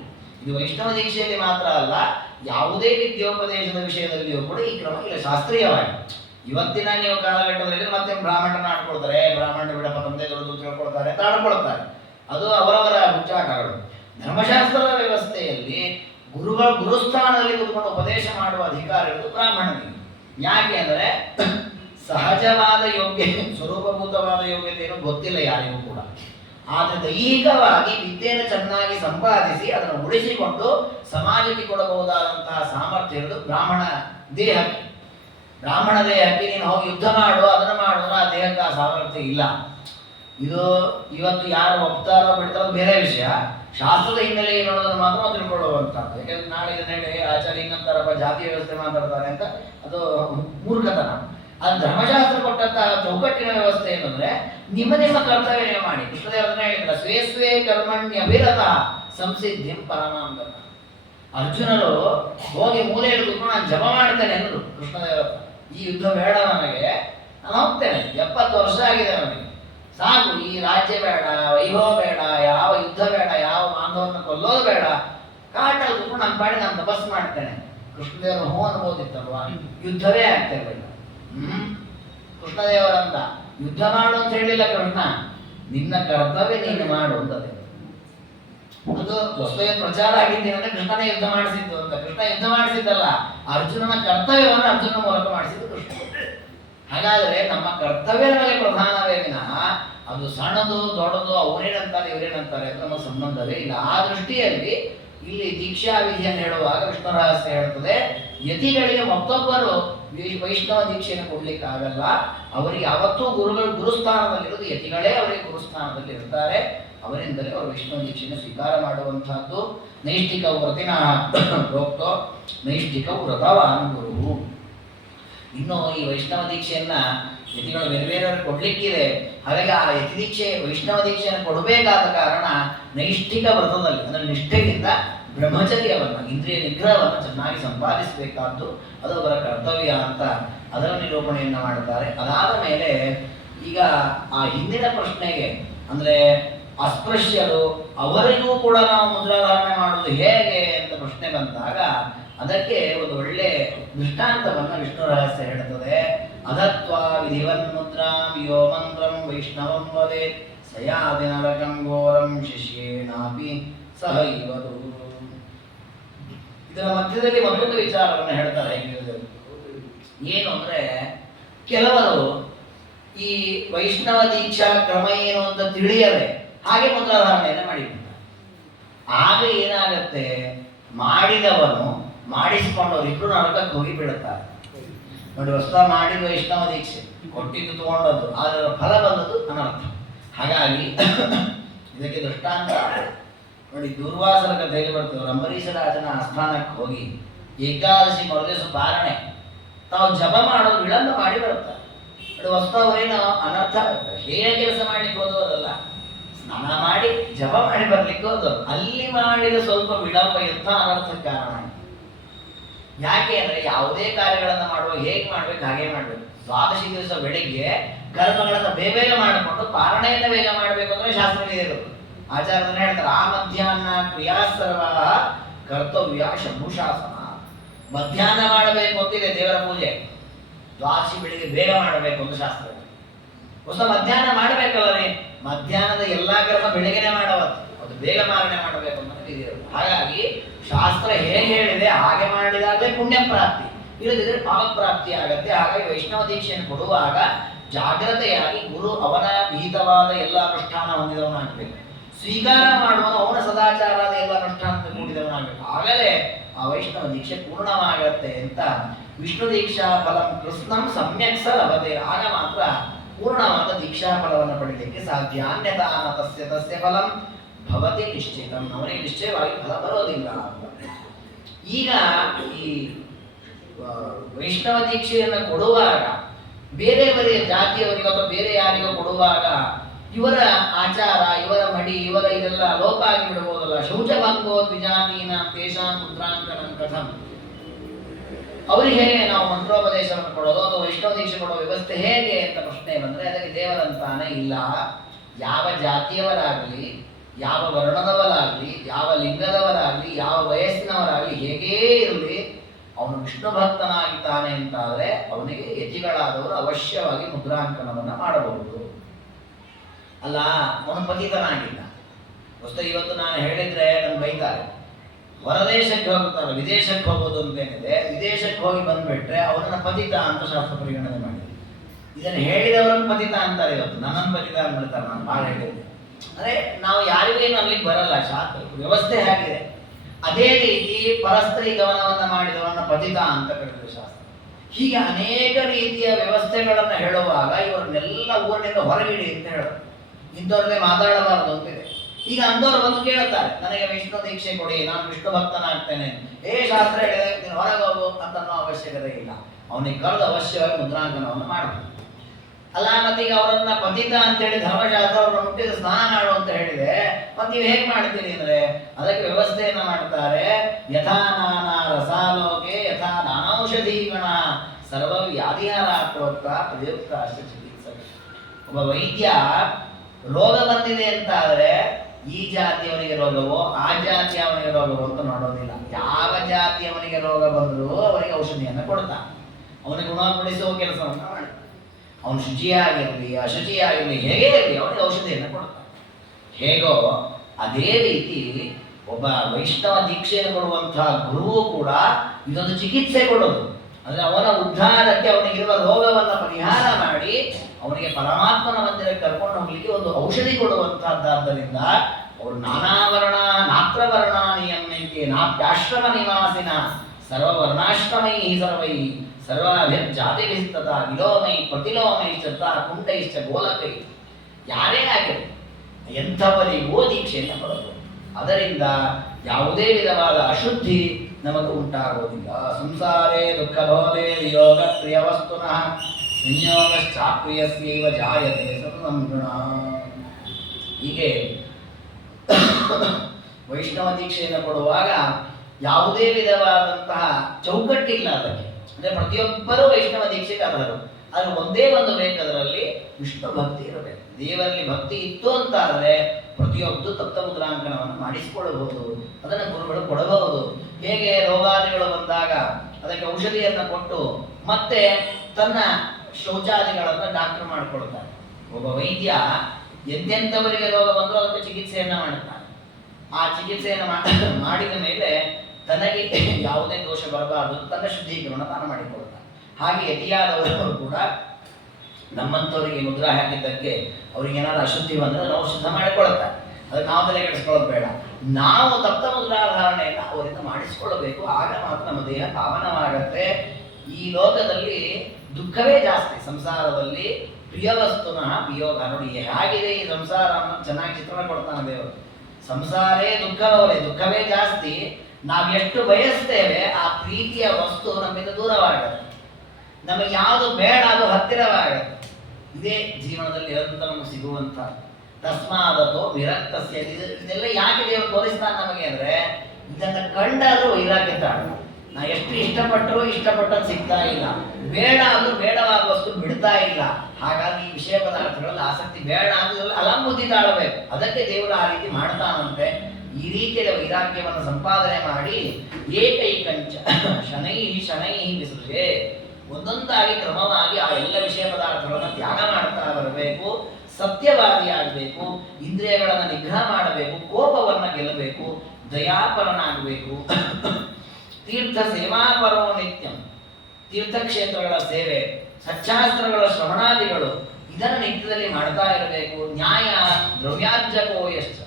ಇದು ವೈಷ್ಣವ ದೀಕ್ಷೆಯಲ್ಲಿ ಮಾತ್ರ ಅಲ್ಲ, ಯಾವುದೇ ವಿದ್ಯೋಪದೇಶದ ವಿಷಯದಲ್ಲಿಯೂ ಕೂಡ ಈ ಕ್ರಮ ಇಲ್ಲ ಶಾಸ್ತ್ರೀಯವಾಗಿ. ಇವತ್ತಿನ ನೀವು ಕಾಲಘಟ್ಟದಲ್ಲಿ ಮತ್ತೆ ಬ್ರಾಹ್ಮಣರನ್ನ ಆಡ್ಕೊಳ್ತಾರೆ, ಬ್ರಾಹ್ಮಣ ಬಿಡಪ್ಪ ತಂದೆ ದೊಡ್ಡದು ತಿಳ್ಕೊಳ್ತಾರೆ ಅಂತ ಆಡ್ಕೊಳ್ತಾರೆ. ಅದು ಅವರವರ ಹುಚ್ಚಾಟಗಳು. ಧರ್ಮಶಾಸ್ತ್ರದ ವ್ಯವಸ್ಥೆಯಲ್ಲಿ ಗುರುಸ್ಥಾನದಲ್ಲಿ ಕೂತ್ಕೊಂಡು ಉಪದೇಶ ಮಾಡುವ ಅಧಿಕಾರ ಇರುವುದು ಬ್ರಾಹ್ಮಣನಿಗೆ. ಯಾಕೆ ಅಂದರೆ ಸಹಜವಾದ ಯೋಗ್ಯತೆ, ಸ್ವರೂಪಭೂತವಾದ ಯೋಗ್ಯತೆ ಏನು ಗೊತ್ತಿಲ್ಲ ಯಾರಿಗೂ ಕೂಡ. ಆದರೆ ದೈಹಿಕವಾಗಿ ವಿದ್ಯೆಯನ್ನು ಚೆನ್ನಾಗಿ ಸಂಪಾದಿಸಿ ಅದನ್ನು ಉಳಿಸಿಕೊಂಡು ಸಮಾಜಕ್ಕೆ ಕೊಡಬಹುದಾದಂತಹ ಸಾಮರ್ಥ್ಯ ಇರೋದು ಬ್ರಾಹ್ಮಣ ದೇಹಕ್ಕೆ. ಬ್ರಾಹ್ಮಣ ದೇಹಕ್ಕೆ ನೀನು ಹೋಗಿ ಯುದ್ಧ ಮಾಡು ಅದನ್ನು ಮಾಡೋದು ಆ ದೇಹಕ್ಕೆ ಆ ಸಾಮರ್ಥ್ಯ ಇಲ್ಲ. ಇದು ಇವತ್ತು ಯಾರು ಒಪ್ತಾರೋ ಬಿಡ್ತಾರೋ ಬೇರೆ ವಿಷಯ. ಶಾಸ್ತ್ರದ ಹಿನ್ನೆಲೆ ನೋಡೋದನ್ನು ಮಾತ್ರ ನಾವು ತಿಳ್ಕೊಳ್ಳುವಂಥದ್ದು. ಯಾಕಂದ್ರೆ ನಾಳೆ ಇದನ್ನ ಹೇಳಿ ಆಚಾರ್ಯ ಹಿಂಗಂತಾರಪ್ಪ ಜಾತಿ ವ್ಯವಸ್ಥೆ ಮಾತಾಡ್ತಾರೆ ಅಂತ, ಅದು ಮೂರ್ಖತನ. ಅದು ಧರ್ಮಶಾಸ್ತ್ರ ಕೊಟ್ಟಂತಹ ಚೌಕಟ್ಟಿನ ವ್ಯವಸ್ಥೆ ಏನಂದ್ರೆ ನಿಮ್ಮ ನಿಮ್ಮ ಕರ್ತವ್ಯ ನೀವು ಮಾಡಿ. ಕೃಷ್ಣದೇವರನ್ನ ಹೇಳಿದ್ರ ಸ್ವೇ ಸ್ವೇ ಕರ್ಮಣ್ಯಭಿರತ ಸಂಸಿದ್ಧಿಂ ಪರಮಾಂಗತ. ಅರ್ಜುನರು ಹೋಗಿ ಮೂಲೆಯಲ್ಲಿ ಕೂತ್ಕೊಂಡು ನಾನು ಜಪ ಮಾಡ್ತೇನೆ ಎಂದರು ಕೃಷ್ಣದೇವರ. ಈ ಯುದ್ಧ ಬೇಡ ನನಗೆ, ನಾನು ಹೋಗ್ತೇನೆ, 70 ವರ್ಷ ಆಗಿದೆ ನನಗೆ, ಸಾಕು, ಈ ರಾಜ್ಯ ಬೇಡ, ವೈಭವ ಬೇಡ, ಯಾವ ಯುದ್ಧ ಬೇಡ, ಯಾವ ಬಾಂಧವರನ್ನ ಕೊಲ್ಲೋದು ಬೇಡ, ಕಾಟಲ್ಲಿ ಕೂತ್ಕೊಂಡು ನನ್ನ ಪಾಡಿ ನಾನು ತಪಸ್ಸು ಮಾಡ್ತೇನೆ. ಕೃಷ್ಣದೇವರು ಹೋ ಅನ್ಬೋದಿತ್ತಲ್ವಾ, ಯುದ್ಧವೇ ಆಗ್ತಾ ಇರಲಿಲ್ಲ. ಕೃಷ್ಣದೇವರಂತ ಯುದ್ಧ ಮಾಡು ಅಂತ ಹೇಳಿಲ್ಲ ಕೃಷ್ಣ, ನಿನ್ನ ಕರ್ತವ್ಯ ನೀನು ಮಾಡು ಅಂತದೆ. ಅದು ವಸ್ತುವಿನ ಪ್ರಚಾರ ಆಗಿದ್ದೇನೆ ಕೃಷ್ಣನೇ ಯುದ್ಧ ಮಾಡಿಸಿದ್ದು ಅಂತ. ಕೃಷ್ಣ ಯುದ್ಧ ಮಾಡಿಸಿದ್ದಲ್ಲ, ಅರ್ಜುನನ ಕರ್ತವ್ಯವನ್ನು ಅರ್ಜುನ ಮೂಲಕ ಮಾಡಿಸಿದ್ದು ಕೃಷ್ಣ. ಹಾಗಾದ್ರೆ ನಮ್ಮ ಕರ್ತವ್ಯ ನಮಗೆ ಪ್ರಧಾನವೇ ವಿನಃ ಅದು ಸಣ್ಣದು ದೊಡ್ಡದು ಅವರೇನಂತಾರೆ ಇವರೇನಂತಾರೆ ಅಂತ ನಮ್ಮ ಸಂಬಂಧವೇ ಇಲ್ಲ. ಆ ದೃಷ್ಟಿಯಲ್ಲಿ ಇಲ್ಲಿ ದೀಕ್ಷಾ ವಿಧಿಯನ್ನು ಹೇಳುವಾಗ ವಿಷ್ಣು ರಹಸ್ಯ ಹೇಳ್ತದೆ, ಯತಿಗಳಿಗೆ ಮತ್ತೊಬ್ಬರು ವೈಷ್ಣವ ದೀಕ್ಷೆಯನ್ನು ಕೊಡ್ಲಿಕ್ಕೆ ಆಗಲ್ಲ. ಅವರಿಗೆ ಯಾವತ್ತೂ ಗುರುಸ್ಥಾನದಲ್ಲಿರೋದು ಯತಿಗಳೇ ಅವರಿಗೆ ಗುರುಸ್ಥಾನದಲ್ಲಿ ಇರ್ತಾರೆ. ಅವರಿಂದಲೇ ಅವರು ವೈಷ್ಣವ ದೀಕ್ಷೆಯನ್ನು ಸ್ವೀಕಾರ ಮಾಡುವಂತಹದ್ದು. ನೈಷ್ಠಿಕ ವ್ರತಿನ ಪ್ರೋಕ್ತೋ ನೈಷ್ಠಿಕ ವ್ರತವಾನ್ ಗುರು. ಇನ್ನು ಈ ವೈಷ್ಣವ ದೀಕ್ಷೆಯನ್ನ ಯತಿಗಳು ಬೇರೆ ಬೇರೆಯವರು ಕೊಡ್ಲಿಕ್ಕಿದೆ. ಹಾಗಾಗಿ ಆ ಯತಿ ದೀಕ್ಷೆ ವೈಷ್ಣವ ದೀಕ್ಷೆಯನ್ನು ಕೊಡಬೇಕಾದ ಕಾರಣ ನೈಷ್ಠಿಕ ವ್ರತದಲ್ಲಿ ಅಂದರೆ ನಿಷ್ಠೆಯಿಂದ ಬ್ರಹ್ಮಚರ್ಯವನ್ನ ಇಂದ್ರಿಯ ನಿಗ್ರಹವನ್ನು ಚೆನ್ನಾಗಿ ಸಂಪಾದಿಸಬೇಕಾದ್ದು ಅದು ಅವರ ಕರ್ತವ್ಯ ಅಂತ ಅದರ ನಿರೂಪಣೆಯನ್ನು ಮಾಡುತ್ತಾರೆ. ಅದಾದ ಮೇಲೆ ಈಗ ಆ ಹಿಂದಿನ ಪ್ರಶ್ನೆಗೆ ಅಂದ್ರೆ ಅಸ್ಪೃಶ್ಯರು ಅವರಿಗೂ ಕೂಡ ನಾವು ಮುದ್ರಾಧಾರಣೆ ಮಾಡುವುದು ಹೇಗೆ ಅಂತ ಪ್ರಶ್ನೆ ಬಂದಾಗ ಅದಕ್ಕೆ ಒಂದು ಒಳ್ಳೆ ದೃಷ್ಟಾಂತವನ್ನು ವಿಷ್ಣು ರಹಸ್ಯ ಹೇಳುತ್ತದೆ. ಅಧತ್ವ ವಿಧಿವನ್ ಮುದ್ರಾಂ ಯೋ ಮಂತ್ರಂ ವೈಷ್ಣವಂ ವದೇ ಸಯಾದಿ ನರಕಂ ಘೋರಂ ಶಿಷ್ಯೇನಾಪಿ ಸಹೈವದು. ಇದರ ಮಧ್ಯದಲ್ಲಿ ಮತ್ತೊಂದು ವಿಚಾರವನ್ನು ಹೇಳ್ತಾರೆ. ಏನು ಅಂದ್ರೆ ಕೆಲವರು ಈ ವೈಷ್ಣವ ದೀಕ್ಷಾ ಕ್ರಮ ಏನು ಅಂತ ತಿಳಿಯದೆ ಹಾಗೆ ಮುದ್ರಾಧಾರಣೆಯನ್ನು ಮಾಡಿಬಿಡ್ತಾರೆ. ಆಗ ಏನಾಗತ್ತೆ, ಮಾಡಿದವನು ಮಾಡಿಸಿಕೊಂಡವರಿಬ್ರು ನರಕಕ್ಕೆ ಹೋಗಿ ಬಿಡುತ್ತಾರೆ. ನೋಡಿ, ಹೊಸ ಮಾಡಿದ ವೈಷ್ಣವ ದೀಕ್ಷೆ ಕೊಟ್ಟಿದ್ದು ತಗೊಂಡದ್ದು, ಅದರ ಫಲ ಬಂದದ್ದು ಅನರ್ಥ. ಹಾಗಾಗಿ ಇದಕ್ಕೆ ದೃಷ್ಟಾಂತ ನೋಡಿ, ದುರ್ವಾಸರ ಕಥೆಯಲ್ಲಿ ಬರ್ತದೆ. ಅಂಬರೀಷ ರಾಜನ ಆಸ್ಥಾನಕ್ಕೆ ಹೋಗಿ ಏಕಾದಶಿ ಮರುದಿವಸ ಪಾರಣೆ ತಾವು ಜಪ ಮಾಡೋದು ವಿಳಂಬ ಮಾಡಿ ಬರುತ್ತಾರೆ. ನೋಡಿ, ಹೊಸವರೇನು ಅನರ್ಥ ಹೇಗೆ ಕೆಲಸ ಮಾಡ್ಲಿಕ್ಕೆ ಹೋದವರಲ್ಲ, ಸ್ನಾನ ಮಾಡಿ ಜಪ ಮಾಡಿ ಬರ್ಲಿಕ್ಕೆ ಹೋದವರು. ಅಲ್ಲಿ ಮಾಡಿದ ಸ್ವಲ್ಪ ವಿಳಂಬ ಎಂಥ ಅನರ್ಥಕ್ಕೆ ಕಾರಣ. ಯಾಕೆ ಅಂದ್ರೆ ಯಾವುದೇ ಕಾರ್ಯಗಳನ್ನು ಮಾಡುವಾಗ ಹೇಗೆ ಮಾಡ್ಬೇಕು ಹಾಗೆ ಮಾಡ್ಬೇಕು. ದ್ವಾದಶಿ ದಿವಸ ಬೆಳಿಗ್ಗೆ ಕರ್ಮಗಳನ್ನು ಬೇಗ ಮಾಡಿಕೊಂಡು ಪಾರಣೆಯನ್ನು ಬೇಗ ಮಾಡಬೇಕು ಅಂದ್ರೆ ಶಾಸ್ತ್ರದಲ್ಲಿ ಇರುತ್ತೆ. ಆಚಾರ್ಯರನ್ನ ಹೇಳ್ತಾರೆ, ಆ ಮಧ್ಯಾಹ್ನ ಕ್ರಿಯಾ ಸರ್ವ ಕರ್ತವ್ಯ ಶಂಭುಶಾಸನ. ಮಧ್ಯಾಹ್ನ ಮಾಡಬೇಕು ಅಂತಿದೆ ದೇವರ ಪೂಜೆ, ದ್ವಾದಶಿ ಬೆಳಿಗ್ಗೆ ಬೇಗ ಮಾಡಬೇಕು ಅಂತ ಶಾಸ್ತ್ರ. ಹೊಸ ಮಧ್ಯಾಹ್ನ ಮಾಡಬೇಕಲ್ಲವೇ, ಮಧ್ಯಾಹ್ನದ ಎಲ್ಲಾ ಕರ್ಮ ಬೆಳಿಗ್ಗೆನೆ ಮಾಡವತ್ತು, ಅದು ಬೇಗ ಮಾರಣೆ ಮಾಡಬೇಕು ಅಂತ ಇದೆ. ಹಾಗಾಗಿ ಶಾಸ್ತ್ರ ಹೇಗೆ ಹೇಳಿದೆ ಹಾಗೆ ಮಾಡಿದಾಗಲೇ ಪುಣ್ಯ ಪ್ರಾಪ್ತಿ, ಇಲ್ಲದಿದ್ರೆ ಪಾಪ ಪ್ರಾಪ್ತಿ ಆಗತ್ತೆ. ಹಾಗಾಗಿ ವೈಷ್ಣವ ದೀಕ್ಷೆಯನ್ನು ಕೊಡುವಾಗ ಜಾಗ್ರತೆಯಾಗಿ ಗುರು ಅವನ ವಿಹಿತವಾದ ಎಲ್ಲ ಅನುಷ್ಠಾನ ಹೊಂದಿದವನಾಗಬೇಕು. ಸ್ವೀಕಾರ ಮಾಡುವನು ಅವನ ಸದಾಚಾರದ ಎಲ್ಲ ಅನುಷ್ಠಾನದ ಕೂಡಿದವನಾಗಬೇಕು. ಆಗಲೇ ಆ ವೈಷ್ಣವ ದೀಕ್ಷೆ ಪೂರ್ಣವಾಗತ್ತೆ ಅಂತ. ವಿಷ್ಣು ದೀಕ್ಷಾ ಫಲಂ ಕೃಷ್ಣಂ ಸಮ್ಯಕ್ ಸ ಲಭತೆ. ಆಗ ಮಾತ್ರ ಪೂರ್ಣವಾದ ದೀಕ್ಷಾ ಫಲವನ್ನು ಪಡೆಯಲಿಕ್ಕೆ ಸಾಧ್ಯ. ಅನ್ಯಥಾ ತಸ್ಯ ತಸ್ಯ ಫಲಂ ಭವತಿ ನಿಶ್ಚಿತಂ. ಅವನಿಗೆ ನಿಶ್ಚಯವಾಗಿ ಫಲ ಬರೋದಿಲ್ಲ. ಈಗ ಈ ವೈಷ್ಣವ ದೀಕ್ಷೆಯನ್ನು ಕೊಡುವಾಗ ಬೇರೆ ಬೇರೆ ಜಾತಿಯವರಿಗೂ ಅಥವಾ ಬೇರೆ ಯಾರಿಗೋ ಕೊಡುವಾಗ ಇವರ ಆಚಾರ, ಇವರ ಮಡಿ, ಇವರ ಇದೆಲ್ಲ ಲೋಪ ಆಗಿ ಬಿಡಬಹುದಲ್ಲ. ಶೌಚಭಂಗೋ ದ್ವಿಜಾತೀನ ತೇಷಾಂ ಮುದ್ರಾಂಕನಂ ಕಥಂ. ಅವರಿಗೆ ಹೇಗೆ ನಾವು ಮಂತ್ರೋಪದೇಶವನ್ನು ಕೊಡೋದು ಅಥವಾ ವೈಷ್ಣವ ದೀಕ್ಷೆ ಕೊಡೋ ವ್ಯವಸ್ಥೆ ಹೇಗೆ ಅಂತ ಪ್ರಶ್ನೆ ಬಂದ್ರೆ ಅದಕ್ಕೆ ದೇವರಂತಾನೆ ಇಲ್ಲ. ಯಾವ ಜಾತಿಯವರಾಗಲಿ, ಯಾವ ವರ್ಣದವರಾಗಲಿ, ಯಾವ ಲಿಂಗದವರಾಗಲಿ, ಯಾವ ವಯಸ್ಸಿನವರಾಗಲಿ, ಹೇಗೇ ಇರಲಿ ಅವನು ವಿಷ್ಣು ಭಕ್ತನಾಗಿದ್ದಾನೆ ಅಂತಾದರೆ ಅವನಿಗೆ ಯತಿಗಳಾದವರು ಅವಶ್ಯವಾಗಿ ಮುದ್ರಾಂಕನವನ್ನು ಮಾಡಬಹುದು. ಅಲ್ಲ, ಅವನು ಪತಿತನಾಗಿಲ್ಲ. ಹೊಸ ಇವತ್ತು ನಾನು ಹೇಳಿದ್ರೆ ನನ್ನ ಬೈತಾರೆ. ಹೊರದೇಶಕ್ಕೆ ಹೋಗುತ್ತಾರೆ, ವಿದೇಶಕ್ಕೆ ಹೋಗೋದು ಅಂತೇನಿದೆ. ವಿದೇಶಕ್ಕೆ ಹೋಗಿ ಬಂದ್ಬಿಟ್ರೆ ಅವನನ್ನ ಪತಿತ ಅಂತ ಶಾಸ್ತ್ರ ಪರಿಗಣನೆ ಮಾಡಿದೆ. ಇದನ್ನು ಹೇಳಿದವರನ್ನು ಪತಿತ ಅಂತಾರೆ. ಇವತ್ತು ನನ್ನನ್ನು ಪತಿತ ಅಂದ್ಬಿಡ್ತಾರೆ. ನಾನು ಭಾಳ ಹೇಳಿದ್ದೆ. ಅಂದರೆ ನಾವು ಯಾರಿಗೇನು ಅಲ್ಲಿಗೆ ಬರಲ್ಲ, ಶಾಸ್ತ್ರ ವ್ಯವಸ್ಥೆ ಆಗಿದೆ. ಅದೇ ರೀತಿ ಪರಸ್ತ್ರೀ ಗಮನವನ್ನು ಮಾಡಿದವನ್ನ ಪತಿತ ಅಂತ ಕರೆದಿದೆ ಶಾಸ್ತ್ರ. ಹೀಗೆ ಅನೇಕ ರೀತಿಯ ವ್ಯವಸ್ಥೆಗಳನ್ನು ಹೇಳುವಾಗ ಇವರನ್ನೆಲ್ಲ ಊರಿನಿಂದ ಹೊರಗಿಡಿ ಅಂತ ಹೇಳೋದು, ಇಂಥವ್ರನ್ನೇ ಮಾತಾಡಬಾರದು ಅಂತಿದೆ. ಈಗ ಅಂದವರು ಬಂದು ಕೇಳುತ್ತಾರೆ, ನನಗೆ ವಿಷ್ಣು ದೀಕ್ಷೆ ಕೊಡಿ, ನಾನು ವಿಷ್ಣು ಭಕ್ತನಾಗ್ತೇನೆ. ಶಾಸ್ತ್ರ ಹೇಳಿದೆ ನೀನು ಹೊರಗೆ ಹೋಗು ಅಂತ ಅನ್ನೋ ಅವಶ್ಯಕತೆ ಇಲ್ಲ. ಅವನಿಗೆ ಕರೆದು ಅವಶ್ಯವಾಗಿ ಮುದ್ರಾಂಕನವನ್ನು ಮಾಡಬೇಕು. ಅಲ್ಲ ಮತ್ತೆ ಈಗ ಅವರನ್ನ ಪತಿತ ಅಂತೇಳಿ ಧರ್ಮಶಾಸ್ತ್ರ ಅವರನ್ನು ಮುಟ್ಟಿದ ಸ್ನಾನ ಮಾಡು ಅಂತ ಹೇಳಿದೆ, ಮತ್ತೆ ನೀವು ಹೇಗೆ ಮಾಡ್ತೀರಿ ಅಂದ್ರೆ ಅದಕ್ಕೆ ವ್ಯವಸ್ಥೆಯನ್ನ ಮಾಡ್ತಾರೆ. ಯಥಾ ನಾನಾ ರಸಾಲೋಕೆ ಯಥಾ ನಾನೌಷಧೀಗಣ ಸರ್ವ ವ್ಯಾಧಿಹಾರಾತ್ಮಕ ಪ್ರಯುಕ್ತ ಚಿಕಿತ್ಸೆ. ಒಬ್ಬ ವೈದ್ಯ ರೋಗ ಬಂದಿದೆ ಅಂತ ಆದ್ರೆ ಈ ಜಾತಿಯವನಿಗೆ ರೋಗವೋ ಆ ಜಾತಿಯವನಿಗೆ ರೋಗವೋ ಅಂತ ನೋಡೋದಿಲ್ಲ. ಯಾವ ಜಾತಿಯವನಿಗೆ ರೋಗ ಬಂದರೂ ಅವನಿಗೆ ಔಷಧಿಯನ್ನು ಕೊಡ್ತಾನೆ, ಅವನಿಗೆ ಗುಣಪಡಿಸುವ ಕೆಲಸವನ್ನು ಮಾಡಿ. ಅವನು ಶುಚಿಯಾಗಿರಲಿ ಅಶುಚಿಯಾಗಿರಲಿ ಹೇಗೇ ಇರಲಿ ಅವನಿಗೆ ಔಷಧಿಯನ್ನು ಕೊಡ್ತಾನೆ. ಹೇಗೋ ಅದೇ ರೀತಿ ಒಬ್ಬ ವೈಷ್ಣವ ದೀಕ್ಷೆಯನ್ನು ಕೊಡುವಂತಹ ಗುರುವು ಕೂಡ ಇದೊಂದು ಚಿಕಿತ್ಸೆ ಕೊಡೋದು. ಅಂದರೆ ಅವನ ಉದ್ಧಾರಕ್ಕೆ ಅವನಿಗಿರುವ ರೋಗವನ್ನು ಪರಿಹಾರ ಮಾಡಿ ಅವನಿಗೆ ಪರಮಾತ್ಮನ ಮಂದಿರಕ್ಕೆ ಕರ್ಕೊಂಡು ಹೋಗ್ಲಿಕ್ಕೆ ಒಂದು ಔಷಧಿ ಕೊಡುವಂತಹದ್ದಾದ್ದರಿಂದ ಅವರು ನಾನಾವರ್ಣ ನಾತ್ರವರ್ಣ ನಿಯಮಕ್ಕೆ ನಾಪ್ಯಾಶ್ರಮ ನಿವಾಸಿನ ಸರ್ವವರ್ಣಾಶ್ರಮೈ ಸರ್ವೈ ಸರ್ವಾಭಿರ್ಜಾತಿಭಿಸ್ತತ ವಿಲೋಮೈ ಪ್ರತಿಲೋಮೈ ಚತ ಕುಂಡೈಶ್ಚ ಗೋಲಕೈ. ಯಾರೇ ಆಗಿರಲಿ ಎಂಥವರಿಗೂ ದೀಕ್ಷೆಯನ್ನು ಕೊಡಬಹುದು. ಅದರಿಂದ ಯಾವುದೇ ವಿಧವಾದ ಅಶುದ್ಧಿ ನಮಗೆ ಉಂಟಾಗುವುದಿಲ್ಲ. ಸಂಸಾರೇ ದುಃಖ ಬೋಧೆ ವಿಯೋಗ ಪ್ರಿಯ ವಸ್ತುನಃ ಸಂಯೋಗಶ್ಚಾಪ್ರಿಯಸ್ಯೈವ ಜಾಯತೆ ಸತತಂಗುಣ. ಹೀಗೆ ವೈಷ್ಣವ ದೀಕ್ಷೆಯನ್ನು ಕೊಡುವಾಗ ಯಾವುದೇ ವಿಧವಾದಂತಹ ಚೌಕಟ್ಟಿಲ್ಲ ಅದಕ್ಕೆ. ಅಂದರೆ ಪ್ರತಿಯೊಬ್ಬರೂ ವೈಷ್ಣವ ದೀಕ್ಷೆಗೆ ಅರ್ಹರು. ಆದರೆ ಒಂದೇ ಒಂದು ಬೇಕಾದರಲ್ಲಿ ವಿಷ್ಣು ಭಕ್ತಿ ಇರಬೇಕು. ದೇವರಲ್ಲಿ ಭಕ್ತಿ ಇತ್ತು ಅಂತ ಆದರೆ ಪ್ರತಿಯೊಬ್ಬರು ತಪ್ತ ಮುದ್ರಾಂಕನವನ್ನು ಮಾಡಿಸಿಕೊಳ್ಳಬಹುದು, ಅದನ್ನು ಗುರುಗಳು ಕೊಡಬಹುದು. ಹೇಗೆ ರೋಗಾದಿಗಳು ಬಂದಾಗ ಅದಕ್ಕೆ ಔಷಧಿಯನ್ನು ಕೊಟ್ಟು ಮತ್ತೆ ತನ್ನ ಶೌಚಾದಿಗಳನ್ನು ಡಾಕ್ಟರ್ ಮಾಡಿಕೊಡ್ತಾರೆ. ಒಬ್ಬ ವೈದ್ಯ ಎಂತೆಂಥವರಿಗೆ ರೋಗ ಬಂದರೂ ಅದಕ್ಕೆ ಚಿಕಿತ್ಸೆಯನ್ನು ಮಾಡ್ತಾನೆ. ಆ ಚಿಕಿತ್ಸೆಯನ್ನು ಮಾಡಿದ ಮೇಲೆ ತನಗೆ ಯಾವುದೇ ದೋಷ ಬರಬಾರದು, ತನ್ನ ಶುದ್ಧೀಕರಣ ತಾನು ಮಾಡಿಕೊಡ್ತಾನೆ. ಹಾಗೆ ಯತಿಯಾದವರು ಕೂಡ ನಮ್ಮಂಥವರಿಗೆ ಮುದ್ರಾ ಹಾಕಿದ್ದಕ್ಕೆ ಅವ್ರಿಗೆ ಏನಾದ್ರು ಅಶುದ್ಧಿ ಬಂದರೆ ನಾವು ಶುದ್ಧ ಮಾಡಿಕೊಳ್ತಾರೆ. ಅದಕ್ಕೆ ನಾವು ತಲೆ ಕೆಡಿಸ್ಕೊಳ್ಳೋದು ಬೇಡ. ನಾವು ತಪ್ತ ಮುದ್ರಾಧಾರಣೆಯನ್ನು ಅವರಿಂದ ಮಾಡಿಸಿಕೊಳ್ಳಬೇಕು. ಆಗ ಮಾತ್ರ ನಮ್ಮ ದೇಹ ಪಾವನವಾಗತ್ತೆ. ಈ ಲೋಕದಲ್ಲಿ ದುಃಖವೇ ಜಾಸ್ತಿ. ಸಂಸಾರದಲ್ಲಿ ಪ್ರಿಯ ವಸ್ತುನಃ ವಿಯೋಗ. ನೋಡಿ ಹೇಗಿದೆ ಈ ಸಂಸಾರ ಅನ್ನೋದು ಚೆನ್ನಾಗಿ ಚಿತ್ರಣ ಕೊಡ್ತಾನೆ ದೇವರು. ಸಂಸಾರೇ ದುಃಖವೇ, ದುಃಖವೇ ಜಾಸ್ತಿ. ನಾವು ಎಷ್ಟು ಬಯಸ್ತೇವೆ ಆ ಪ್ರೀತಿಯ ವಸ್ತು ನಮ್ಮಿಂದ ದೂರವಾಗುತ್ತೆ. ನಮಗೆ ಯಾವುದು ಬೇಡ ಅದು ಹತ್ತಿರವಾಗುತ್ತೆ. ಇದೇ ಜೀವನದಲ್ಲಿ ನಿರಂತರ ನಮಗೆ ಸಿಗುವಂಥ ತಸ್ಮಾದತೋ ವಿರಕ್ತಸ್ಯ. ಇದೆಲ್ಲ ಯಾಕೆ ದೇವರು ತೋರಿಸ್ತಾನೆ ನಮಗೆ ಅಂದರೆ ಇದನ್ನು ಕಂಡಾದರೂ ಇರಾಕೆ ತಾಳ. ನಾ ಎಷ್ಟು ಇಷ್ಟಪಟ್ಟದ್ದು ಸಿಗ್ತಾ ಇಲ್ಲ, ಬೇಡ ಅದು ಬೇಡವಾದ ವಸ್ತು ಬಿಡ್ತಾ ಇಲ್ಲ. ಹಾಗಾಗಿ ಈ ವಿಷಯ ಪದಾರ್ಥಗಳಲ್ಲಿ ಆಸಕ್ತಿ ಬೇಡ ಅಂದ್ರೆ ಅಲಂಬುದ್ಧಿ ತಾಳಬೇಕು. ಅದಕ್ಕೆ ದೇವರು ಆ ರೀತಿ ಮಾಡ್ತಾನಂತೆ. ಈ ರೀತಿಯ ವೈರಾಗ್ಯವನ್ನು ಸಂಪಾದನೆ ಮಾಡಿ ಏಕೈಕಂಚ ಶನೈ ವಿಸೃಜೆ, ಒಂದೊಂದಾಗಿ ಕ್ರಮವಾಗಿ ಆ ಎಲ್ಲ ವಿಷಯ ಪದಾರ್ಥಗಳನ್ನು ತ್ಯಾಗ ಮಾಡ್ತಾ ಬರಬೇಕು. ಸತ್ಯವಾದಿಯಾಗಬೇಕು, ಇಂದ್ರಿಯಗಳನ್ನು ನಿಗ್ರಹ ಮಾಡಬೇಕು, ಕೋಪವನ್ನು ಗೆಲ್ಲಬೇಕು, ದಯಾಪರನಾಗಬೇಕು. ತೀರ್ಥ ಸೇವಾಪರೋ ನಿತ್ಯಂ, ತೀರ್ಥಕ್ಷೇತ್ರಗಳ ಸೇವೆ, ಸಚ್ಚಾಸ್ತ್ರಗಳ ಶ್ರವಣಾದಿಗಳು ಇದನ್ನು ನಿತ್ಯದಲ್ಲಿ ಮಾಡ್ತಾ ಇರಬೇಕು. ನ್ಯಾಯ ದ್ರವ್ಯಾರ್ಜಕೋ ಯಶ್ಚ,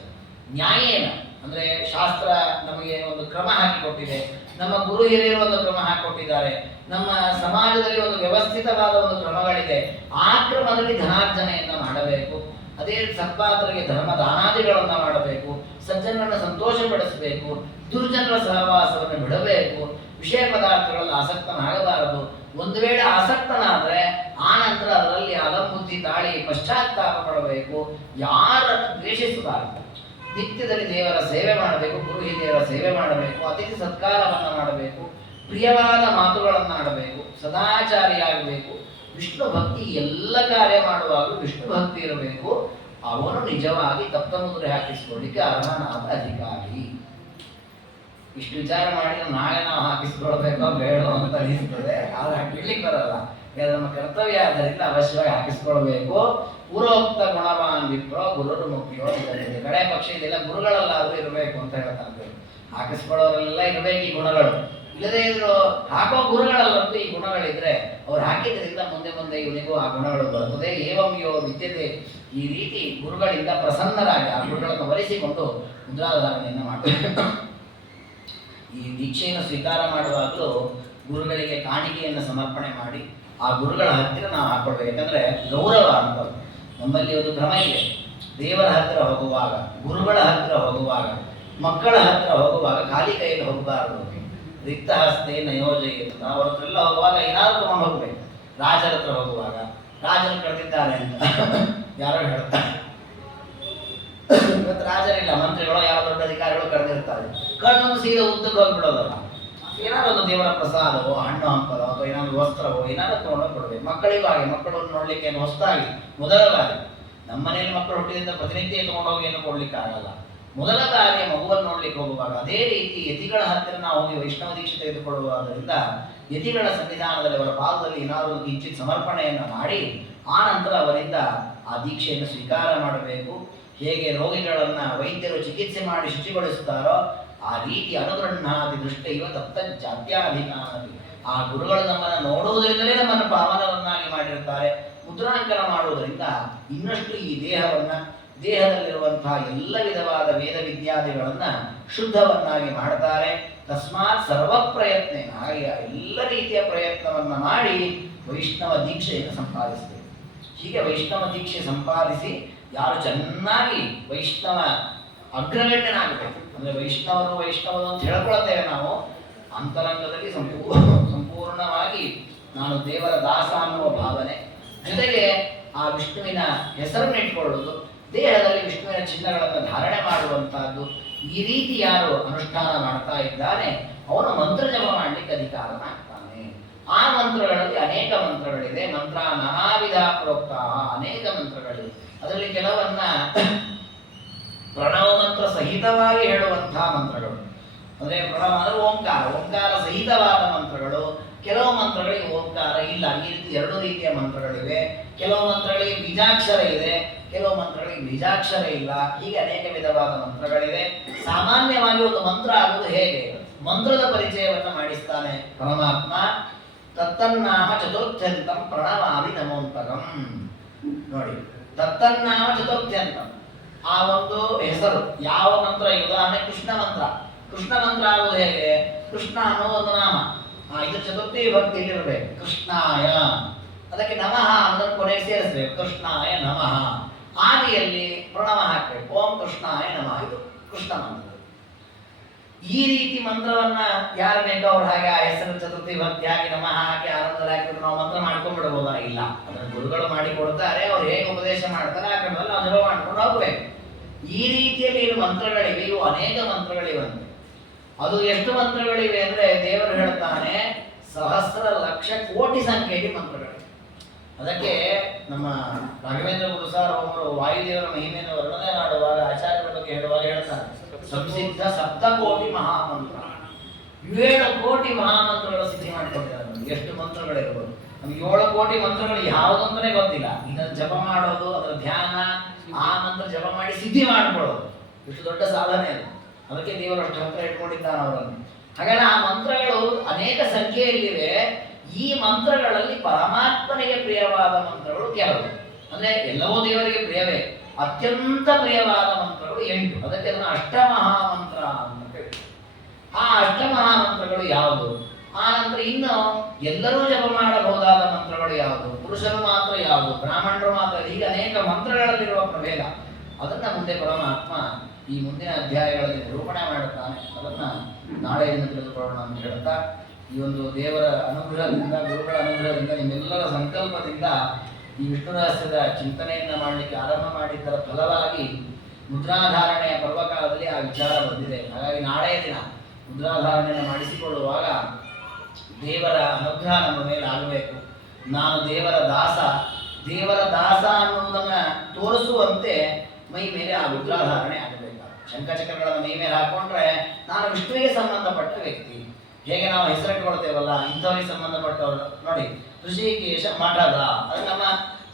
ನ್ಯಾಯೇನ ಅಂದರೆ ಶಾಸ್ತ್ರ ನಮಗೆ ಒಂದು ಕ್ರಮ ಹಾಕಿಕೊಟ್ಟಿದೆ, ನಮ್ಮ ಗುರು ಹಿರಿಯರು ಒಂದು ಕ್ರಮ ಹಾಕಿಕೊಟ್ಟಿದ್ದಾರೆ, ನಮ್ಮ ಸಮಾಜದಲ್ಲಿ ಒಂದು ವ್ಯವಸ್ಥಿತವಾದ ಒಂದು ಕ್ರಮಗಳಿದೆ. ಆ ಕ್ರಮದಲ್ಲಿ ಧನಾರ್ಜನೆಯನ್ನು ಮಾಡಬೇಕು. ಅದೇ ಸತ್ಪಾತ್ರರಿಗೆ ಧರ್ಮ ದಾನಾದಿಗಳನ್ನು ಮಾಡಬೇಕು, ಸಜ್ಜನರನ್ನು ಸಂತೋಷಪಡಿಸಬೇಕು, ದುರ್ಜನರ ಸಹವಾಸವನ್ನು ಬಿಡಬೇಕು, ವಿಷಯ ಪದಾರ್ಥಗಳಲ್ಲಿ ಆಸಕ್ತನಾಗಬಾರದು. ಒಂದು ವೇಳೆ ಆಸಕ್ತನಾದರೆ ಆ ನಂತರ ಅದರಲ್ಲಿ ಅಲಂಬುದ್ಧಿ ತಾಳಿ ಪಶ್ಚಾತ್ತಾಪ ಪಡಬೇಕು, ಯಾರನ್ನು ದ್ವೇಷಿಸಬಾರದು. ನಿತ್ಯದಲ್ಲಿ ದೇವರ ಸೇವೆ ಮಾಡಬೇಕು, ಗುರು ಹಿರಿಯರ ಸೇವೆ ಮಾಡಬೇಕು, ಅತಿಥಿ ಸತ್ಕಾರವನ್ನು ಮಾಡಬೇಕು, ಪ್ರಿಯವಾದ ಮಾತುಗಳನ್ನು ಆಡಬೇಕು, ಸದಾಚಾರಿಯಾಗಬೇಕು. ವಿಷ್ಣು ಭಕ್ತಿ ಎಲ್ಲ ಕಾರ್ಯ ಮಾಡುವಾಗಲೂ ವಿಷ್ಣು ಭಕ್ತಿ ಇರಬೇಕು. ಅವನು ನಿಜವಾಗಿ ತಪ್ತ ಮುದ್ರೆ ಹಾಕಿಸ್ಕೊಳ್ಳಿಕ್ಕೆ ಅರ್ಹನಾದ ಅಧಿಕಾರಿ. ಇಷ್ಟು ವಿಚಾರ ಮಾಡಿ ನಾಳೆ ನಾವು ಹಾಕಿಸ್ಕೊಳ್ಬೇಕೋ ಬೇಡೋ ಅಂತ ಅನಿಸ್ತದೆ, ಆದ್ರೆ ಹಾಕಿಡ್ಲಿಕ್ಕೆ ಬರಲ್ಲ. ನಮ್ಮ ಕರ್ತವ್ಯ ಆದ್ದರಿಂದ ಅವಶ್ಯವಾಗಿ ಹಾಕಿಸ್ಕೊಳ್ಬೇಕು. ಪೂರ್ವೋಕ್ತ ಗುಣವಾನ್ ವಿಪ್ರೋ ಗುರುರು ಮುಖ್ಯೋ ಇದರಿಂದ ಕಡೆ ಪಕ್ಷ ಇದೆಲ್ಲ ಗುರುಗಳಲ್ಲಾದ್ರೂ ಇರಬೇಕು ಅಂತ ಹೇಳ್ತಾರೆ. ಹಾಕಿಸ್ಕೊಳ್ಳೋರೆಲ್ಲ ಇರಬೇಕು ಈ ಗುಣಗಳು. ಇಲ್ಲದೇ ಇದ್ರು ಹಾಕೋ ಗುರುಗಳಲ್ಲಂತೂ ಈ ಗುಣಗಳಿದ್ರೆ ಅವ್ರು ಹಾಕಿದ್ರಿಂದ ಮುಂದೆ ಮುಂದೆ ಇವನಿಗೂ ಆ ಗುಣಗಳು ಬರುತ್ತದೆ. ಏವಂ ಯೋ ವಿದ್ಯತೆ, ಈ ರೀತಿ ಗುರುಗಳಿಂದ ಪ್ರಸನ್ನರಾಗಿ ಆ ಗುರುಗಳನ್ನು ವರಿಸಿಕೊಂಡು ಮುದ್ರಾಧಾರಣೆಯನ್ನು ಮಾಡಬೇಕು. ಈ ದೀಕ್ಷೆಯನ್ನು ಸ್ವೀಕಾರ ಮಾಡುವಾಗಲೂ ಗುರುಗಳಿಗೆ ಕಾಣಿಕೆಯನ್ನು ಸಮರ್ಪಣೆ ಮಾಡಿ ಆ ಗುರುಗಳ ಹತ್ತಿರ ನಾವು ಹಾಕೊಳ್ಬೇಕು. ಯಾಕಂದ್ರೆ ಗೌರವ ಅಂತ ನಮ್ಮಲ್ಲಿ ಒಂದು ಭ್ರಮ ಇದೆ. ದೇವರ ಹತ್ತಿರ ಹೋಗುವಾಗ, ಗುರುಗಳ ಹತ್ತಿರ ಹೋಗುವಾಗ, ಮಕ್ಕಳ ಹತ್ತಿರ ಹೋಗುವಾಗ ಖಾಲಿ ಕೈಯಲ್ಲಿ ಹೋಗಬಾರದು. ರಿಕ್ತ ಹಸ್ತೆ ನಯೋಜಯಿತ. ಅವ್ರ ಹತ್ರ ಹೋಗುವಾಗ ಏನಾದ್ರು ತಗೊಂಡು ಹೋಗ್ಬೇಕು. ರಾಜರ ಹತ್ರ ಹೋಗುವಾಗ ರಾಜರು ಕಳೆದಿದ್ದಾರೆ ಅಂತ ಯಾರೋ ಹೇಳ್ತಾರೆ. ಇವತ್ತು ರಾಜರಿಲ್ಲ, ಮಂತ್ರಿಗಳು ಯಾವ ದೊಡ್ಡ ಅಧಿಕಾರಿಗಳು ಕರೆದಿರ್ತಾರೆ. ಕಣ್ಣು ಸೀದಾ ಉದ್ದಕ್ಕೆ ಹೋಗ್ಬಿಡೋದಲ್ಲ. ಏನಾದ್ರು ಒಂದು ದೇವರ ಪ್ರಸಾದವೋ ಹಣ್ಣು ಹಂಪದೋ ಅಥವಾ ಏನಾದ್ರು ವಸ್ತ್ರವೋ ಏನಾದ್ರು ತಗೊಂಡು ಕೊಡ್ಬೇಕು. ಮಕ್ಕಳಿಗೂ ಹಾಗೆ, ಮಕ್ಕಳನ್ನು ನೋಡ್ಲಿಕ್ಕೆ ಏನು ಹೊಸದಾಗಿ ಮೊದಲ ಬಾರಿ ನಮ್ಮ ಮನೆಯಲ್ಲಿ ಮಕ್ಕಳು ಹುಟ್ಟಿದಿಂದ ಪ್ರತಿನಿತ್ಯ ತಗೊಂಡೋಗಿ ಏನು ಕೊಡ್ಲಿಕ್ಕೆ ಆಗಲ್ಲ. ಮೊದಲ ಬಾರಿಯ ಮಗುವನ್ನು ನೋಡ್ಲಿಕ್ಕೆ ಹೋಗುವಾಗ ಅದೇ ರೀತಿ ಯತಿಗಳ ಹತ್ತಿರ ನಾವು ಹೋಗಿ ವೈಷ್ಣವ ದೀಕ್ಷೆ ತೆಗೆದುಕೊಳ್ಳುವುದರಿಂದ ಯತಿಗಳ ಸನ್ನಿಧಾನದಲ್ಲಿ ಅವರ ಪಾದದಲ್ಲಿ ಏನಾದರೂ ಕಿಂಚಿತ್ ಸಮರ್ಪಣೆಯನ್ನು ಮಾಡಿ ಆ ನಂತರ ಅವರಿಂದ ಆ ದೀಕ್ಷೆಯನ್ನು ಸ್ವೀಕಾರ ಮಾಡಬೇಕು. ಹೇಗೆ ರೋಗಿಗಳನ್ನ ವೈದ್ಯರು ಚಿಕಿತ್ಸೆ ಮಾಡಿ ಶುಚಿಗೊಳಿಸುತ್ತಾರೋ ಆ ರೀತಿ ಅನುಗೃಹಾದಿ ದೃಷ್ಟೈವ ತತ್ತ ಜಾತ್ಯಾಧಿಕಾರಿ. ಆ ಗುರುಗಳು ನಮ್ಮನ್ನು ನೋಡುವುದರಿಂದಲೇ ನಮ್ಮನ್ನು ಪಾವನವನ್ನಾಗಿ ಮಾಡಿರುತ್ತಾರೆ. ಮುದ್ರಾಂಕನ ಮಾಡುವುದರಿಂದ ಇನ್ನಷ್ಟು ಈ ದೇಹದಲ್ಲಿರುವಂತಹ ಎಲ್ಲ ವಿಧವಾದ ವೇದ ವಿದ್ಯಾದಿಗಳನ್ನ ಶುದ್ಧವನ್ನಾಗಿ ಮಾಡ್ತಾರೆ. ತಸ್ಮಾತ್ ಸರ್ವ ಪ್ರಯತ್ನ, ಹಾಗೆ ಎಲ್ಲ ರೀತಿಯ ಪ್ರಯತ್ನವನ್ನ ಮಾಡಿ ವೈಷ್ಣವ ದೀಕ್ಷೆಯನ್ನು ಸಂಪಾದಿಸಬೇಕು. ಹೀಗೆ ವೈಷ್ಣವ ದೀಕ್ಷೆ ಸಂಪಾದಿಸಿ ಯಾರು ಚೆನ್ನಾಗಿ ವೈಷ್ಣವ ಅಗ್ರಗಣ್ಯನಾಗಬೇಕು, ಅಂದ್ರೆ ವೈಷ್ಣವರು ಅಂತ ಹೇಳ್ಕೊಳ್ತೇವೆ ನಾವು, ಅಂತರಂಗದಲ್ಲಿ ಸಂಪೂರ್ಣವಾಗಿ ನಾನು ದೇವರ ದಾಸ ಅನ್ನುವ ಭಾವನೆ, ಜೊತೆಗೆ ಆ ವಿಷ್ಣುವಿನ ಹೆಸರನ್ನು ಇಟ್ಕೊಳ್ಳುವುದು, ದೇಹದಲ್ಲಿ ವಿಷ್ಣುವಿನ ಚಿಹ್ನೆಗಳನ್ನು ಧಾರಣೆ ಮಾಡುವಂತಹದ್ದು. ಈ ರೀತಿ ಯಾರು ಅನುಷ್ಠಾನ ಮಾಡ್ತಾ ಇದ್ದಾನೆ ಅವನು ಮಂತ್ರ ಜಪ ಮಾಡಲಿಕ್ಕೆ ಅಧಿಕಾರನಾಗ್ತಾನೆ. ಆ ಮಂತ್ರಗಳಲ್ಲಿ ಅನೇಕ ಮಂತ್ರಗಳಿದೆ. ಮಂತ್ರ ನಾನಾವಿಧ ಪ್ರೋಕ್ತ, ಅನೇಕ ಮಂತ್ರಗಳಿವೆ. ಅದರಲ್ಲಿ ಕೆಲವನ್ನ ಪ್ರಣವ ಮಂತ್ರ ಸಹಿತವಾಗಿ ಹೇಳುವಂತಹ ಮಂತ್ರಗಳು, ಅಂದ್ರೆ ಪ್ರಣವ ಅಂದ್ರೆ ಓಂಕಾರ ಸಹಿತವಾದ ಮಂತ್ರಗಳು. ಕೆಲವು ಮಂತ್ರಗಳಿಗೆ ಓಂಕಾರ ಇಲ್ಲ. ಈ ರೀತಿ ಎರಡು ರೀತಿಯ ಮಂತ್ರಗಳಿವೆ. ಕೆಲವು ಮಂತ್ರಗಳಿಗೆ ಬೀಜಾಕ್ಷರ ಇದೆ, ಕೆಲವು ಮಂತ್ರಗಳಿಗೆ ಬೀಜಾಕ್ಷರ ಇಲ್ಲ. ಹೀಗೆ ಅನೇಕ ವಿಧವಾದ ಮಂತ್ರಗಳಿವೆ. ಸಾಮಾನ್ಯವಾಗಿ ಒಂದು ಮಂತ್ರ ಆಗುವುದು ಹೇಗೆ? ಮಂತ್ರದ ಪರಿಚಯವನ್ನು ಮಾಡಿಸ್ತಾನೆ ಪರಮಾತ್ಮ. ತತ್ತನ್ನಾಮ ಚತುರ್ಥ್ಯಂತಂ ಪ್ರಣವಾದಿ ನಮೋಂತರಂ. ನೋಡಿ, ತತ್ತನ್ನಾಮ ಚತುರ್ಥ್ಯಂತಂ, ಆ ಒಂದು ಹೆಸರು ಯಾವ ಮಂತ್ರ? ಉದಾಹರಣೆ ಕೃಷ್ಣ ಮಂತ್ರ. ಕೃಷ್ಣ ಮಂತ್ರ ಆಗುವುದು ಹೇಗೆ? ಕೃಷ್ಣ ಅನ್ನೋ ಒಂದು ನಾಮ, ಇದು ಚತುರ್ಥಿ ವಿಭಕ್ತಿಯಲ್ಲಿ ಇರಬೇಕು. ಕೃಷ್ಣಾಯ, ಅದಕ್ಕೆ ನಮಃ ಅನ್ನೋದನ್ನು ಕೊನೆಗೆ ಸೇರಿಸಬೇಕು. ಕೃಷ್ಣಾಯ ನಮಃ. ಆದಿಯಲ್ಲಿ ಪ್ರಣವ ಹಾಕಬೇಕು. ಓಂ ಕೃಷ್ಣಾಯ ನಮಃ. ಇದು ಕೃಷ್ಣ ಮಂತ್ರ. ಈ ರೀತಿ ಮಂತ್ರವನ್ನ ಯಾರು ಬೇಕೋ ಅವ್ರು ಹಾಗೆ ಆ ಹೆಸರು ಚತುರ್ಥಿ ವಿಭಕ್ತಿ ಹಾಕಿ ನಮಃ ಹಾಕಿ ಆನಂದದಲ್ಲಿ ಹಾಕಿದ್ರೆ ನಾವು ಮಂತ್ರ ಮಾಡ್ಕೊಂಡ್ಬಿಡಬಹುದಾ? ಇಲ್ಲ, ಅದನ್ನು ಗುರುಗಳು ಮಾಡಿ ಕೊಡ್ತಾರೆ. ಅವ್ರು ಹೇಗೆ ಉಪದೇಶ ಮಾಡ್ತಾರೆ ಆ ಕ್ರಮದಲ್ಲಿ ನಾವು ಜಪ ಮಾಡ್ಕೊಂಡು ಹೋಗ್ಬೇಕು. ಈ ರೀತಿಯಲ್ಲಿ ಏನು ಮಂತ್ರಗಳಿವೆ, ಇವು ಅನೇಕ ಮಂತ್ರಗಳಿವಂತೆ. ಅದು ಎಷ್ಟು ಮಂತ್ರಗಳಿವೆ ಅಂದ್ರೆ ದೇವರು ಹೇಳ್ತಾನೆ ಸಹಸ್ರ ಲಕ್ಷ ಕೋಟಿ ಸಂಖ್ಯೆಯಲ್ಲಿ ಮಂತ್ರಗಳಿವೆ. ಅದಕ್ಕೆ ನಮ್ಮ ರಾಘವೇಂದ್ರ ಗುರುಸಾರ್ ಅವರು ವಾಯುದೇವರ ಮಹಿಮೆಯನ್ನು ವರ್ಣನೆ ಮಾಡುವಾಗ ಆಚಾರ್ಯರ ಬಗ್ಗೆ ಹೇಳುವಾಗ ಹೇಳ್ತಾರೆ ಸಂಸಿದ್ಧ ಸಪ್ತಕೋಟಿ ಮಹಾಮಂತ್ರ. 7 ಕೋಟಿ ಮಹಾಮಂತ್ರಗಳ ಸಿದ್ಧಿ ಮಾಡಿಕೊಟ್ಟಿದ್ದಾರೆ. ಎಷ್ಟು ಮಂತ್ರಗಳಿರ್ಬೋದು? ನಮ್ಗೆ 7 ಕೋಟಿ ಮಂತ್ರಗಳು ಯಾವುದಂತಾನೆ ಗೊತ್ತಿಲ್ಲ. ಇದನ್ನು ಜಪ ಮಾಡೋದು, ಅದರ ಧ್ಯಾನ, ಆ ಮಂತ್ರ ಜಪ ಮಾಡಿ ಸಿದ್ಧಿ ಮಾಡ್ಕೊಳ್ಳೋದು ಎಷ್ಟು ದೊಡ್ಡ ಸಾಧನೆ ಅದು. ಅದಕ್ಕೆ ದೇವರು ಅಷ್ಟು ಹತ್ರ ಇಟ್ಕೊಂಡಿದ್ದಾನೆ ಅವರನ್ನು. ಹಾಗಾದ್ರೆ ಆ ಮಂತ್ರಗಳು ಅನೇಕ ಸಂಖ್ಯೆಯಲ್ಲಿವೆ. ಈ ಮಂತ್ರಗಳಲ್ಲಿ ಪರಮಾತ್ಮನಿಗೆ ಪ್ರಿಯವಾದ ಮಂತ್ರಗಳು ಕೆಲವು, ಅಂದ್ರೆ ಎಲ್ಲವೂ ದೇವರಿಗೆ ಪ್ರಿಯವೇ. ಅತ್ಯಂತ ಪ್ರಿಯವಾದ ಮಂತ್ರಗಳು 8. ಅದಕ್ಕೆ ಅದನ್ನು ಅಷ್ಟಮಹಾಮಂತ್ರ ಅಂತ ಹೇಳಿ. ಆ ಅಷ್ಟಮಹಾಮಂತ್ರಗಳು ಯಾವುದು? ಆ ನಂತರ ಇನ್ನು ಎಲ್ಲರೂ ಜಪ ಮಾಡಬಹುದಾದ ಮಂತ್ರಗಳು ಯಾವುದು? ಪುರುಷರು ಮಾತ್ರ ಯಾವುದು? ಬ್ರಾಹ್ಮಣರು ಮಾತ್ರ? ಹೀಗೆ ಅನೇಕ ಮಂತ್ರಗಳಲ್ಲಿರುವ ಪ್ರಭೇದ. ಅದನ್ನ ಮುಂದೆ ಪರಮಾತ್ಮ ಈ ಮುಂದಿನ ಅಧ್ಯಾಯಗಳಲ್ಲಿ ನಿರೂಪಣೆ ಮಾಡುತ್ತಾನೆ. ಅದನ್ನ ನಾಳೆಯಿಂದ ತಿಳಿದುಕೊಳ್ಳೋಣ ಅಂತ ಹೇಳ್ತಾ, ಈ ಒಂದು ದೇವರ ಅನುಗ್ರಹದಿಂದ, ಗುರುಗಳ ಅನುಗ್ರಹದಿಂದ, ನಿಮ್ಮೆಲ್ಲರ ಸಂಕಲ್ಪದಿಂದ ಈ ವಿಷ್ಣು ರಹಸ್ಯದ ಚಿಂತನೆಯನ್ನ ಮಾಡಲಿಕ್ಕೆ ಆರಂಭ ಮಾಡಿದ್ದರ ಫಲವಾಗಿ ಮುದ್ರಾಧಾರಣೆಯ ಪರ್ವಕಾಲದಲ್ಲಿ ಆ ವಿಚಾರ ಬಂದಿದೆ. ಹಾಗಾಗಿ ನಾಳೆಯ ದಿನ ಮುದ್ರಾಧಾರಣೆಯನ್ನು ಮಾಡಿಸಿಕೊಳ್ಳುವಾಗ ದೇವರ ಅನುಗ್ರಹ ನಮ್ಮ ಮೇಲೆ ಆಗಬೇಕು. ನಾನು ದೇವರ ದಾಸ ಅನ್ನುವುದನ್ನ ತೋರಿಸುವಂತೆ ಮೈ ಮೇಲೆ ಆ ಮುದ್ರಾಧಾರಣೆ ಆಗಬೇಕು. ಶಂಖಚಕ್ರಗಳನ್ನು ಮೈ ಮೇಲೆ ಹಾಕೊಂಡ್ರೆ ನಾನು ವಿಷ್ಣುವಿಗೆ ಸಂಬಂಧಪಟ್ಟ ವ್ಯಕ್ತಿ. ಹೇಗೆ ನಾವು ಹೆಸರಿಟ್ಕೊಳ್ತೇವಲ್ಲ, ಇಂಥವರಿಗೆ ಸಂಬಂಧಪಟ್ಟವರು. ನೋಡಿ, ಋಷಿಕೇಶ ಮಠದ, ಅದು ನಮ್ಮ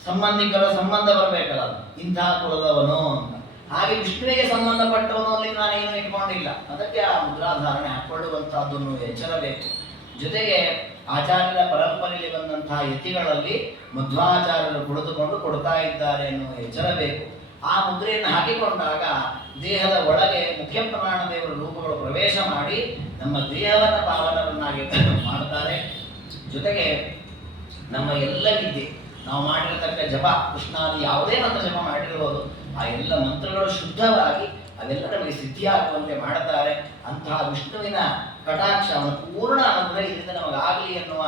ಸಂಬಂಧಿಕರ ಸಂಬಂಧ ಬರಬೇಕಲ್ಲ, ಇಂಥ ಕುಲದವನು ಅಂತ. ಹಾಗೆ ವಿಷ್ಣುವಿಗೆ ಸಂಬಂಧಪಟ್ಟವನು ಅಲ್ಲಿ ನಾನೇನು ಇಟ್ಕೊಂಡಿಲ್ಲ. ಅದಕ್ಕೆ ಆ ಮುದ್ರಾಧಾರಣೆ ಹಾಕೊಳ್ಳುವಂತಹದ್ದನ್ನು ಎಚ್ಚರಬೇಕು. ಜೊತೆಗೆ ಆಚಾರ್ಯರ ಪರಂಪರೆಯಲ್ಲಿ ಬಂದಂತಹ ಯತಿಗಳಲ್ಲಿ ಮಧ್ವಾಚಾರ್ಯರು ಕುಳಿತುಕೊಂಡು ಕೊಡ್ತಾ ಇದ್ದಾರೆ ಎನ್ನುವ ಎಚ್ಚರಬೇಕು. ಆ ಮುದ್ರೆಯನ್ನು ಹಾಕಿಕೊಂಡಾಗ ದೇಹದ ಒಳಗೆ ಮುಖ್ಯ ಪ್ರಮಾಣ ದೇವರ ರೂಪಗಳು ಪ್ರವೇಶ ಮಾಡಿ ನಮ್ಮ ದೇಹವನ್ನು ಪಾವನವನ್ನಾಗಿ ಮಾಡ್ತಾರೆ. ಜೊತೆಗೆ ನಮ್ಮ ಎಲ್ಲ ವಿದ್ಯೆ, ನಾವು ಮಾಡಿರತಕ್ಕ ಜಪ, ಕೃಷ್ಣಾದಿ ಯಾವುದೇ ಮಂತ್ರ ಜಪ ಮಾಡಿರಬಹುದು, ಆ ಎಲ್ಲ ಮಂತ್ರಗಳು ಶುದ್ಧವಾಗಿ ಅವೆಲ್ಲ ನಮಗೆ ಸಿದ್ಧಿಯಾಗುವಂತೆ ಮಾಡುತ್ತಾರೆ. ಅಂತಹ ವಿಷ್ಣುವಿನ ಕಟಾಕ್ಷ, ಅವನ ಪೂರ್ಣ ಅನುಗ್ರಹ ಇದರಿಂದ ನಮಗಾಗಲಿ ಎನ್ನುವ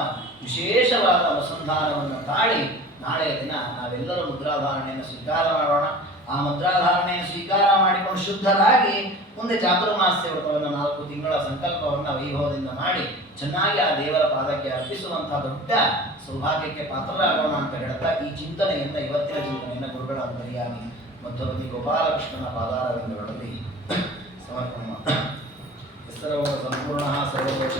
ವಿಶೇಷವಾದ ಅನುಸಂಧಾನವನ್ನು ತಾಳಿ ನಾಳೆಯ ದಿನ ನಾವೆಲ್ಲರೂ ಮುದ್ರಾಧಾರಣೆಯನ್ನು ಸ್ವೀಕಾರ ಮಾಡೋಣ. ಆ ಮುದ್ರಾಧಾರಣೆಯನ್ನು ಸ್ವೀಕಾರ ಮಾಡಿಕೊಂಡು ಶುದ್ಧರಾಗಿ ಮುಂದೆ ಚಾತುರ್ಮಾಸ್ಯ ವ್ರತವನ್ನು 4 ತಿಂಗಳ ಸಂಕಲ್ಪವನ್ನು ವೈಭವದಿಂದ ಮಾಡಿ ಚೆನ್ನಾಗಿ ಆ ದೇವರ ಪಾದಕ್ಕೆ ಅರ್ಪಿಸುವಂತಹ ದೊಡ್ಡ ಸೌಭಾಗ್ಯಕ್ಕೆ ಪಾತ್ರರಾಗೋಣ ಅಂತ ಹೇಳ್ತಾ ಈ ಚಿಂತನೆಯನ್ನು, ಇವತ್ತಿನ ಚಿಂತನೆಯನ್ನು ಗುರುಗಳ ಅಂತರ್ಯಾಮಿ ಮಧ್ಯವರ್ತಿ ಗೋಪಾಲಕೃಷ್ಣನ ಪಾದಾರವಿಂದಗಳಲ್ಲಿ ಸಮರ್ಪಣೆ ಮಾಡಿ. ಸಂಪೂರ್ಣ ಸರ್ವದೋಷ